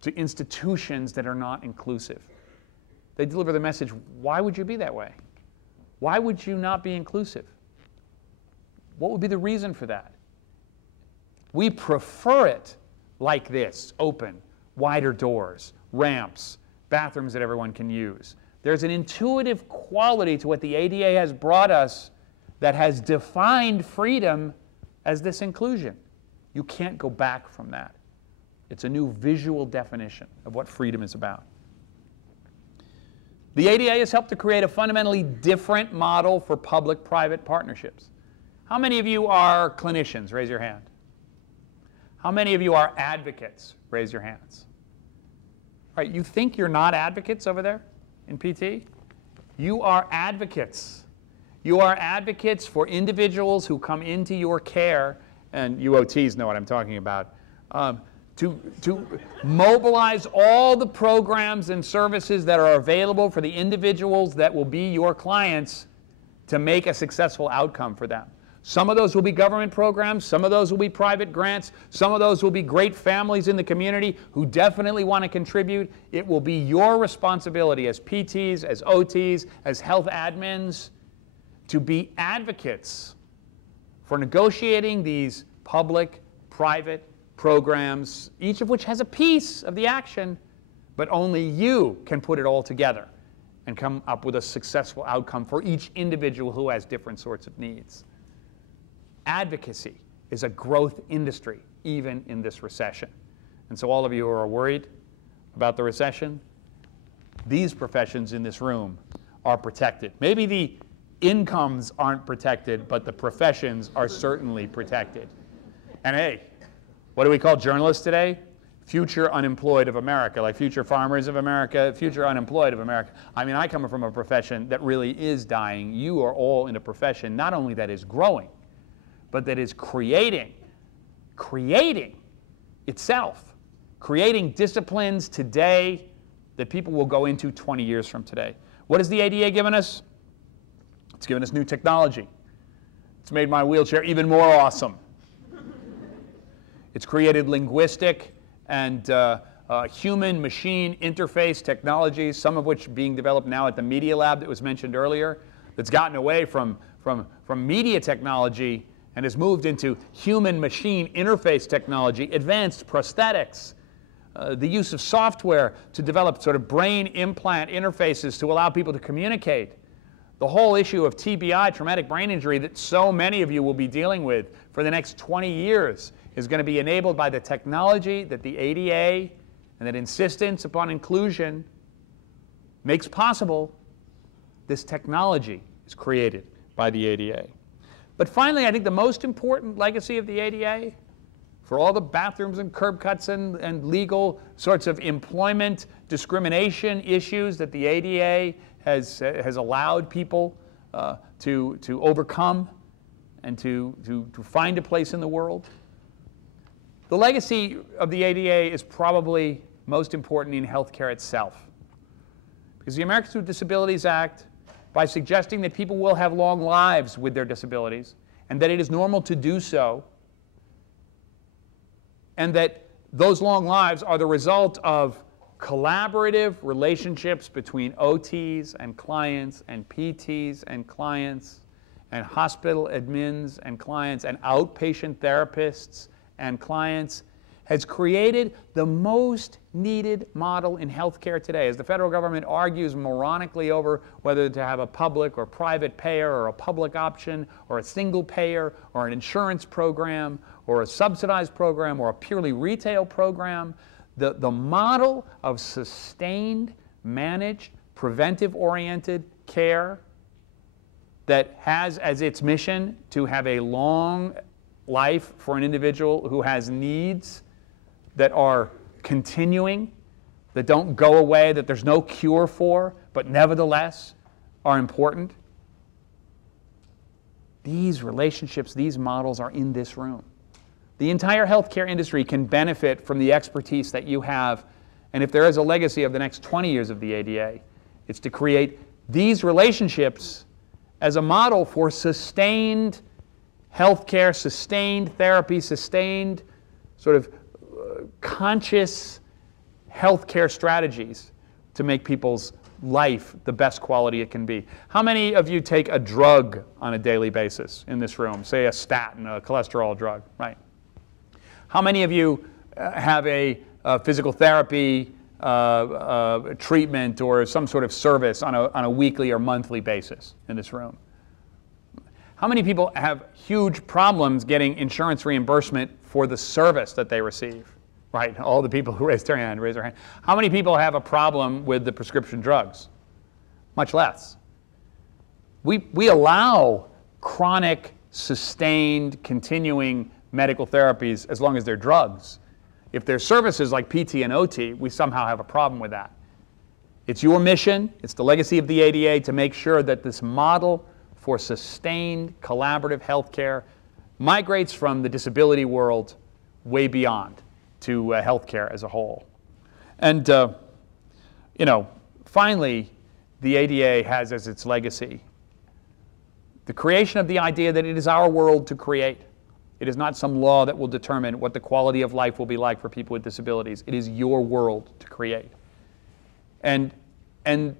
to institutions that are not inclusive. They deliver the message, why would you be that way? Why would you not be inclusive? What would be the reason for that? We prefer it like this, open, wider doors, ramps, bathrooms that everyone can use. There's an intuitive quality to what the ADA has brought us that has defined freedom as this inclusion. You can't go back from that. It's a new visual definition of what freedom is about. The ADA has helped to create a fundamentally different model for public-private partnerships. How many of you are clinicians? Raise your hand. How many of you are advocates? Raise your hands. All right, you think you're not advocates over there in PT? You are advocates. You are advocates for individuals who come into your care, and UOTs know what I'm talking about, to mobilize all the programs and services that are available for the individuals that will be your clients to make a successful outcome for them. Some of those will be government programs, some of those will be private grants, some of those will be great families in the community who definitely want to contribute. It will be your responsibility as PTs, as OTs, as health admins to be advocates for negotiating these public-private programs, each of which has a piece of the action, but only you can put it all together and come up with a successful outcome for each individual who has different sorts of needs. Advocacy is a growth industry, even in this recession. And so all of you who are worried about the recession, these professions in this room are protected. Maybe the incomes aren't protected, but the professions are certainly protected. And hey, what do we call journalists today? Future unemployed of America, like future farmers of America, future unemployed of America. I mean, I come from a profession that really is dying. You are all in a profession not only that is growing, but that is creating itself, creating disciplines today that people will go into 20 years from today. What has the ADA given us? It's given us new technology. It's made my wheelchair even more awesome. It's created linguistic and human-machine interface technologies, some of which being developed now at the Media Lab that was mentioned earlier, that's gotten away from media technology and has moved into human-machine interface technology, advanced prosthetics, the use of software to develop sort of brain implant interfaces to allow people to communicate. The whole issue of TBI, traumatic brain injury, that so many of you will be dealing with for the next 20 years is going to be enabled by the technology that the ADA and that insistence upon inclusion makes possible. This technology is created by the ADA. But finally, I think the most important legacy of the ADA, for all the bathrooms and curb cuts and legal sorts of employment discrimination issues that the ADA has allowed people to overcome and to find a place in the world. The legacy of the ADA is probably most important in healthcare itself. Because the Americans with Disabilities Act, by suggesting that people will have long lives with their disabilities, and that it is normal to do so, and that those long lives are the result of collaborative relationships between OTs and clients and PTs and clients and hospital admins and clients and outpatient therapists and clients, has created the most needed model in healthcare today. As the federal government argues moronically over whether to have a public or private payer or a public option or a single payer or an insurance program or a subsidized program or a purely retail program, the model of sustained, managed, preventive-oriented care that has as its mission to have a long life for an individual who has needs that are continuing, that don't go away, that there's no cure for, but nevertheless are important. These relationships, these models are in this room. The entire healthcare industry can benefit from the expertise that you have, and if there is a legacy of the next 20 years of the ADA, it's to create these relationships as a model for sustained healthcare, sustained therapy, sustained sort of conscious healthcare strategies to make people's life the best quality it can be. How many of you take a drug on a daily basis in this room? Say a statin, a cholesterol drug, right? How many of you have a physical therapy treatment or some sort of service on a weekly or monthly basis in this room? How many people have huge problems getting insurance reimbursement for the service that they receive? Right, all the people who raise their hand. How many people have a problem with the prescription drugs? Much less. We allow chronic, sustained, continuing medical therapies as long as they're drugs. If they're services like PT and OT, we somehow have a problem with that. It's your mission, it's the legacy of the ADA to make sure that this model for sustained, collaborative healthcare migrates from the disability world way beyond to healthcare as a whole. And, finally, the ADA has as its legacy the creation of the idea that it is our world to create. It is not some law that will determine what the quality of life will be like for people with disabilities. It is your world to create. And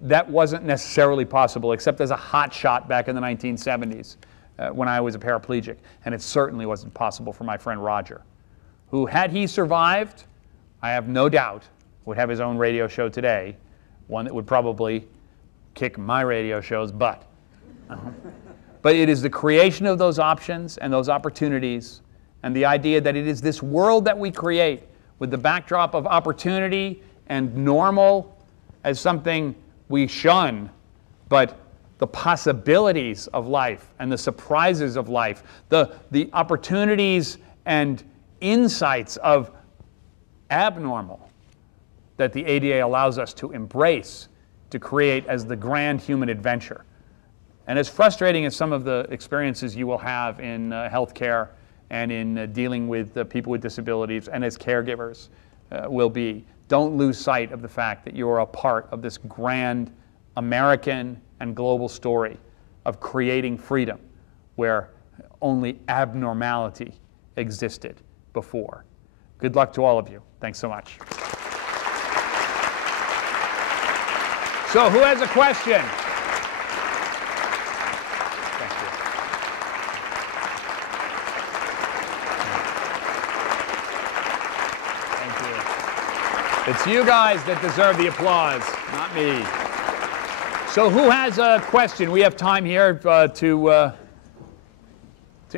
that wasn't necessarily possible except as a hot shot back in the 1970s when I was a paraplegic. And it certainly wasn't possible for my friend Roger, who, had he survived, I have no doubt would have his own radio show today, one that would probably kick my radio show's butt. But it is the creation of those options and those opportunities and the idea that it is this world that we create with the backdrop of opportunity and normal as something we shun, but the possibilities of life and the surprises of life, the opportunities and insights of abnormal that the ADA allows us to embrace, to create as the grand human adventure. And as frustrating as some of the experiences you will have in healthcare and in dealing with people with disabilities and as caregivers will be, don't lose sight of the fact that you're a part of this grand American and global story of creating freedom where only abnormality existed before. Good luck to all of you. Thanks so much. So who has a question? It's you guys that deserve the applause, not me. So who has a question? We have time here to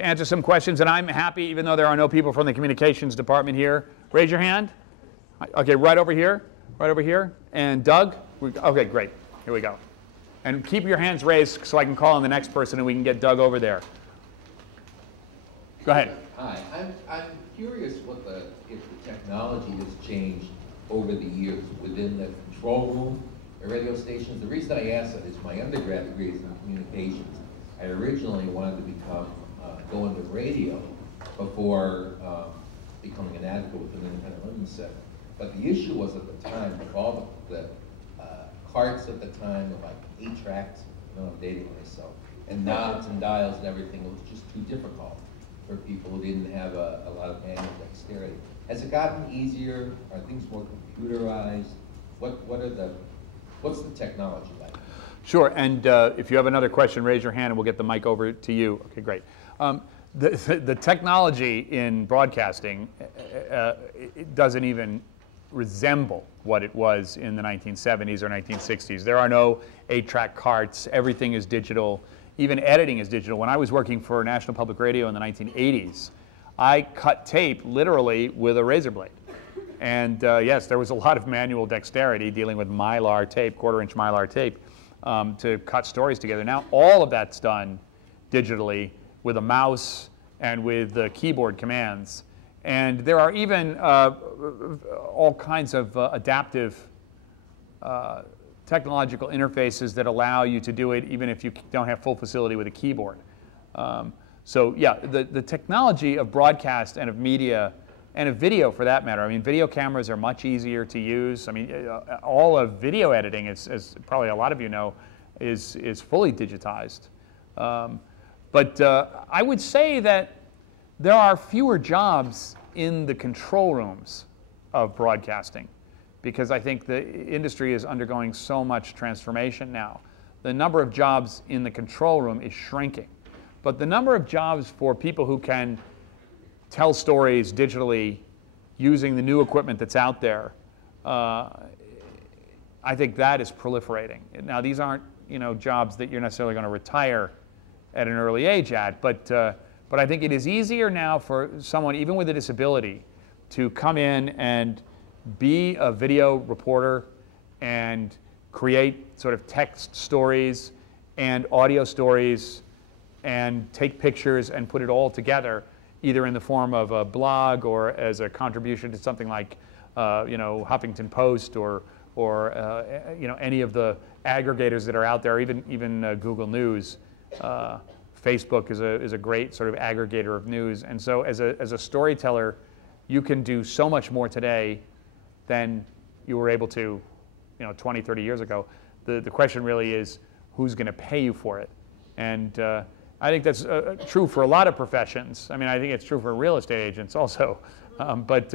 answer some questions, and I'm happy, even though there are no people from the communications department here. Raise your hand. Okay, right over here. Right over here. And Doug? Okay, great. Here we go. And keep your hands raised so I can call on the next person and we can get Doug over there. Go ahead. Hi. I'm curious if the technology has changed over the years within the control room at radio stations. The reason I ask that is my undergrad degree is in communications, I originally wanted to go into radio before becoming an advocate with an independent living center. But the issue was at the time, with all the carts at the time, of like 8 tracks, I'm dating myself, and knobs and dials and everything, it was just too difficult for people who didn't have a lot of manual dexterity. Has it gotten easier? Are things more computerized? What's the technology like? Sure, and if you have another question, raise your hand and we'll get the mic over to you. Okay, great. The technology in broadcasting it doesn't even resemble what it was in the 1970s or 1960s. There are no 8-track carts. Everything is digital. Even editing is digital. When I was working for National Public Radio in the 1980s, I cut tape literally with a razor blade. And yes, there was a lot of manual dexterity dealing with Mylar tape, 1/4-inch Mylar tape, to cut stories together. Now all of that's done digitally with a mouse and with keyboard commands. And there are even all kinds of adaptive technological interfaces that allow you to do it even if you don't have full facility with a keyboard. So yeah, the technology of broadcast and of media and of video for that matter, I mean, video cameras are much easier to use. I mean, all of video editing, as probably a lot of you know, is fully digitized. But I would say that there are fewer jobs in the control rooms of broadcasting because I think the industry is undergoing so much transformation now. The number of jobs in the control room is shrinking. But the number of jobs for people who can tell stories digitally using the new equipment that's out there, I think that is proliferating. Now, these aren't jobs that you're necessarily going to retire at an early age at, but I think it is easier now for someone, even with a disability, to come in and be a video reporter and create sort of text stories and audio stories and take pictures and put it all together, either in the form of a blog or as a contribution to something like Huffington Post or any of the aggregators that are out there, even Google News. Facebook is a great sort of aggregator of news. And so as a storyteller, you can do so much more today than you were able to 20, 30 years ago. The question really is, who's going to pay you for it? And I think that's true for a lot of professions. I mean, I think it's true for real estate agents also. But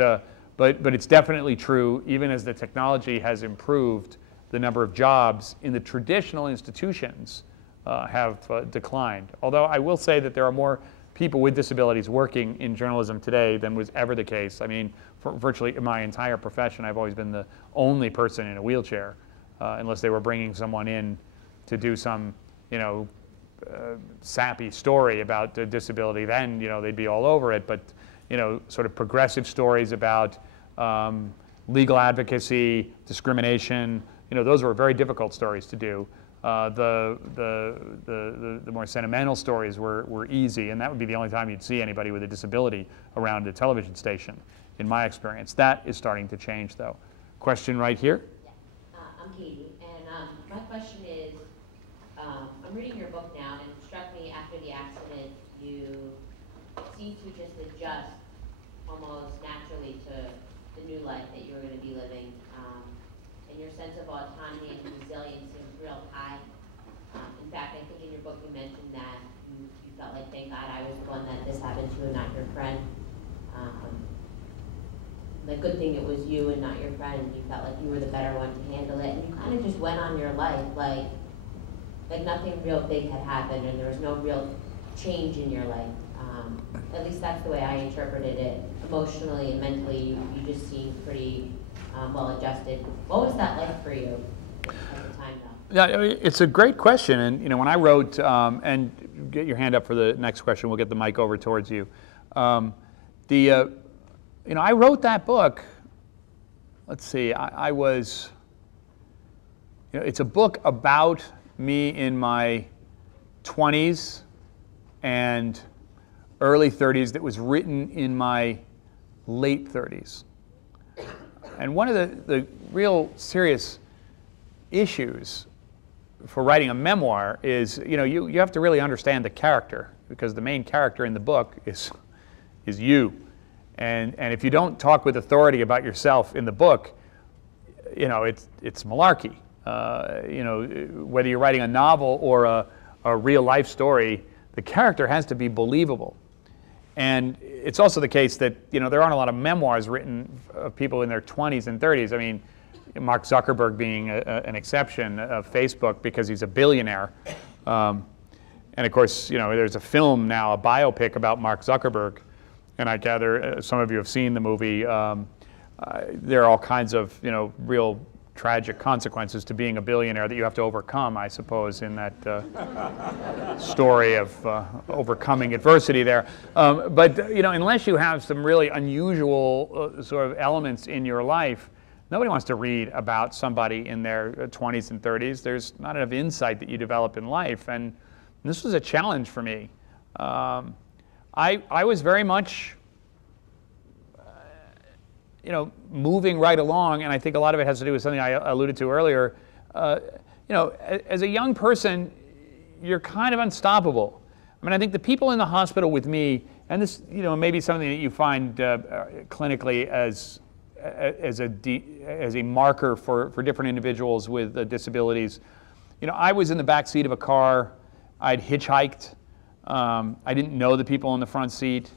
it's definitely true, even as the technology has improved, the number of jobs in the traditional institutions have declined. Although I will say that there are more people with disabilities working in journalism today than was ever the case. I mean, for virtually my entire profession, I've always been the only person in a wheelchair, unless they were bringing someone in to do some, sappy story about disability. Then, they'd be all over it. But, sort of progressive stories about legal advocacy, discrimination, those were very difficult stories to do. The more sentimental stories were easy, and that would be the only time you'd see anybody with a disability around a television station, in my experience. That is starting to change, though. Question right here? Yeah. I'm Katie, and my question is, I'm reading your book now, and it struck me after the accident, you seem to just adjust almost naturally to the new life that you were going to be living, and your sense of autonomy and resilience seems real high. In fact, I think in your book you mentioned that you felt like, thank God I was the one that this happened to and not your friend. The good thing it was you and not your friend. You felt like you were the better one to handle it, and you kind of just went on your life like nothing real big had happened, and there was no real change in your life. At least that's the way I interpreted it. Emotionally and mentally, you just seemed pretty well adjusted. What was that like for you at the time, though? Yeah, I mean, it's a great question, and when I wrote, and get your hand up for the next question, we'll get the mic over towards you. I wrote that book. Let's see, I was. It's a book about me in my 20s and early 30s that was written in my late 30s. And one of the real serious issues for writing a memoir is, you have to really understand the character, because the main character in the book is you. And if you don't talk with authority about yourself in the book, it's malarkey. Whether you're writing a novel or a real life story, the character has to be believable. And it's also the case that, there aren't a lot of memoirs written of people in their 20s and 30s. I mean, Mark Zuckerberg being an exception of Facebook because he's a billionaire. And of course, there's a film now, a biopic about Mark Zuckerberg. And I gather some of you have seen the movie. There are all kinds of, real tragic consequences to being a billionaire that you have to overcome, I suppose, in that story of overcoming adversity there. But unless you have some really unusual sort of elements in your life, nobody wants to read about somebody in their 20s and 30s. There's not enough insight that you develop in life, and this was a challenge for me. I was very much moving right along, and I think a lot of it has to do with something I alluded to earlier. As a young person, you're kind of unstoppable. I mean, I think the people in the hospital with me, and this, maybe something that you find clinically as a marker for different individuals with disabilities. I was in the back seat of a car. I'd hitchhiked. I didn't know the people in the front seat.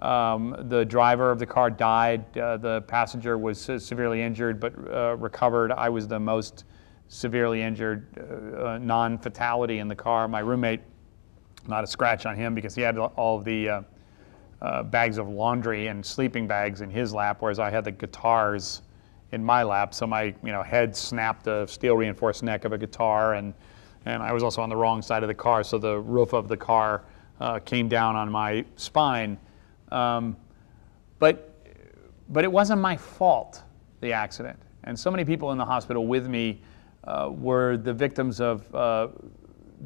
The driver of the car died. The passenger was severely injured but recovered. I was the most severely injured, non-fatality in the car. My roommate, not a scratch on him because he had all of the bags of laundry and sleeping bags in his lap, whereas I had the guitars in my lap. So my head snapped the steel reinforced neck of a guitar, and I was also on the wrong side of the car, so the roof of the car came down on my spine. But it wasn't my fault, the accident. And so many people in the hospital with me were the victims of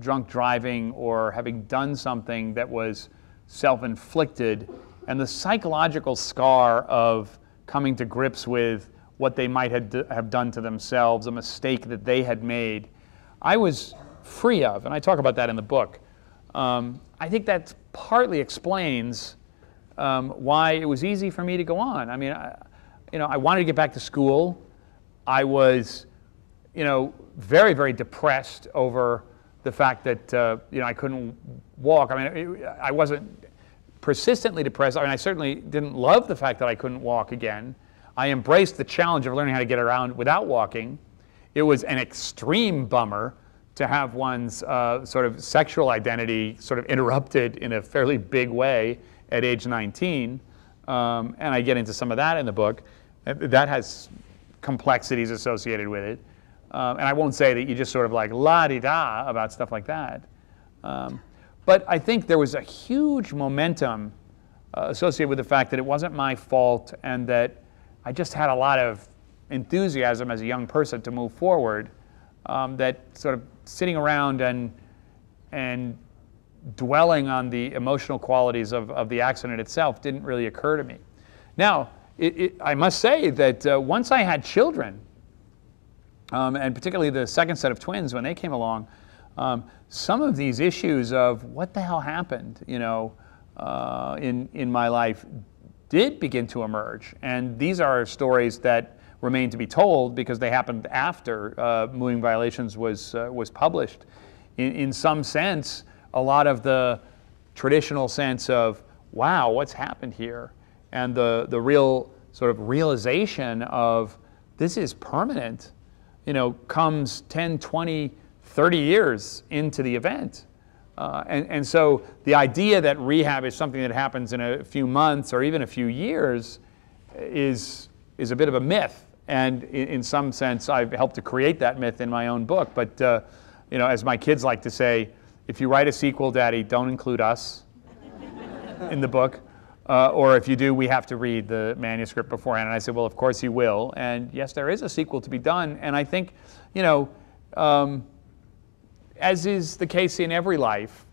drunk driving or having done something that was self-inflicted, and the psychological scar of coming to grips with what they might have done to themselves, a mistake that they had made, I was free of, and I talk about that in the book. I think that partly explains why it was easy for me to go on. I mean, I wanted to get back to school. I was, very, very depressed over the fact that, I couldn't walk. I mean, I wasn't persistently depressed. I mean, I certainly didn't love the fact that I couldn't walk again. I embraced the challenge of learning how to get around without walking. It was an extreme bummer to have one's sort of sexual identity sort of interrupted in a fairly big way at age 19. And I get into some of that in the book. That has complexities associated with it. And I won't say that you just sort of like la-di-da about stuff like that. But I think there was a huge momentum associated with the fact that it wasn't my fault and that I just had a lot of enthusiasm as a young person to move forward, that sort of sitting around and dwelling on the emotional qualities of the accident itself didn't really occur to me. Now, I must say that once I had children, and particularly the second set of twins when they came along, some of these issues of what the hell happened, in my life did begin to emerge. And these are stories that remain to be told because they happened after Moving Violations was published. In some sense, a lot of the traditional sense of, wow, what's happened here? And the real sort of realization of this is permanent, comes 10, 20, 30 years into the event. And so the idea that rehab is something that happens in a few months or even a few years is a bit of a myth. And in some sense, I've helped to create that myth in my own book. But as my kids like to say, if you write a sequel, Daddy, don't include us in the book. Or if you do, we have to read the manuscript beforehand. And I said, well, of course you will. And yes, there is a sequel to be done. And I think, as is the case in every life,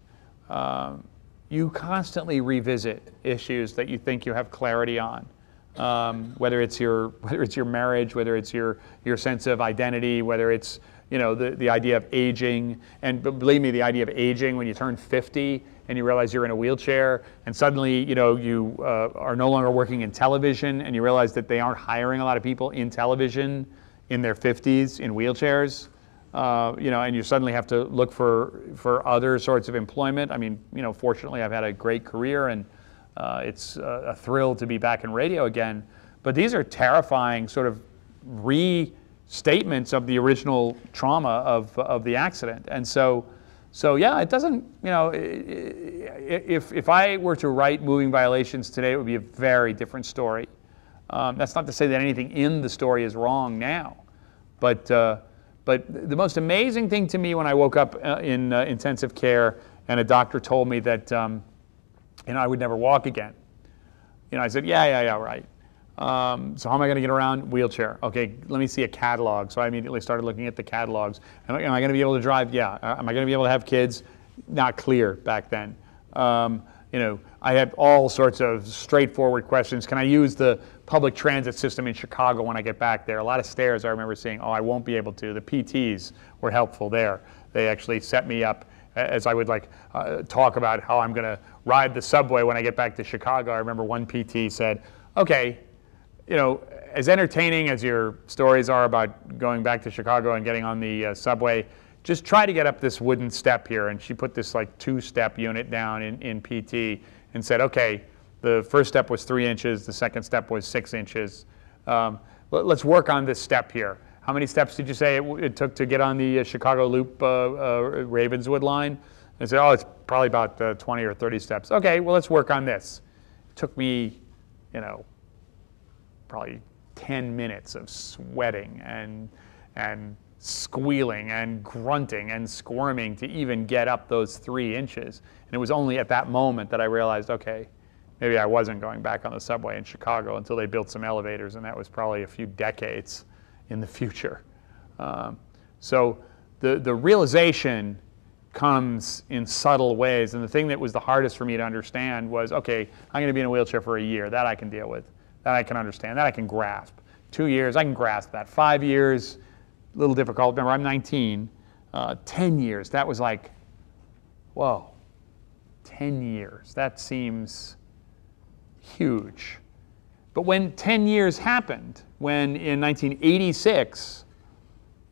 you constantly revisit issues that you think you have clarity on. Whether it's your marriage, whether it's your sense of identity, whether it's the idea of aging, and believe me, the idea of aging when you turn 50 and you realize you're in a wheelchair, and suddenly, you are no longer working in television, and you realize that they aren't hiring a lot of people in television in their 50s in wheelchairs, and you suddenly have to look for other sorts of employment. I mean, fortunately, I've had a great career, and it's a thrill to be back in radio again. But these are terrifying sort of restatements of the original trauma of the accident. And so yeah, it doesn't, if I were to write moving violations today, it would be a very different story. That's not to say that anything in the story is wrong now. But the most amazing thing to me when I woke up in intensive care and a doctor told me that I would never walk again. I said, yeah, right. So how am I going to get around? Wheelchair. Okay, let me see a catalog. So I immediately started looking at the catalogs. Am I going to be able to drive? Yeah. Am I going to be able to have kids? Not clear back then. I had all sorts of straightforward questions. Can I use the public transit system in Chicago when I get back there? A lot of stairs I remember seeing. Oh, I won't be able to. The PTs were helpful there. They actually set me up as I would talk about how I'm going to ride the subway when I get back to Chicago. I remember one PT said, okay, as entertaining as your stories are about going back to Chicago and getting on the subway, just try to get up this wooden step here. And she put this 2-step unit down in PT and said, okay, the first step was 3 inches, the second step was 6 inches. Let's work on this step here. How many steps did you say it took to get on the Chicago Loop Ravenswood line? I said, oh, it's probably about 20 or 30 steps. Okay, well, let's work on this. It took me, probably 10 minutes of sweating and squealing and grunting and squirming to even get up those 3 inches. And it was only at that moment that I realized, okay, maybe I wasn't going back on the subway in Chicago until they built some elevators, and that was probably a few decades in the future. So the realization comes in subtle ways, and the thing that was the hardest for me to understand was, okay, I'm going to be in a wheelchair for a year. That I can deal with. That I can understand. That I can grasp. 2 years, I can grasp that. 5 years, a little difficult. Remember, I'm 19. 10 years, that was like, whoa, 10 years. That seems huge. But when 10 years happened, when in 1986,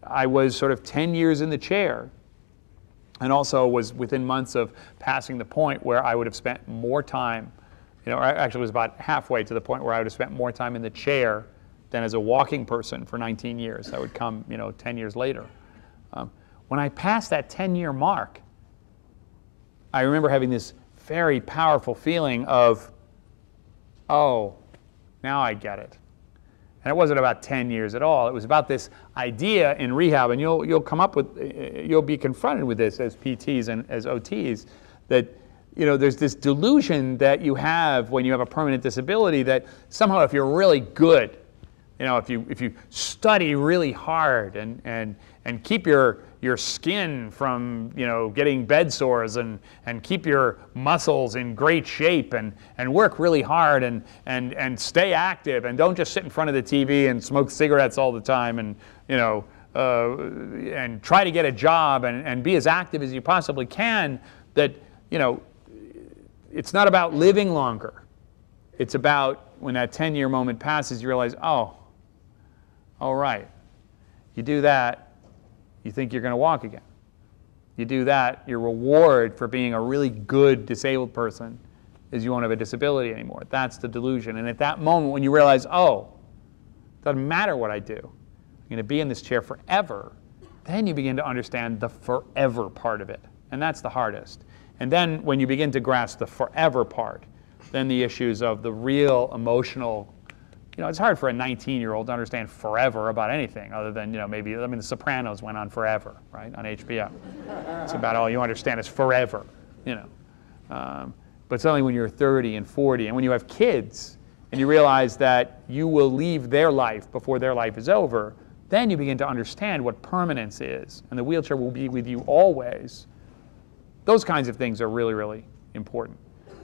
I was sort of 10 years in the chair, and also was within months of passing the point where I would have spent more time, actually it was about halfway to the point where I would have spent more time in the chair than as a walking person for 19 years. That would come, 10 years later. When I passed that 10-year mark, I remember having this very powerful feeling of, oh, now I get it. And it wasn't about 10 years at all. It was about this idea in rehab, and you'll come up with, you'll be confronted with this as PTs and as OTs, that there's this delusion that you have when you have a permanent disability that somehow if you're really good, if you study really hard and keep your skin from getting bed sores and keep your muscles in great shape and work really hard and stay active and don't just sit in front of the TV and smoke cigarettes all the time and and try to get a job and be as active as you possibly can, that it's not about living longer. It's about when that 10-year moment passes, you realize, oh, all right, you do that, you think you're going to walk again. You do that, your reward for being a really good disabled person is you won't have a disability anymore. That's the delusion. And at that moment when you realize, oh, it doesn't matter what I do, I'm going to be in this chair forever, then you begin to understand the forever part of it. And that's the hardest. And then when you begin to grasp the forever part, then the issues of the real emotional, it's hard for a 19-year-old to understand forever about anything other than, maybe, The Sopranos went on forever, right, on HBO. It's about all you understand is forever, But suddenly when you're 30 and 40 and when you have kids and you realize that you will leave their life before their life is over, then you begin to understand what permanence is, and the wheelchair will be with you always. Those kinds of things are really, really important.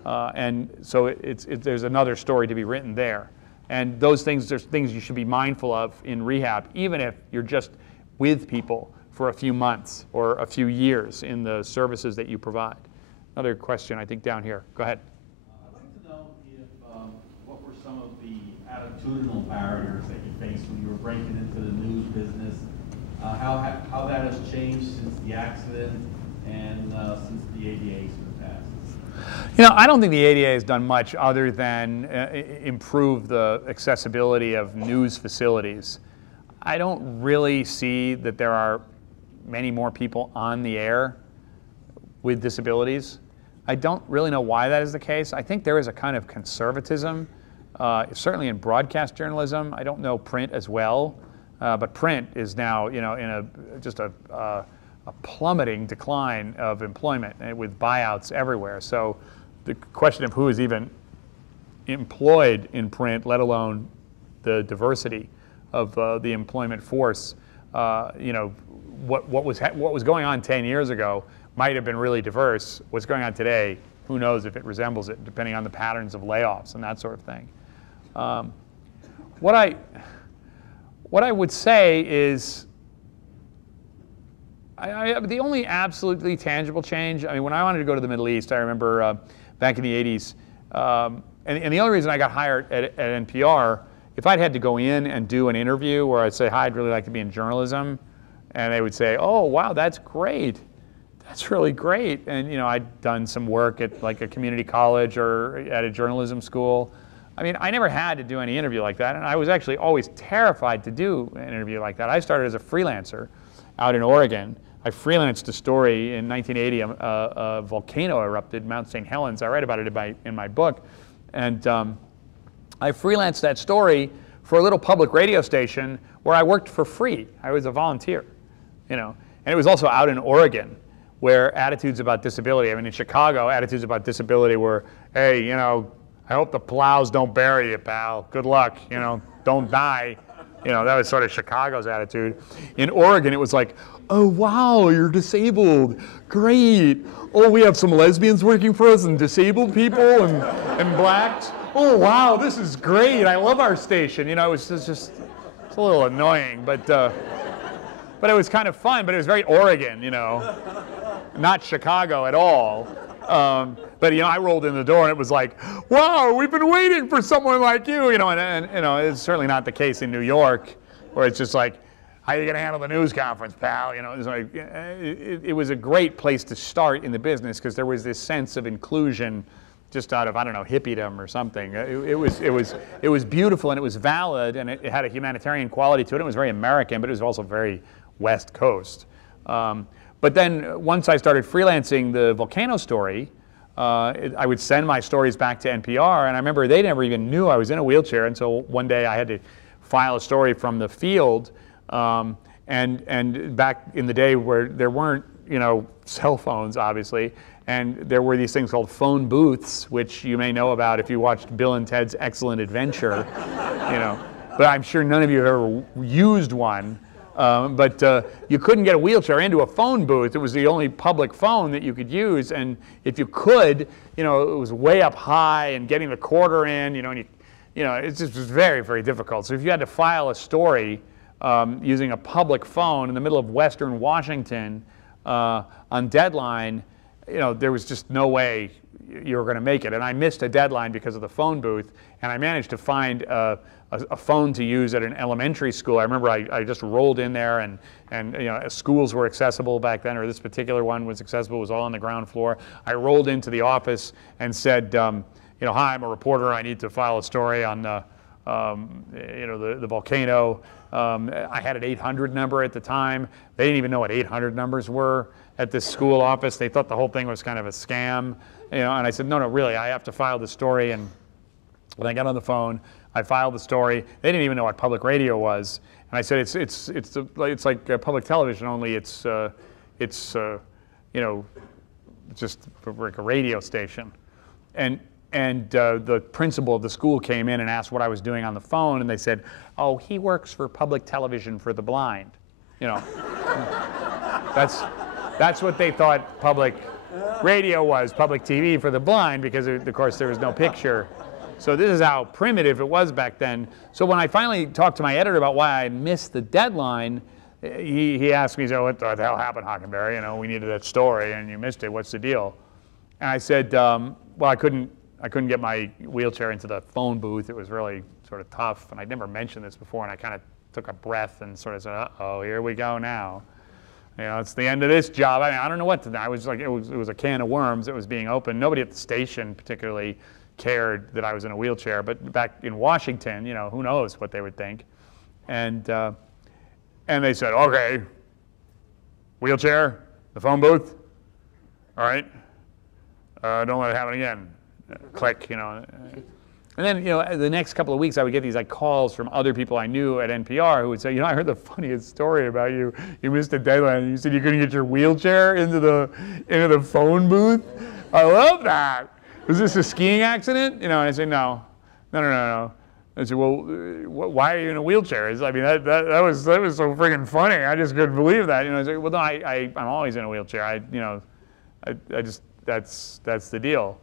And so there's another story to be written there. And those things, there's things you should be mindful of in rehab, even if you're just with people for a few months or a few years in the services that you provide. Another question, I think, down here. Go ahead. I'd like to know if, what were some of the attitudinal barriers that you faced when you were breaking into the news business, how that has changed since the accident and since the ADA's in the past? You know, I don't think the ADA has done much other than improve the accessibility of news facilities. I don't really see that there are many more people on the air with disabilities. I don't really know why that is the case. I think there is a kind of conservatism, certainly in broadcast journalism. I don't know print as well, but print is now, you know, in just a plummeting decline of employment with buyouts everywhere. So the question of who is even employed in print, let alone the diversity of the employment force, you know, what was going on 10 years ago might have been really diverse. What's going on today, who knows if it resembles it, depending on the patterns of layoffs and that sort of thing. What I would say is, the only absolutely tangible change, I mean, when I wanted to go to the Middle East, I remember back in the 80s, and the only reason I got hired at NPR, if I'd had to go in and do an interview where I'd say, hi, I'd really like to be in journalism, and they would say, oh, wow, that's great. That's really great. And, you know, I'd done some work at like a community college or at a journalism school. I mean, I never had to do any interview like that, and I was actually always terrified to do an interview like that. I started as a freelancer out in Oregon. I freelanced a story in 1980. A volcano erupted, Mount St. Helens. I write about it in my book. And I freelanced that story for a little public radio station where I worked for free. I was a volunteer, you know. And it was also out in Oregon, where attitudes about disability, I mean, in Chicago, attitudes about disability were, hey, you know, I hope the plows don't bury you, pal. Good luck, you know, don't die. You know, that was sort of Chicago's attitude. In Oregon, it was like, oh, wow, you're disabled. Great. Oh, we have some lesbians working for us and disabled people and blacks. Oh, wow, this is great. I love our station. You know, it's a little annoying, but it was kind of fun, but it was very Oregon, you know, not Chicago at all. But, you know, I rolled in the door and it was like, wow, we've been waiting for someone like you, you know, and you know, it's certainly not the case in New York, where it's just like, how are you going to handle the news conference, pal? You know, it's like, it was a great place to start in the business because there was this sense of inclusion just out of, I don't know, hippiedom or something. It was beautiful and it was valid and it had a humanitarian quality to it. It was very American, but it was also very West Coast. But then once I started freelancing the volcano story, I would send my stories back to NPR, and I remember they never even knew I was in a wheelchair until one day I had to file a story from the field, and back in the day where there weren't, you know, cell phones, obviously, and there were these things called phone booths, which you may know about if you watched Bill and Ted's Excellent Adventure, you know, but I'm sure none of you have ever used one. But you couldn't get a wheelchair into a phone booth. It was the only public phone that you could use, and if you could, you know, it was way up high, and getting the quarter in, you know, and you know, it's just very, very difficult. So if you had to file a story using a public phone in the middle of Western Washington on deadline, you know, there was just no way you were going to make it. And I missed a deadline because of the phone booth, and I managed to find a phone to use at an elementary school. I remember I just rolled in there, and you know, schools were accessible back then, or this particular one was accessible. It was all on the ground floor. I rolled into the office and said, you know, hi, I'm a reporter. I need to file a story on you know, the volcano. I had an 800 number at the time. They didn't even know what 800 numbers were at this school office. They thought the whole thing was kind of a scam, you know. And I said, no, really, I have to file the story. And when I got on the phone, I filed the story. They didn't even know what public radio was, and I said it's like public television, only it's you know, just like a radio station. And the principal of the school came in and asked what I was doing on the phone, and they said, oh, he works for public television for the blind. You know, that's what they thought public radio was, public TV for the blind, because of course there was no picture. So this is how primitive it was back then. So when I finally talked to my editor about why I missed the deadline, he asked me, so what the hell happened, Hockenberry? You know, we needed that story and you missed it. What's the deal? And I said, well, I couldn't get my wheelchair into the phone booth. It was really sort of tough, and I'd never mentioned this before, and I kind of took a breath and sort of said, uh-oh, here we go now. You know, it's the end of this job. I mean, I don't know what to do. I was like, it was a can of worms that was being opened. Nobody at the station particularly cared that I was in a wheelchair, but back in Washington, you know, who knows what they would think. And they said, okay, wheelchair, the phone booth, all right, don't let it happen again. Click, you know. And then, you know, the next couple of weeks, I would get these like calls from other people I knew at NPR who would say, you know, I heard the funniest story about you. You missed a deadline. You said you couldn't get your wheelchair into the phone booth. I love that. Was this a skiing accident? You know, and I say, no. I said, well, why are you in a wheelchair? I mean, that was so freaking funny. I just couldn't believe that. You know, I said, well, no, I'm always in a wheelchair. I just that's the deal.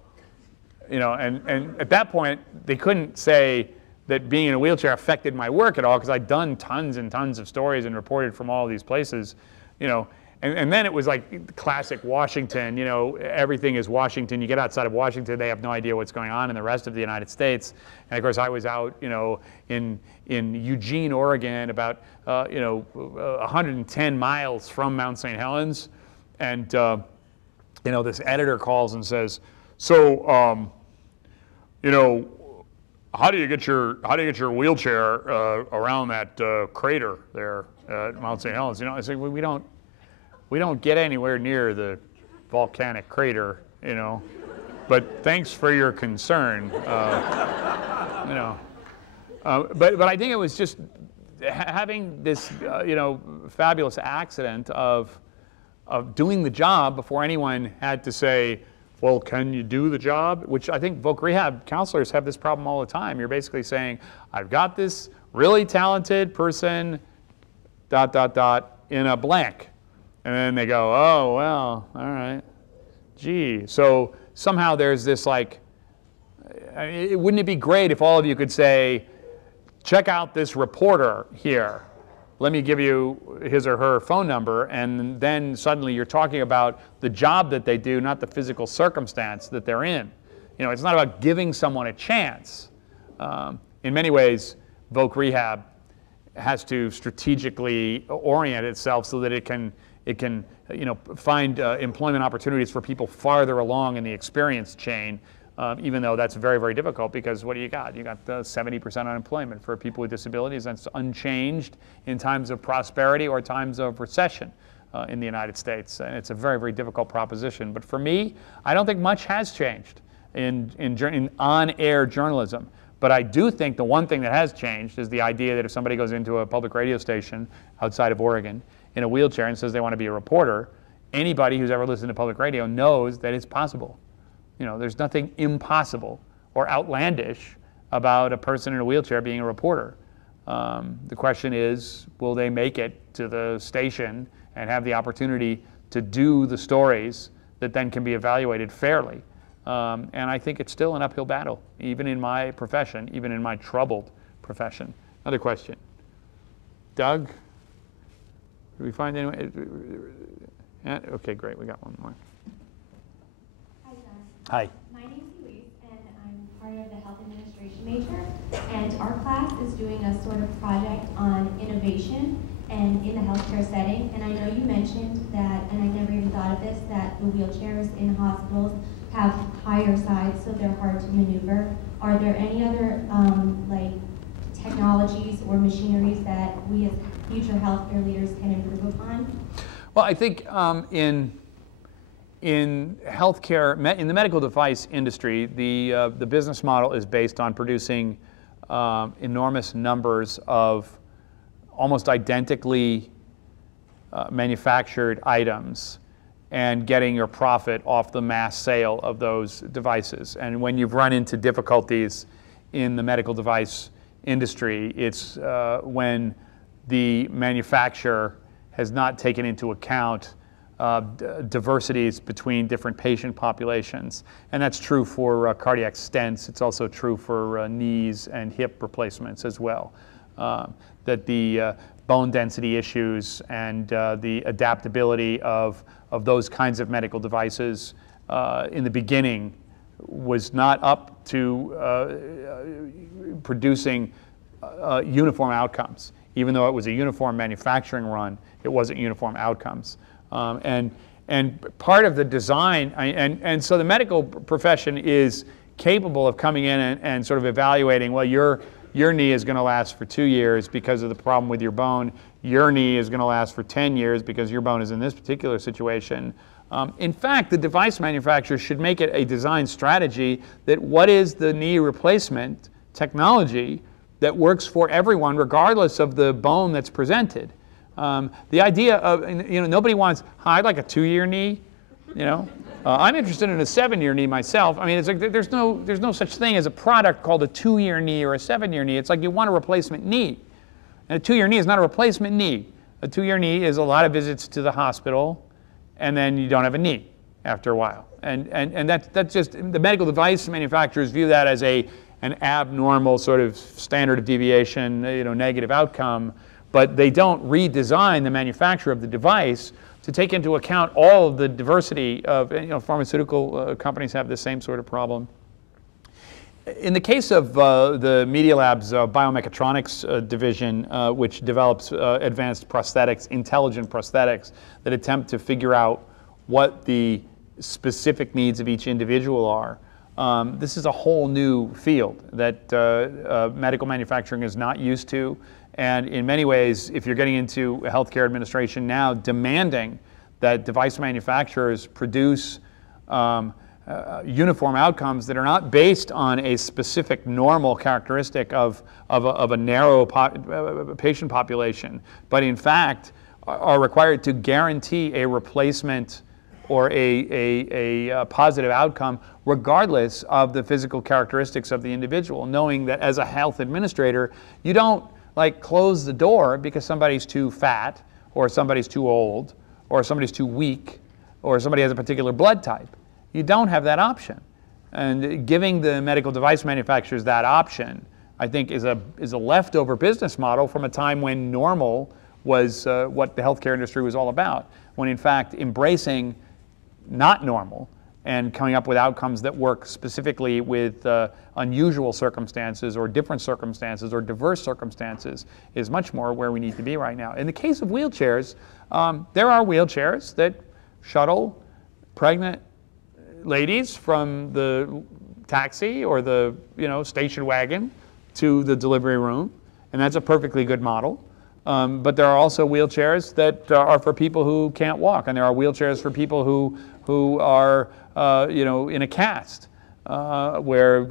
You know, and at that point, they couldn't say that being in a wheelchair affected my work at all because I'd done tons and tons of stories and reported from all these places, you know. And then it was like classic Washington, you know, everything is Washington. You get outside of Washington, they have no idea what's going on in the rest of the United States. And of course, I was out, you know, in Eugene, Oregon, about, 110 miles from Mount St. Helens. And, you know, this editor calls and says, so, you know, how do you get your wheelchair around that crater there at Mount St. Helens? You know, I say, well, we don't get anywhere near the volcanic crater, you know. But thanks for your concern, you know. But I think it was just having this, you know, fabulous accident of doing the job before anyone had to say, well, can you do the job? Which I think voc rehab counselors have this problem all the time. You're basically saying, I've got this really talented person, ... in a blank. And then they go, oh, well, all right, gee. So somehow there's this like, wouldn't it be great if all of you could say, check out this reporter here. Let me give you his or her phone number, and then suddenly you're talking about the job that they do, not the physical circumstance that they're in. You know, it's not about giving someone a chance. In many ways, voc rehab has to strategically orient itself so that it can you know, find employment opportunities for people farther along in the experience chain, even though that's very, very difficult because what do you got? You got 70% unemployment for people with disabilities. That's unchanged in times of prosperity or times of recession in the United States. And it's a very, very difficult proposition. But for me, I don't think much has changed in on-air journalism. But I do think the one thing that has changed is the idea that if somebody goes into a public radio station outside of Oregon in a wheelchair and says they want to be a reporter, anybody who's ever listened to public radio knows that it's possible. You know, there's nothing impossible or outlandish about a person in a wheelchair being a reporter. The question is, will they make it to the station and have the opportunity to do the stories that then can be evaluated fairly? And I think it's still an uphill battle, even in my profession, even in my troubled profession. Another question. Doug? Did we find anyone? Okay, great. We got one more. Hi, John. Hi. My name's Louise, and I'm part of the health administration major. And our class is doing a sort of project on innovation and in the healthcare setting. And I know you mentioned that, and I never even thought of this, that the wheelchairs in hospitals have higher sides, so they're hard to maneuver. Are there any other like technologies or machineries that we as future healthcare leaders can improve upon? Well, I think in healthcare, in the medical device industry, the business model is based on producing enormous numbers of almost identically manufactured items and getting your profit off the mass sale of those devices. And when you've run into difficulties in the medical device industry, it's when the manufacturer has not taken into account diversities between different patient populations. And that's true for cardiac stents. It's also true for knees and hip replacements as well. That bone density issues and the adaptability of those kinds of medical devices in the beginning was not up to producing uniform outcomes. Even though it was a uniform manufacturing run, it wasn't uniform outcomes. And part of the design, and so the medical profession is capable of coming in and sort of evaluating, well, your knee is going to last for 2 years because of the problem with your bone. Your knee is going to last for 10 years because your bone is in this particular situation. In fact, the device manufacturers should make it a design strategy that what is the knee replacement technology that works for everyone regardless of the bone that's presented. The idea of, nobody wants, I'd like a 2-year knee, I'm interested in a 7-year knee myself. I mean, it's like there's no such thing as a product called a 2-year knee or a 7-year knee. It's like you want a replacement knee. And a 2-year knee is not a replacement knee. A 2-year knee is a lot of visits to the hospital, and then you don't have a knee after a while. And that's just, the medical device manufacturers view that as an abnormal sort of standard of deviation, negative outcome, but they don't redesign the manufacture of the device to take into account all of the diversity of, pharmaceutical companies have the same sort of problem. In the case of the Media Lab's biomechatronics division, which develops advanced prosthetics, intelligent prosthetics that attempt to figure out what the specific needs of each individual are, this is a whole new field that medical manufacturing is not used to. And in many ways, if you're getting into healthcare administration now, demanding that device manufacturers produce uniform outcomes that are not based on a specific normal characteristic of a narrow patient population, but in fact are required to guarantee a replacement or a positive outcome regardless of the physical characteristics of the individual, knowing that as a health administrator, you don't close the door because somebody's too fat or somebody's too old or somebody's too weak or somebody has a particular blood type. You don't have that option. And giving the medical device manufacturers that option, I think, is a leftover business model from a time when normal was what the healthcare industry was all about, when in fact embracing not normal and coming up with outcomes that work specifically with unusual circumstances or different circumstances or diverse circumstances is much more where we need to be right now. In the case of wheelchairs, there are wheelchairs that shuttle pregnant ladies from the taxi or the station wagon to the delivery room, and that's a perfectly good model. But there are also wheelchairs that are for people who can't walk, and there are wheelchairs for people who are in a cast where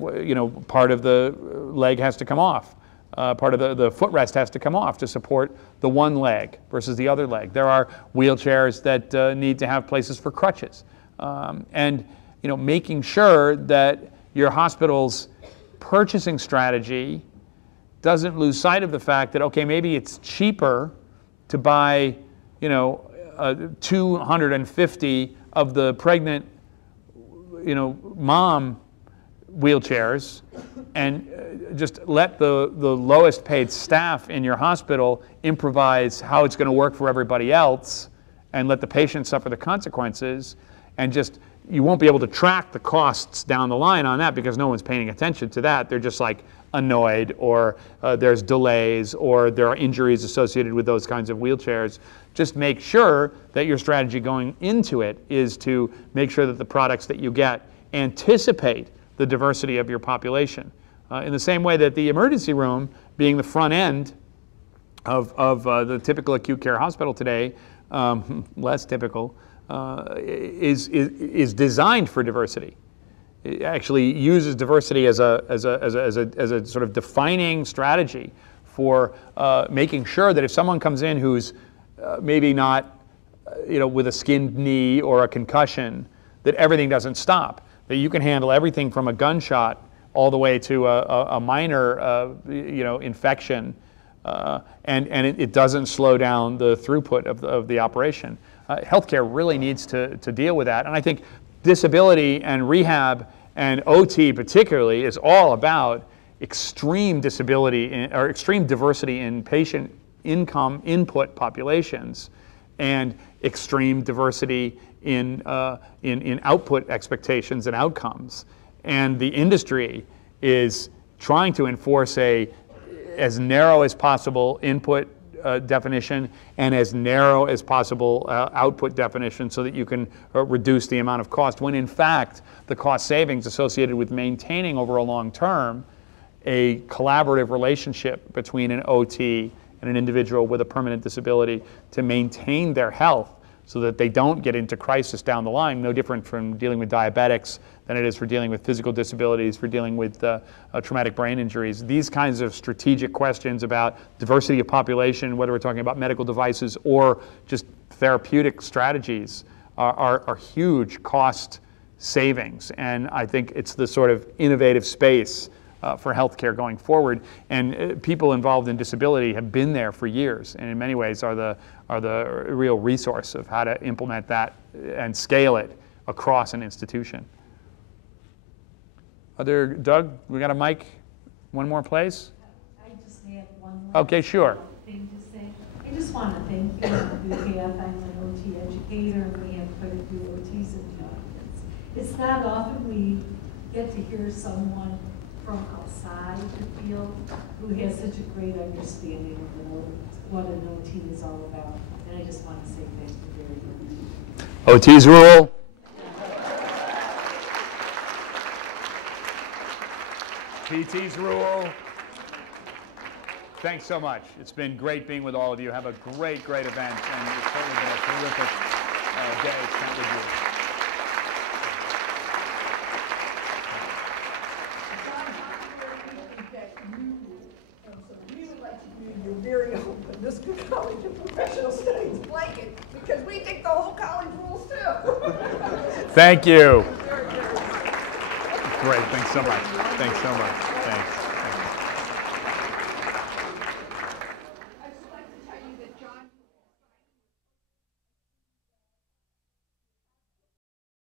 part of the leg has to come off, part of the footrest has to come off to support the one leg versus the other leg. There are wheelchairs that need to have places for crutches, and making sure that your hospital's purchasing strategy doesn't lose sight of the fact that, okay, maybe it's cheaper to buy 250 of the pregnant mom wheelchairs and just let the lowest paid staff in your hospital improvise how it's going to work for everybody else and let the patient suffer the consequences, and just you won't be able to track the costs down the line on that because no one's paying attention to that. They're just annoyed, or there's delays, or there are injuries associated with those kinds of wheelchairs. Just make sure that your strategy going into it is to make sure that the products that you get anticipate the diversity of your population. In the same way that the emergency room, being the front end of the typical acute care hospital today, less typical, is designed for diversity. It actually uses diversity as a sort of defining strategy for making sure that if someone comes in who's maybe not, with a skinned knee or a concussion, that everything doesn't stop. That you can handle everything from a gunshot all the way to a minor, infection, and it doesn't slow down the throughput of the operation. Healthcare really needs to deal with that, and I think disability and rehab and OT particularly is all about extreme disability or extreme diversity in patient income input populations and extreme diversity in output expectations and outcomes. And the industry is trying to enforce as narrow as possible input definition and as narrow as possible output definition so that you can reduce the amount of cost, when in fact the cost savings associated with maintaining over a long term a collaborative relationship between an OT and an individual with a permanent disability to maintain their health so that they don't get into crisis down the line, no different from dealing with diabetics than it is for dealing with physical disabilities, for dealing with traumatic brain injuries. These kinds of strategic questions about diversity of population, whether we're talking about medical devices or just therapeutic strategies, are huge cost savings. And I think it's the sort of innovative space for healthcare going forward. And people involved in disability have been there for years, and in many ways are the real resource of how to implement that and scale it across an institution. Doug, we got a mic? One more place? I just have one more thing to say. I just want to thank you on behalf. I'm an OT educator, and we have quite a few OTs in the audience. It's not often we get to hear someone from outside the field who has such a great understanding of what an OT is all about. And I just want to say thank you very much. OTs rule. PTs rule. Thanks so much. It's been great being with all of you. Have a great, great event, and it's certainly been a terrific day spent with you. We would like to do your very own Panuska College of Professional Studies blanket, because we think the whole college rules too. Thank you. Great. Thanks so much. Thanks so much. Thanks.